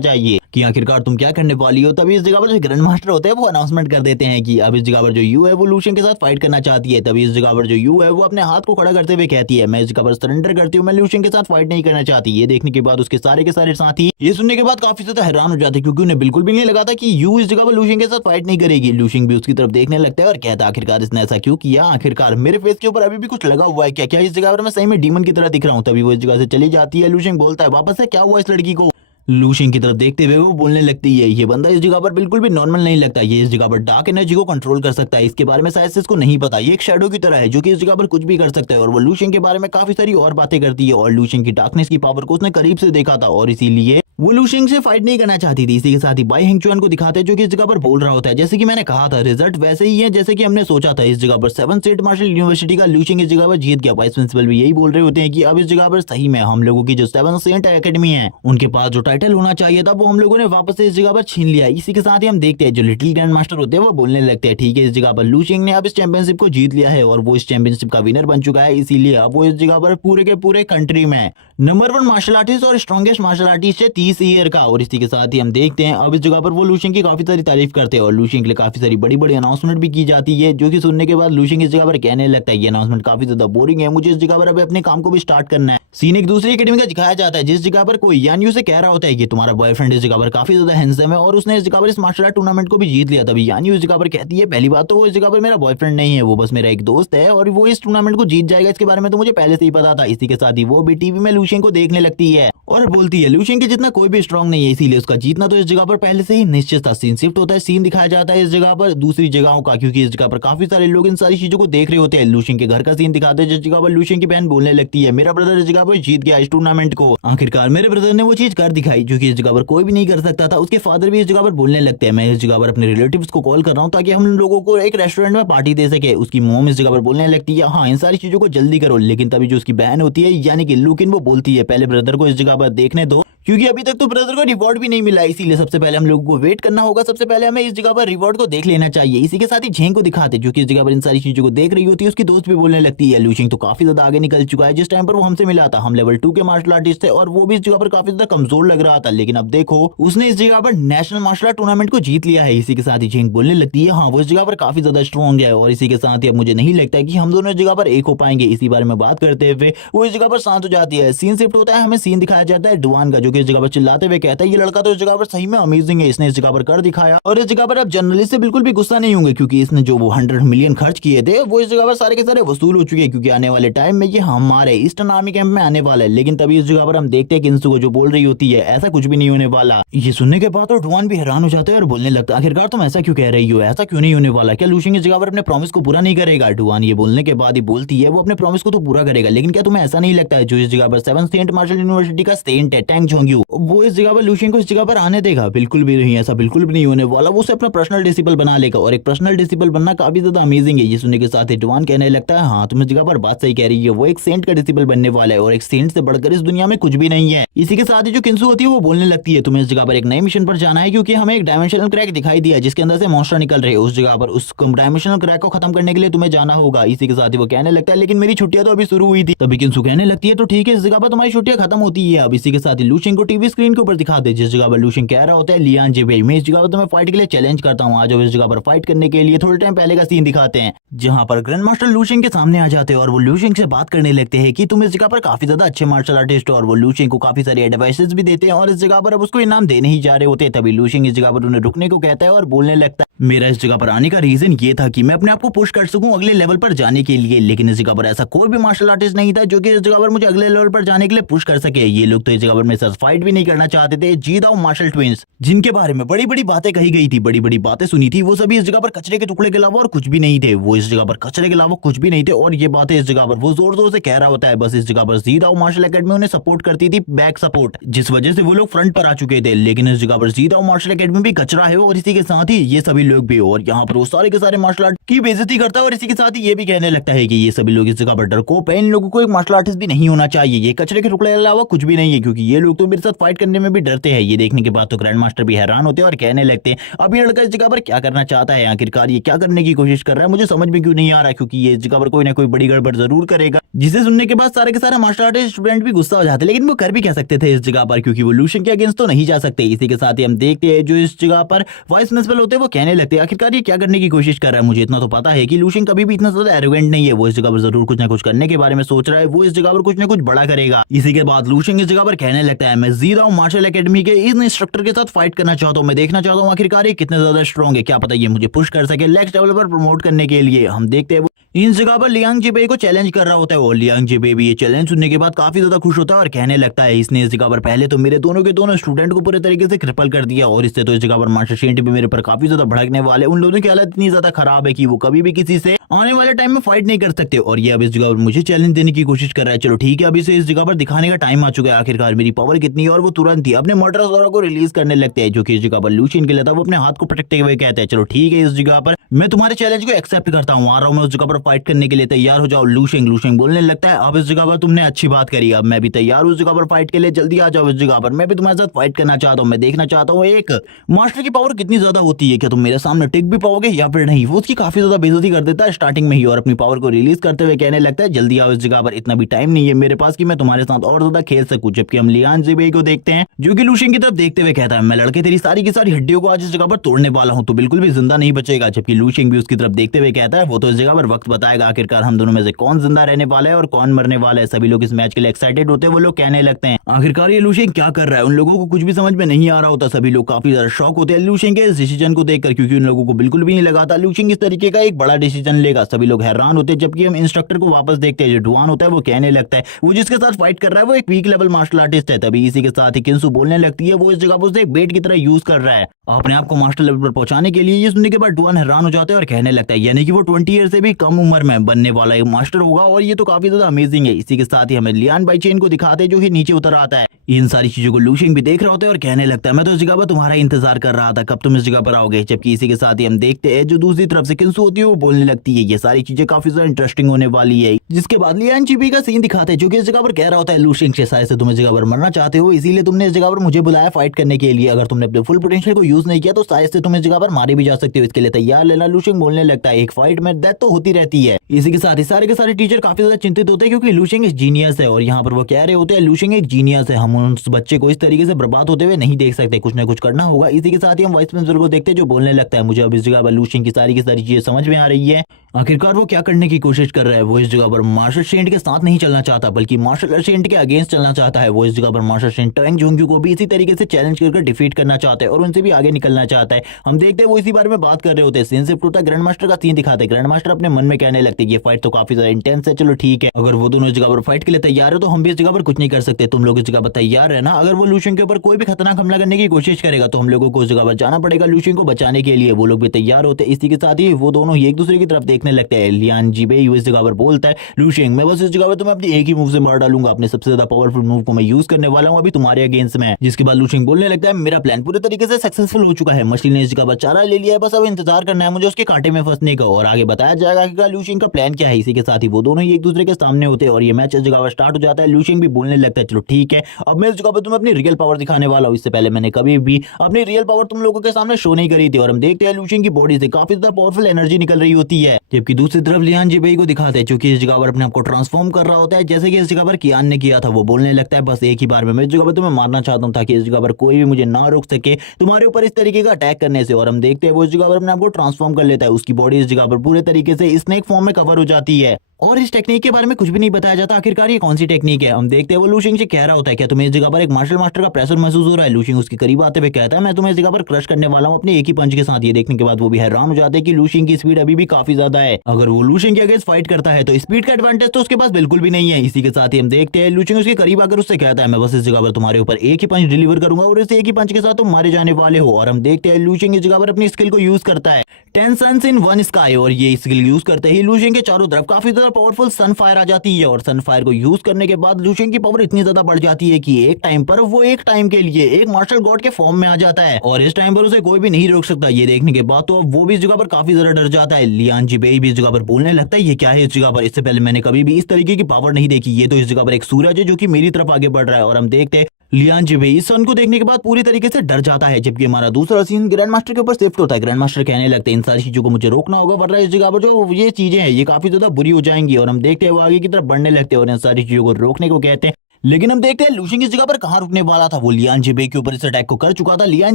चाहिए कि आखिरकार तुम क्या करने वाली हो। तभी इस जगह पर जो ग्रैंड मास्टर होते हैं वो अनाउंसमेंट कर देते हैं कि अब इस जगह पर जो यू है वो लूशिंग के साथ फाइट करना चाहती है। तभी इस जगह पर जो यू है वो अपने हाथ को खड़ा करते हुए कहती है मैं इस जगह पर सरेंडर करती हूँ, मैं लूशिंग के साथ फाइट नहीं करना चाहती। ये देखने के बाद उसके सारे साथी ये सुनने के बाद काफी ज्यादा हैरान हो जाते क्योंकि उन्हें बिल्कुल भी नहीं लगा था कि यू इस जगह पर लूशिंग के साथ फाइट नहीं करेगी। लूशिंग भी उसकी तरफ देखने लगता है और कहता है आखिरकार इसने ऐसा क्यों किया, आखिरकार मेरे फेस के ऊपर अभी भी कुछ लगा हुआ है क्या, क्या इस जगह पर मैं सही में डीमन की तरह दिख रहा हूँ। तभी वो इस जगह से चली जाती है। लूशिंग बोलता है वापस से क्या हुआ इस लड़की को। लूशिंग की तरफ देखते हुए वो बोलने लगती है ये बंदा इस जगह पर बिल्कुल भी नॉर्मल नहीं लगता, ये इस जगह पर डार्क एनर्जी को कंट्रोल कर सकता है, इसके बारे में शायद से इसको नहीं पता, ये एक शैडो की तरह है जो कि इस जगह पर कुछ भी कर सकता है। और वो लूशिंग के बारे में काफी सारी और बातें करती है और लूशिंग की डार्कनेस की पावर को उसने करीब से देखा था और इसीलिए वो लूशिंग से फाइट नहीं करना चाहती थी। इसी के साथ ही बाई हेंगचुआन को दिखाते हैं जो कि इस जगह पर बोल रहा होता है जैसे कि मैंने कहा था रिजल्ट वैसे ही है जैसे कि हमने सोचा था। इस जगह पर 7 स्टेट मार्शल यूनिवर्सिटी का लूशिंग इस जगह पर जीत गया। वाइस प्रिंसिपल भी यही बोल रहे होते हैं कि अब इस जगह पर सही में हम लोगों की जो 7 सेंट एकेडमी है उनके पास जो टाइटल होना चाहिए था वो हम लोगों ने वापस से इस जगह पर छीन लिया। इसी के साथ ही हम देखते हैं जो लिटिल ग्रैंड मास्टर होते हैं वो बोलने लगते हैं ठीक है इस जगह पर लूशिंग ने अब इस चैंपियनशिप को जीत लिया है और वो इस चैंपियनशिप का विनर बन चुका है, इसीलिए अब वो इस जगह पर पूरे के पूरे कंट्री में नंबर 1 मार्शल आर्टिस्ट और स्ट्रॉन्गेस्ट मार्शल आर्टिस्ट है 30 ईयर का। और इसी के साथ ही हम देखते हैं अब इस जगह पर वो लूशिंग की काफी सारी तारीफ करते हैं और लूशिंग के लिए काफी सारी बड़ी बड़ी अनाउंसमेंट भी की जाती है जो कि सुनने के बाद लूशिंग इस जगह पर कहने लगता है ये अनाउंसमेंट काफी ज्यादा बोरिंग है, मुझे इस जगह पर अभी अपने काम को भी स्टार्ट करना है। सीन एक दूसरी एकेडमी का दिखाया जाता है जिस जगह पर कोई यान यू से कह रहा होता है कि तुम्हारा बॉयफ्रेंड इस जगह पर काफी ज्यादा हैंडसम है और उसने इस जगह पर इस मार्शल आर्ट टूर्नामेंट को भी जीत लिया। तभी यान यू इस जगह पर कहती है पहली बात तो वो इस जगह पर मेरा बॉयफ्रेंड नहीं है, वो बस मेरा एक दोस्त है और वो इस टूर्नामेंट को जीत जाएगा इसके बारे में तो मुझे पहले से ही पता था। इसी के साथ ही वो भी टीवी में लूशिंग को देखने लगती है और बोलती है लूशिंग के जितना कोई भी स्ट्रांग नहीं है, इसीलिए उसका जीतना तो इस जगह पर पहले से ही निश्चित था। सीन शिफ्ट होता है, सीन दिखाया जाता है इस जगह पर दूसरी जगहों का, क्योंकि इस जगह पर काफी सारे लोग इन सारी चीजों को देख रहे होते हैं। लूशिंग के घर का सीन दिखाते हैं जिस जगह पर लूशिंग की बहन बोलने लगती है मेरा ब्रदर इस जगह पर जीत गया इस टूर्नामेंट को। आखिरकार मेरे ब्रदर ने वो चीज कर दिखाई जो कि इस जगह पर कोई भी नहीं कर सकता था। उसके फादर भी इस जगह पर बोलने लगते हैं मैं इस जगह पर अपने रिलेटिव्स को कॉल कर रहा हूँ ताकि हम लोगों को एक रेस्टोरेंट में पार्टी दे सके। उसकी मॉम इस जगह पर बोलने लगती है हाँ इन सारी चीजों को जल्दी करो, लेकिन तभी जो उसकी बहन होती है यानी कि लुकिन वो बोलती है पहले ब्रदर को इस जगह पर देखने दो, क्योंकि अभी तक तो ब्रदर को रिवॉर्ड भी नहीं मिला, इसीलिए सबसे पहले हम लोगों को वेट करना होगा। सबसे पहले हमें इस जगह पर रिवॉर्ड को देख लेना चाहिए। इसी के साथ ही झेंग को दिखाते जो कि इस जगह पर इन सारी चीजों को देख रही होती है। उसकी दोस्त भी बोलने लगती है लूशिंग तो काफी ज्यादा आगे निकल चुका है, जिस टाइम पर वो हमसे मिला था हम लेवल 2 के मार्शल आर्टिस्ट थे और वो भी इस जगह पर काफी ज्यादा कमजोर लग रहा था, लेकिन अब देखो उसने इस जगह पर नेशनल मार्शल आर्ट टूर्नामेंट को जीत लिया है। इसी के साथ ही झेंग बोलने लगती है हाँ वो इस जगह पर काफी ज्यादा स्ट्रॉन्ग है और इसी के साथ ही अब मुझे नहीं लगता है कि हम दोनों इस जगह पर एक हो पाएंगे। इसी बारे में बात करते हुए वो इस जगह पर शांत हो जाती है। सीन शिफ्ट होता है, हमें सीन दिखाया जाता है डुआन का जो कि इस जगह पर चिल्लाते हुए कहता है ये लड़का तो इस जगह पर सही में अमेजिंग है, इसने इस जगह पर कर दिखाया और इस जगह पर अब जर्नलिस्ट से बिल्कुल भी गुस्सा नहीं होंगे क्योंकि इसने जो वो 100 मिलियन खर्च किए थे वो इस जगह पर सारे के सारे वसूल हो चुके हैं, क्योंकि आने वाले टाइम में ये हमारे ईस्टर्न आर्मी कैंप में आने वाला है। लेकिन तभी इस जगह पर हम देखते हैं कि इंसु को जो बोल रही होती है ऐसा कुछ भी नहीं होने वाला। ये सुनने के बाद तो डुआन भी हैरान हो जाता है और बोलने लगता है आखिरकार तुम ऐसा क्यों कह रही हो, ऐसा क्यों नहीं होने वाला, क्या लूशिंग इस जगह पर अपने प्रॉमिस को पूरा नहीं करेगा। डुआन ये बोलने के बाद ही बोलती है वो अपने प्रॉमिस को तो पूरा करेगा, लेकिन क्या तुम्हें ऐसा नहीं लगता है जो इस जगह पर 7th सेंट मार्शल यूनिवर्सिटी का सेंट है टैंग जोंग्यू वो इस जगह पर लूशिंग को इस जगह पर आने देगा? बिल्कुल भी नहीं, ऐसा बिल्कुल भी नहीं होने वाला। वो उसे अपना पर्सनल डिसिपल बना लेगा और एक पर्सनल डिसिपल बनना काफी ज्यादा अमेजिंग है। ये सुनने के साथ ही डुआन कहने लगता है हाँ तुम इस जगह पर बात सही कह रही है, वो एक सेंट का डिसिपल बनने वाला है और एक सेंट से बढ़कर इस दुनिया में कुछ भी नहीं है। इसी के साथ ही जो किंसु होती है वो बोलने लगती है तुम्हें इस जगह पर एक नए मिशन पर जाना है क्योंकि हमें एक डायमेंशनल क्रैक दिखाई दिया जिसके अंदर से मॉन्स्टर निकल रहे हैं। उस जगह पर उस डायमेंशनल क्रैक को खत्म करने के लिए तुम्हें जाना होगा। इसी के साथ ही वो कहने लगता है लेकिन मेरी छुट्टियां तो अभी शुरू हुई थी। तभी किंसु कहने लगती है तो ठीक है इस जगह पर तुम्हारी छुट्टियां खत्म होती है। अब इसी के साथ ही लूशिंग को टीवी स्क्रीन के ऊपर दिखा दे जिस जगह पर लूशिंग कह रहा होता है लियान जी भाई मैं इस जगह पर तुम्हें फाइट के लिए चैलेंज करता हूँ, आज इस जगह पर फाइट करने के लिए। थोड़े टाइम पहले का सीन दिखाते हैं जहां पर ग्रैंड मास्टर लूशिंग के सामने आ जाते हैं और वो लूशिंग से बात करने लगते हैं कि तुम इस जगह पर काफी ज्यादा अच्छे मार्शल आर्टिस्ट हो और वो लूशिंग को काफी सारी एडवाइसेस भी देते हैं और इस जगह पर अब उसको इनाम देने ही जा रहे होते हैं। तभी लूशिंग इस जगह पर उन्हें रुकने को कहता है और बोलने लगता है मेरा इस जगह पर आने का रीजन ये था कि मैं अपने आप को पुश कर सकूं अगले लेवल पर जाने के लिए, लेकिन इस जगह पर ऐसा कोई भी मार्शल आर्टिस्ट नहीं था जो कि इस जगह पर मुझे अगले लेवल पर जाने के लिए पुश कर सके। ये लोग तो इस जगह पर मेरे साथ फाइट भी नहीं करना चाहते थे। जीदाओ मार्शल ट्विंस जिनके बारे में बड़ी बड़ी बातें कही गई थी, बड़ी बड़ी बातें सुनी थी, वो सभी इस जगह पर कचरे के टुकड़े के अलावा और कुछ भी नहीं थे। वो इस जगह पर कचरे के अलावा कुछ भी नहीं थे और ये बातें इस जगह पर वो जोर जोर से कह रहा होता है। बस इस जगह पर जीदाओ मार्शल एकेडमी उन्हें सपोर्ट करती थी, बैक सपोर्ट, जिस वजह से वो लोग फ्रंट पर आ चुके थे। लेकिन इस जगह पर जीदाओ मार्शल एकेडमी भी कचरा है और इसी के साथ ही ये सभी लोग भी, और यहाँ पर वो सारे के सारे मार्शल आर्ट की बेइज्जती करता है और इसी के साथ ही ये भी कहने लगता है कि ये सभी लोग इस जगह पर डरपोक है, इन लोगों को एक मार्शल आर्टिस्ट भी नहीं होना चाहिए, ये कचरे के टुकड़े के अलावा कुछ भी नहीं है, क्योंकि ये लोग तो मेरे साथ फाइट करने में भी डरते हैं। ये देखने के बाद तो ग्रैंड मास्टर भी हैरान होते हैं और कहने लगते हैं अब ये लड़का इस जगह पर क्या करना चाहता है, आखिरकार ये क्या करने की कोशिश कर रहा है, मुझे समझ में क्यों नहीं आ रहा, क्योंकि ये इस जगह पर कोई ना कोई बड़ी गड़बड़ जरूर करेगा। जिसे सुनने के बाद सारे के सारे मार्शल आर्टिस्ट स्टूडेंट भी गुस्सा हो जाते, लेकिन वो कर भी कह सकते थे इस जगह पर, क्योंकि वो लूशिंग के अगेंस्ट तो नहीं जा सकते। इसी के साथ ही हम देखते हैं जो इस जगह पर वाइस प्रिंसिपल होते हैं वो कहने लगते हैं आखिरकार ये क्या करने की कोशिश कर रहा है। मुझे इतना तो पता है कि लूशिंग कभी भी इतना ज्यादा एरोगेंट नहीं है, वो इस जगह पर जरूर कुछ ना कुछ करने के बारे में सोच रहा है, वो इस जगह पर कुछ ना कुछ बड़ा करेगा। इसी के बाद लूशिंग इस जगह पर कहने लगता है मैं जीरा हूं मार्शल एकेडमी के इन इंस्ट्रक्टर के साथ फाइट करना चाहता हूं, मैं देखना चाहता हूं आखिरकार ये कितने ज्यादा स्ट्रॉन्ग है, क्या पता ये मुझे पुश कर सके नेक्स्ट लेवल पर प्रमोट करने के लिए। हम देखते हैं इन जगह पर लियांग जिबे को चैलेंज कर रहा होता है और लियांग जिबे भी ये चैलेंज सुनने के बाद काफी ज्यादा खुश होता है और कहने लगता है इसने इस जगह पर पहले तो मेरे दोनों के दोनों स्टूडेंट को पूरे तरीके से क्रिपल कर दिया और इससे तो इस जगह पर मास्टर शेंट भी मेरे पर काफी ज्यादा भड़कने वाले, उन लोगों की हालत इतनी ज्यादा खराब है कि वो कभी भी किसी से आने वाले टाइम में फाइट नहीं कर सकते और ये अब इस जगह पर मुझे चैलेंज देने की कोशिश कर रहा है। चलो ठीक है, अभी से इस जगह पर दिखाने का टाइम आ चुका है आखिरकार मेरी पावर कितनी है, और वो तुरंत ही अपने मर्डर को रिलीज करने लगते हैं जो कि इस जगह पर लूशियन के लिए था। वो अपने हाथ को पटकते हुए कहते हैं चलो ठीक है इस जगह पर मैं तुम्हारे चैलेंज को एक्सेप्ट करता हूँ, आ रहा हूँ मैं उस जगह पर फाइट करने के लिए, तैयार हो जाओ। लूशिंग बोलने लगता है अब इस जगह पर तुमने अच्छी बात करी, अब मैं भी तैयार हूँ उस जगह पर फाइट के लिए, जल्दी आ जाओ इस जगह पर, मैं भी तुम्हारे साथ फाइट करना चाहता हूँ, मैं देखना चाहता हूँ एक मास्टर की पावर कितनी ज्यादा होती है, क्या तुम मेरे सामने टिक भी पाओगे या फिर नहीं। वो उसकी काफी ज्यादा बेइज्जती कर देता है स्टार्टिंग में ही और अपनी पावर को रिलीज करते हुए कहने लगता है जल्दी आओ इस जगह पर, इतना भी टाइम नहीं है मेरे पास कि मैं तुम्हारे साथ और ज्यादा खेल सकूं। जबकि हम लियान जिबे को देखते हैं जो कि लूशिंग की तरफ देखते हुए कहता है मैं लड़के तेरी सारी की सारी हड्डियों को आज इस जगह पर तोड़ने वाला हूं, तो बिल्कुल भी जिंदा नहीं बचेगा। जबकि लूशिंग भी उसकी तरफ देखते हुए कहता है वो तो इस जगह पर वक्त बताएगा आखिरकार हम दोनों में से कौन जिंदा रहने वाला है और कौन मरने वाला है। सभी लोग इस मैच के लिए एक्साइटेड होते हैं, वो लोग कहने लगते हैं आखिरकार ये लूशिंग क्या कर रहा है, उन लोगों को कुछ भी समझ में नहीं आ रहा होता। सभी लोग काफी ज्यादा शॉक होते हैं लूशिंग के इस डिसीजन को देखकर, क्योंकि उन लोगों को बिल्कुल भी नहीं लगा था लूशिंग इस तरीके का एक बड़ा डिसीजन लेगा। करेगा। सभी लोग हैरान होते हैं, जबकि हम इंस्ट्रक्टर को वापस देखते हैं। जो डुआन होता है वो कहने लगता है वो जिसके साथ फाइट कर रहा है वो एक वीक लेवल मार्शल आर्टिस्ट है। तभी इसी के साथ ही किंसु बोलने लगती है वो इस जगह पर उसे एक बेट की तरह यूज कर रहा है अपने आप को मास्टर लेवल पर पहुंचाने के लिए। ये सुनने के बाद डुआन हैरान हो जाता है और कहने लगता है यानी कि वो 20 ईयर से भी कम उम्र में बनने वाला एक मास्टर होगा, और ये तो काफी ज्यादा अमेजिंग है। इसी के साथ ही हमें लियान बाईचेन को दिखाते हैं जो कि नीचे उतर आता है। इन सारी चीजों को लू शिंग भी देख रहा होता है और कहने लगता है मैं तो इस जगह पर तुम्हारा इंतजार कर रहा था, कब तुम इस जगह पर आओगे। जबकि इसी के साथ ही हम देखते हैं जो दूसरी तरफ से किंसु होती है वो बोलने लगती है ये सारी चीजें काफी ज्यादा इंटरेस्टिंग होने वाली है। जिसके बाद लियान जीबी का सीन दिखाते हैं जो कि इस जगह पर कह रहा होता है लू शिंग से शायद से तुम इस जगह पर मरना चाहते हो, इसीलिए तुमने इस जगह पर मुझे बुलाया फाइट करने के लिए। अगर तुमने अपने फुल पोटेंशियल को यूज नहीं किया तो शायद से तुम इस जगह पर मारे भी जा सकते हो, इसके लिए तैयार लेना। लू शिंग बोलने लगता है एक फाइट में डेथ तो होती रहती है। इसी के साथ ही सारे के सारे टीचर काफी ज्यादा चिंतित होते हैं क्योंकि लू शिंग एक जीनियस है, और यहाँ पर वो कह रहे होते हैं लू शिंग एक जीनियस है, हम उस बच्चे को इस तरीके से बर्बाद होते हुए नहीं देख सकते, कुछ ना कुछ करना होगा। इसी के साथ ही हम वाइस प्रिंसिपल को देखते हैं जो बोलने लगता है मुझे अब इस जगह पर लू शिंग की सारी चीजें समझ में आ रही है। आखिरकार वो क्या करने की कोशिश कर रहा है, वो इस जगह पर मार्शल सेंट के साथ नहीं चलना चाहता बल्कि मार्शल सेंट के अगेंस्ट चलना चाहता है। वो इस जगह पर मार्शल सेंट टैंग जोंग्यू को भी इसी तरीके से चैलेंज करके डिफीट करना चाहता है और उनसे भी आगे निकलना चाहता है। हम देखते हैं वो इसी बारे में बात कर रहे होते हैं। सीन शिफ्ट होता है, ग्रैंड मास्टर का सीन दिखाते हैं। ग्रैंड मास्टर अपने मन में कहने लगते हैं ये फाइट तो काफी ज्यादा इंटेंस है, चलो ठीक है अगर वो दोनों इस जगह पर फाइट के लिए तैयार हो तो हम भी इस जगह पर कुछ नहीं कर सकते, तुम लोग इस जगह पर तैयार रहना। अगर वो लू शिंग के ऊपर कोई भी खतरनाक हमला करने की कोशिश करेगा तो हम लोगों को उस जगह पर जाना पड़ेगा लू शिंग को बचाने के लिए। वो लोग भी तैयार होते हैं। इसी के साथ ही वो दोनों ही एक दूसरे की तरफ देखने लगते हैं। लियान जीबेई इस जगह पर बोलता है लू शिंग मैं बस इस जगह पर तुम्हें अपनी एक ही मूव से मार डालूंगा, अपने सबसे ज्यादा पावरफुल मूव को मैं यूज करने वाला हूं अभी तुम्हारे अगेंस्ट में। जिसके बाद लू शिंग बोलने लगता है मेरा प्लान पूरे तरीके से सक्सेसफुल हो चुका है, मछली ने इस जगह पर चारा ले लिया है, बस अब इंतजार करना है मुझे उसके कांटे में फंसने का, और आगे बताया जाएगा कि लू शिंग का प्लान क्या है। इसी के साथ ही वो दोनों ही एक दूसरे के सामने होते हैं और ये मैच इस जगह पर स्टार्ट हो जाता है। लू शिंग भी बोलने लगता है चलो ठीक है अब मैं इस जगह पर तुम्हें अपनी रियल पावर दिखाने वाला हूं, इससे पहले मैंने कभी भी अपनी रियल पावर तुम लोगों के सामने शो नहीं करी थी। और हम देखते हैं लू शिंग की बॉडी से काफी ज्यादा पावरफुल एनर्जी निकल रही होती है, जबकि दूसरी तरफ लियान जीबेई को दिखाते हैं क्योंकि इस जगह पर अपने आप को ट्रांसफॉर्म कर रहा होता है जैसे कि इस जगह पर कियान ने किया था। वो बोलने लगता है बस एक ही बार में मैं इस जगह पर तुम्हें मारना चाहता हूं ताकि इस जगह पर कोई भी मुझे ना रोक सके तुम्हारे ऊपर इस तरीके का अटैक करने से। और हम देखते हैं वो इस जगह पर अपने आप को ट्रांसफॉर्म कर लेता है, उसकी बॉडी इस जगह पर पूरे तरीके से स्नेक फॉर्म में कवर हो जाती है और इस टेक्निक के बारे में कुछ भी नहीं बताया जाता आखिरकार ये कौन सी टेक्निक है। हम देखते हैं वो लू शिंग से कह रहा होता है क्या तुम्हें इस जगह पर एक मार्शल मास्टर का प्रेशर महसूस हो रहा है। लू शिंग उसके करीब आते हुए कहता है मैं तुम्हें इस जगह पर क्रश करने वाला हूं अपने एक ही पंच के साथ। ये देखने के बाद वो भी हैरान हो जाते हैं कि लू शिंग की स्पीड अभी भी काफी ज्यादा है, अगर वो लू शिंग के अगेंस्ट फाइट करता है तो स्पीड का एडवांटेज तो उसके पास बिल्कुल भी नहीं है। इसी के साथ ही हम देखते हैं लू शिंग उसके करीब आकर उससे कहता है मैं बस इस जगह पर तुम्हारे ऊपर एक ही पंच डिलीवर करूंगा और इस एक ही पंच के साथ तुम मारे जाने वाले हो। और हम देखते हैं लू शिंग इस जगह पर अपनी स्किल को यूज करता है 10 सन्स इन 1 स्काई, और ये स्किल यूज करते ही लू शिंग के चारों तरफ काफी ज्यादा पावरफुल सन फायर आ जाती है। और सन फायर को यूज करने के बाद लू शिंग की पावर इतनी ज्यादा बढ़ जाती है कि एक टाइम पर वो एक टाइम के लिए एक मार्शल गॉड के फॉर्म में आ जाता है और इस टाइम पर उसे कोई भी नहीं रोक सकता। ये देखने के बाद तो वो भी इस जगह पर काफी ज्यादा डर जाता है। लियान जीबेई भी इस जगह पर बोलने लगता है ये क्या है इस जगह पर, इससे पहले मैंने कभी भी इस तरीके की पावर नहीं देखी, ये तो इस जगह पर एक सूरज है जो कि मेरी तरफ आगे बढ़ रहा है। और हम देखते हैं लियान जीबेई इस सन को देखने के बाद पूरी तरीके से डर जाता है, जबकि हमारा दूसरा सीन ग्रैंड मास्टर के ऊपर शिफ्ट होता है। ग्रैंड मास्टर कहने लगते हैं इन सारी चीजों को मुझे रोकना होगा वरना इस जगह पर जो ये चीजें हैं ये काफी ज्यादा बुरी हो जाएंगी। और हम देखते हैं वो आगे की तरफ बढ़ने लगते हैं और इन सारी चीजों को रोकने को कहते हैं। लेकिन हम देखते हैं लू शिंग इस जगह पर कहां रुकने वाला था, वो लियान जीबेई के ऊपर इस अटैक को कर चुका था। लियान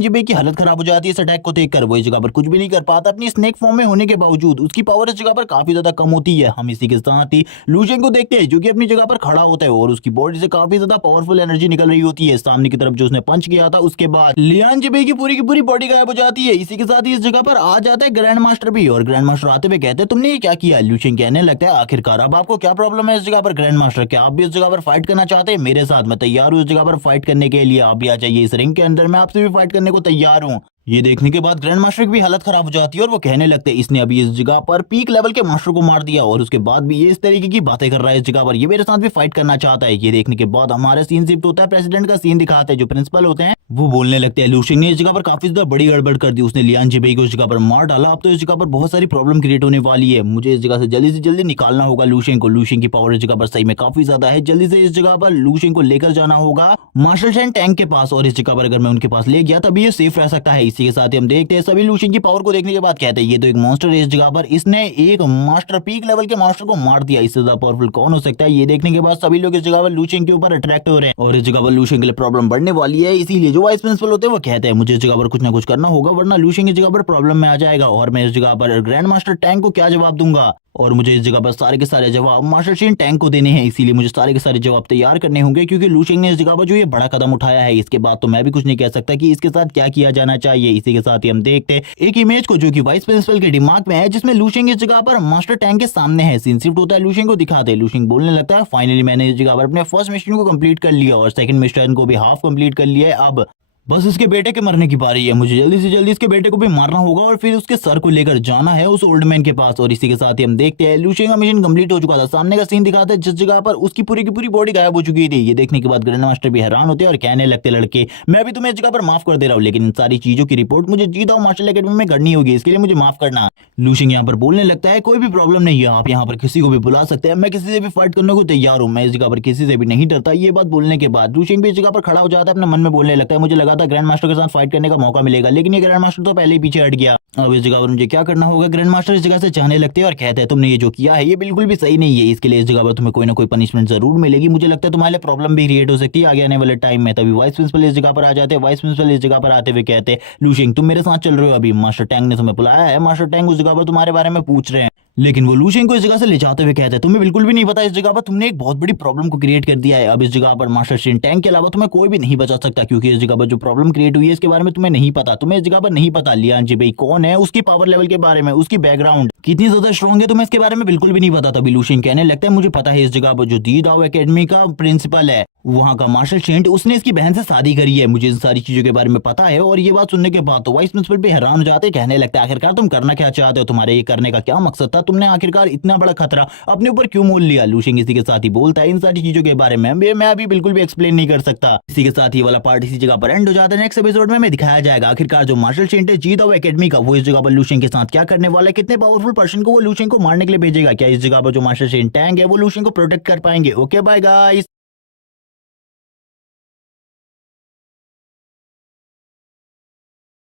जीबेई की हालत खराब हो जाती है इस अटैक को देखकर, वो इस जगह पर कुछ भी नहीं कर पाता अपनी स्नेक फॉर्म में होने के बावजूद, उसकी पावर इस जगह पर काफी ज्यादा कम होती है। हम इसी के साथ ही लू शिंग को देखते हैं जो कि अपनी जगह पर खड़ा होता है और उसकी बॉडी से काफी ज्यादा पावरफुल एनर्जी निकल रही होती है। सामने की तरफ जो उसने पंच किया था उसके बाद लियान जीबेई की पूरी बॉडी गायब हो जाती है। इसी के साथ ही इस जगह पर आ जाता है ग्रैंड मास्टर भी, और ग्रैंड मास्टर आते हुए कहते हैं तुमने ये क्या किया। लू शिंग कहने लगता है आखिरकार अब आपको क्या प्रॉब्लम है इस जगह पर ग्रैंड मास्टर, क्या आप भी इस जगह पर फाइट करना चाहते हैं मेरे साथ, मैं तैयार हूं इस जगह पर फाइट करने के लिए, आप भी आ जाइए इस रिंग के अंदर, मैं आपसे भी फाइट करने को तैयार हूं। ये देखने के बाद ग्रैंड मास्टर की भी हालत खराब हो जाती है और वो कहने लगते हैं इसने अभी इस जगह पर पीक लेवल के मास्टर को मार दिया और उसके बाद भी ये इस तरीके की बातें कर रहा है इस जगह पर, ये मेरे साथ भी फाइट करना चाहता है। ये देखने के बाद हमारा सीन शिफ्ट होता है, प्रेसिडेंट का सीन दिखाते हैं। जो प्रिंसिपल होते हैं वो बोलने लगते हैं लू शिंग ने इस जगह पर काफी ज्यादा बड़ी गड़बड़ कर दी, उसने लियान जीबेई को इस जगह पर मार डाला, अब तो इस जगह पर बहुत सारी प्रॉब्लम क्रिएट होने वाली है, मुझे इस जगह से जल्दी निकालना होगा लू शिंग को। लू शिंग की पावर इस जगह पर सही में काफी ज्यादा है, जल्दी से इस जगह पर लू शिंग को लेकर जाना होगा मार्शल सेंट टैंक के पास, और इस जगह पर अगर मैं उनके पास ले गया तभी ये सेफ रह सकता है। इसी के साथ ही हम देखते हैं सभी लू शिंग की पावर को देखने के बाद कहते हैं ये तो एक मॉन्स्टर है इस जगह पर, इसने एक मास्टर पीक लेवल के मास्टर को मार दिया, इससे ज्यादा पावरफुल कौन हो सकता है। ये देखने के बाद सभी लोग इस जगह पर लू शिंग के ऊपर अट्रैक्ट हो रहे हैं और इस जगह पर लू शिंग के लिए प्रॉब्लम बढ़ने वाली है। इसीलिए जो वाइस प्रिंसिपल होते हैं वो कहते हैं मुझे इस जगह पर कुछ ना कुछ करना होगा वरना लू शिंग इस जगह पर प्रॉब्लम में आ जाएगा और मैं इस जगह पर ग्रैंड मास्टर टैंक को क्या जवाब दूंगा। और मुझे इस जगह पर सारे के सारे जवाब मास्टर शीन टैंक को देने हैं, इसीलिए मुझे सारे के सारे जवाब तैयार करने होंगे, क्योंकि लूशिंग ने इस जगह पर जो ये बड़ा कदम उठाया है, इसके बाद तो मैं भी कुछ नहीं कह सकता कि इसके साथ क्या किया जाना चाहिए। इसी के साथ ही हम देखते हैं एक इमेज को जो कि वाइस प्रिंसिपल के दिमाग में है, जिसमें लूशिंग इस जगह पर मास्टर टैंक के सामने है। सीन शिफ्ट होता है, लूशिंग को दिखाते हैं, लूशिंग बोलने लगता है फाइनली मैंने इस जगह पर अपने फर्स्ट मिशन को कंप्लीट कर लिया और सेकंड मिशन को भी हाफ कंप्लीट कर लिया है। अब बस इसके बेटे के मरने की बारी है, मुझे जल्दी से जल्दी इसके बेटे को भी मारना होगा और फिर उसके सर को लेकर जाना है उस ओल्ड मैन के पास। और इसी के साथ ही हम देखते हैं लूशिंग का मिशन कंप्लीट हो चुका था। सामने का सीन दिखाता है जिस जगह पर उसकी पूरी की पूरी बॉडी गायब हो चुकी थी। ये देखने के बाद ग्रैंड मास्टर भी हैरान होते हैं और कहने लगते लड़के मैं भी तुम्हें इस जगह पर माफ कर दे रहा हूँ, लेकिन इन सारी चीजों की रिपोर्ट मुझे जीदाओ मार्शल एकेडमी में करनी होगी, इसके लिए मुझे माफ करना। लूशिंग यहाँ पर बोलने लगता है कोई भी प्रॉब्लम नहीं है, आप यहाँ पर किसी को भी बुला सकते हैं, मैं किसी से भी फाइट करने को तैयार हूँ, मैं इस जगह पर किसी से भी नहीं डरता। ये बात बोलने के बाद लूशिंग भी इस जगह पर खड़ा हो जाता है, अपने मन में बोलने लगता है मुझे लगा था ग्रैंड मास्टर के साथ फाइट करने का मौका मिलेगा, लेकिन ये ग्रैंड मास्टर तो पहले ही पीछे हट गया। अब इस जगह पर मुझे क्या करना होगा। ग्रैंड मास्टर इस जगह से चाहने लगते हैं और कहते हैं तुमने ये जो किया है ये बिल्कुल भी सही नहीं है, इसके लिए इस जगह पर तुम्हें कोई ना कोई पनिशमेंट जरूर मिलेगी। मुझे लगता है तुम्हारे लिए प्रॉब्लम भी क्रिएट हो सकती है आगे आने वाले टाइम में। तभी वाइस प्रिंसिपल इस जगह पर आ जाते हैं। वाइस प्रिंसिपल इस जगह पर आते हुए कहते हैं लूशिंग तुम मेरे साथ चल रहे हो, अभी मास्टर टैंक ने तुम्हें बुलाया है, मास्टर टैंक उस जगह पर तुम्हारे बारे में पूछ रहे हैं। लेकिन वो लूशिंग को इस जगह से ले जाते हुए कहते हैं तुम्हें बिल्कुल भी नहीं पता, इस जगह पर तुमने एक बहुत बड़ी प्रॉब्लम को क्रिएट कर दिया है। अब इस जगह पर मास्टर शीन टैंक के अलावा तुम्हें कोई भी नहीं बचा सकता, क्योंकि इस जगह पर जो प्रॉब्लम क्रिएट हुई है इसके बारे में तुम्हें नहीं पता। तुम्हें इस जगह पर नहीं पता लियान जी भाई कौन है, उसकी पावर लेवल के बारे में, उसकी बैकग्राउंड कितनी ज्यादा स्ट्रॉन्ग है, तुम्हें इसके बारे में बिल्कुल भी नहीं पता। तभी लूशिंग कहने लगता है मुझे पता है इस जगह पर जो दी दाओ एकेडमी का प्रिंसिपल है वहां का मार्शल शेंट उसने इसकी बहन से शादी करी है, मुझे इन सारी चीजों के बारे में पता है। और ये बात सुनने के बाद तो वाइस प्रिंसिपल भी हैरान हो जाते, कहने लगता है आखिरकार तुम करना क्या चाहते हो, तुम्हारे ये करने का क्या मकसद था, तुमने आखिरकार इतना बड़ा खतरा अपने ऊपर क्यों मोल लिया। लूशिंग इसी के साथ ही बोलता है इन सारी चीजों के बारे में मैं अभी बिल्कुल भी एक्सप्लेन नहीं कर सकता। इसी के साथ ही वाला पार्ट इसी जगह पर एंड हो जाता है। नेक्स्ट एपिसोड में दिखाया जाएगा आखिरकार जो मार्शल शेंट है जीदाओ एकेडमी का वो इस जगह पर लूशिंग के साथ क्या करने वाला है, कितने पावरफुल पर्सन को वो लूशिंग को मारने के लिए भेजेगा, क्या इस जगह पर जो मार्शल शेंट टैंक है वो लूशिंग को प्रोटेक्ट कर पाएंगे। Okay bye guys.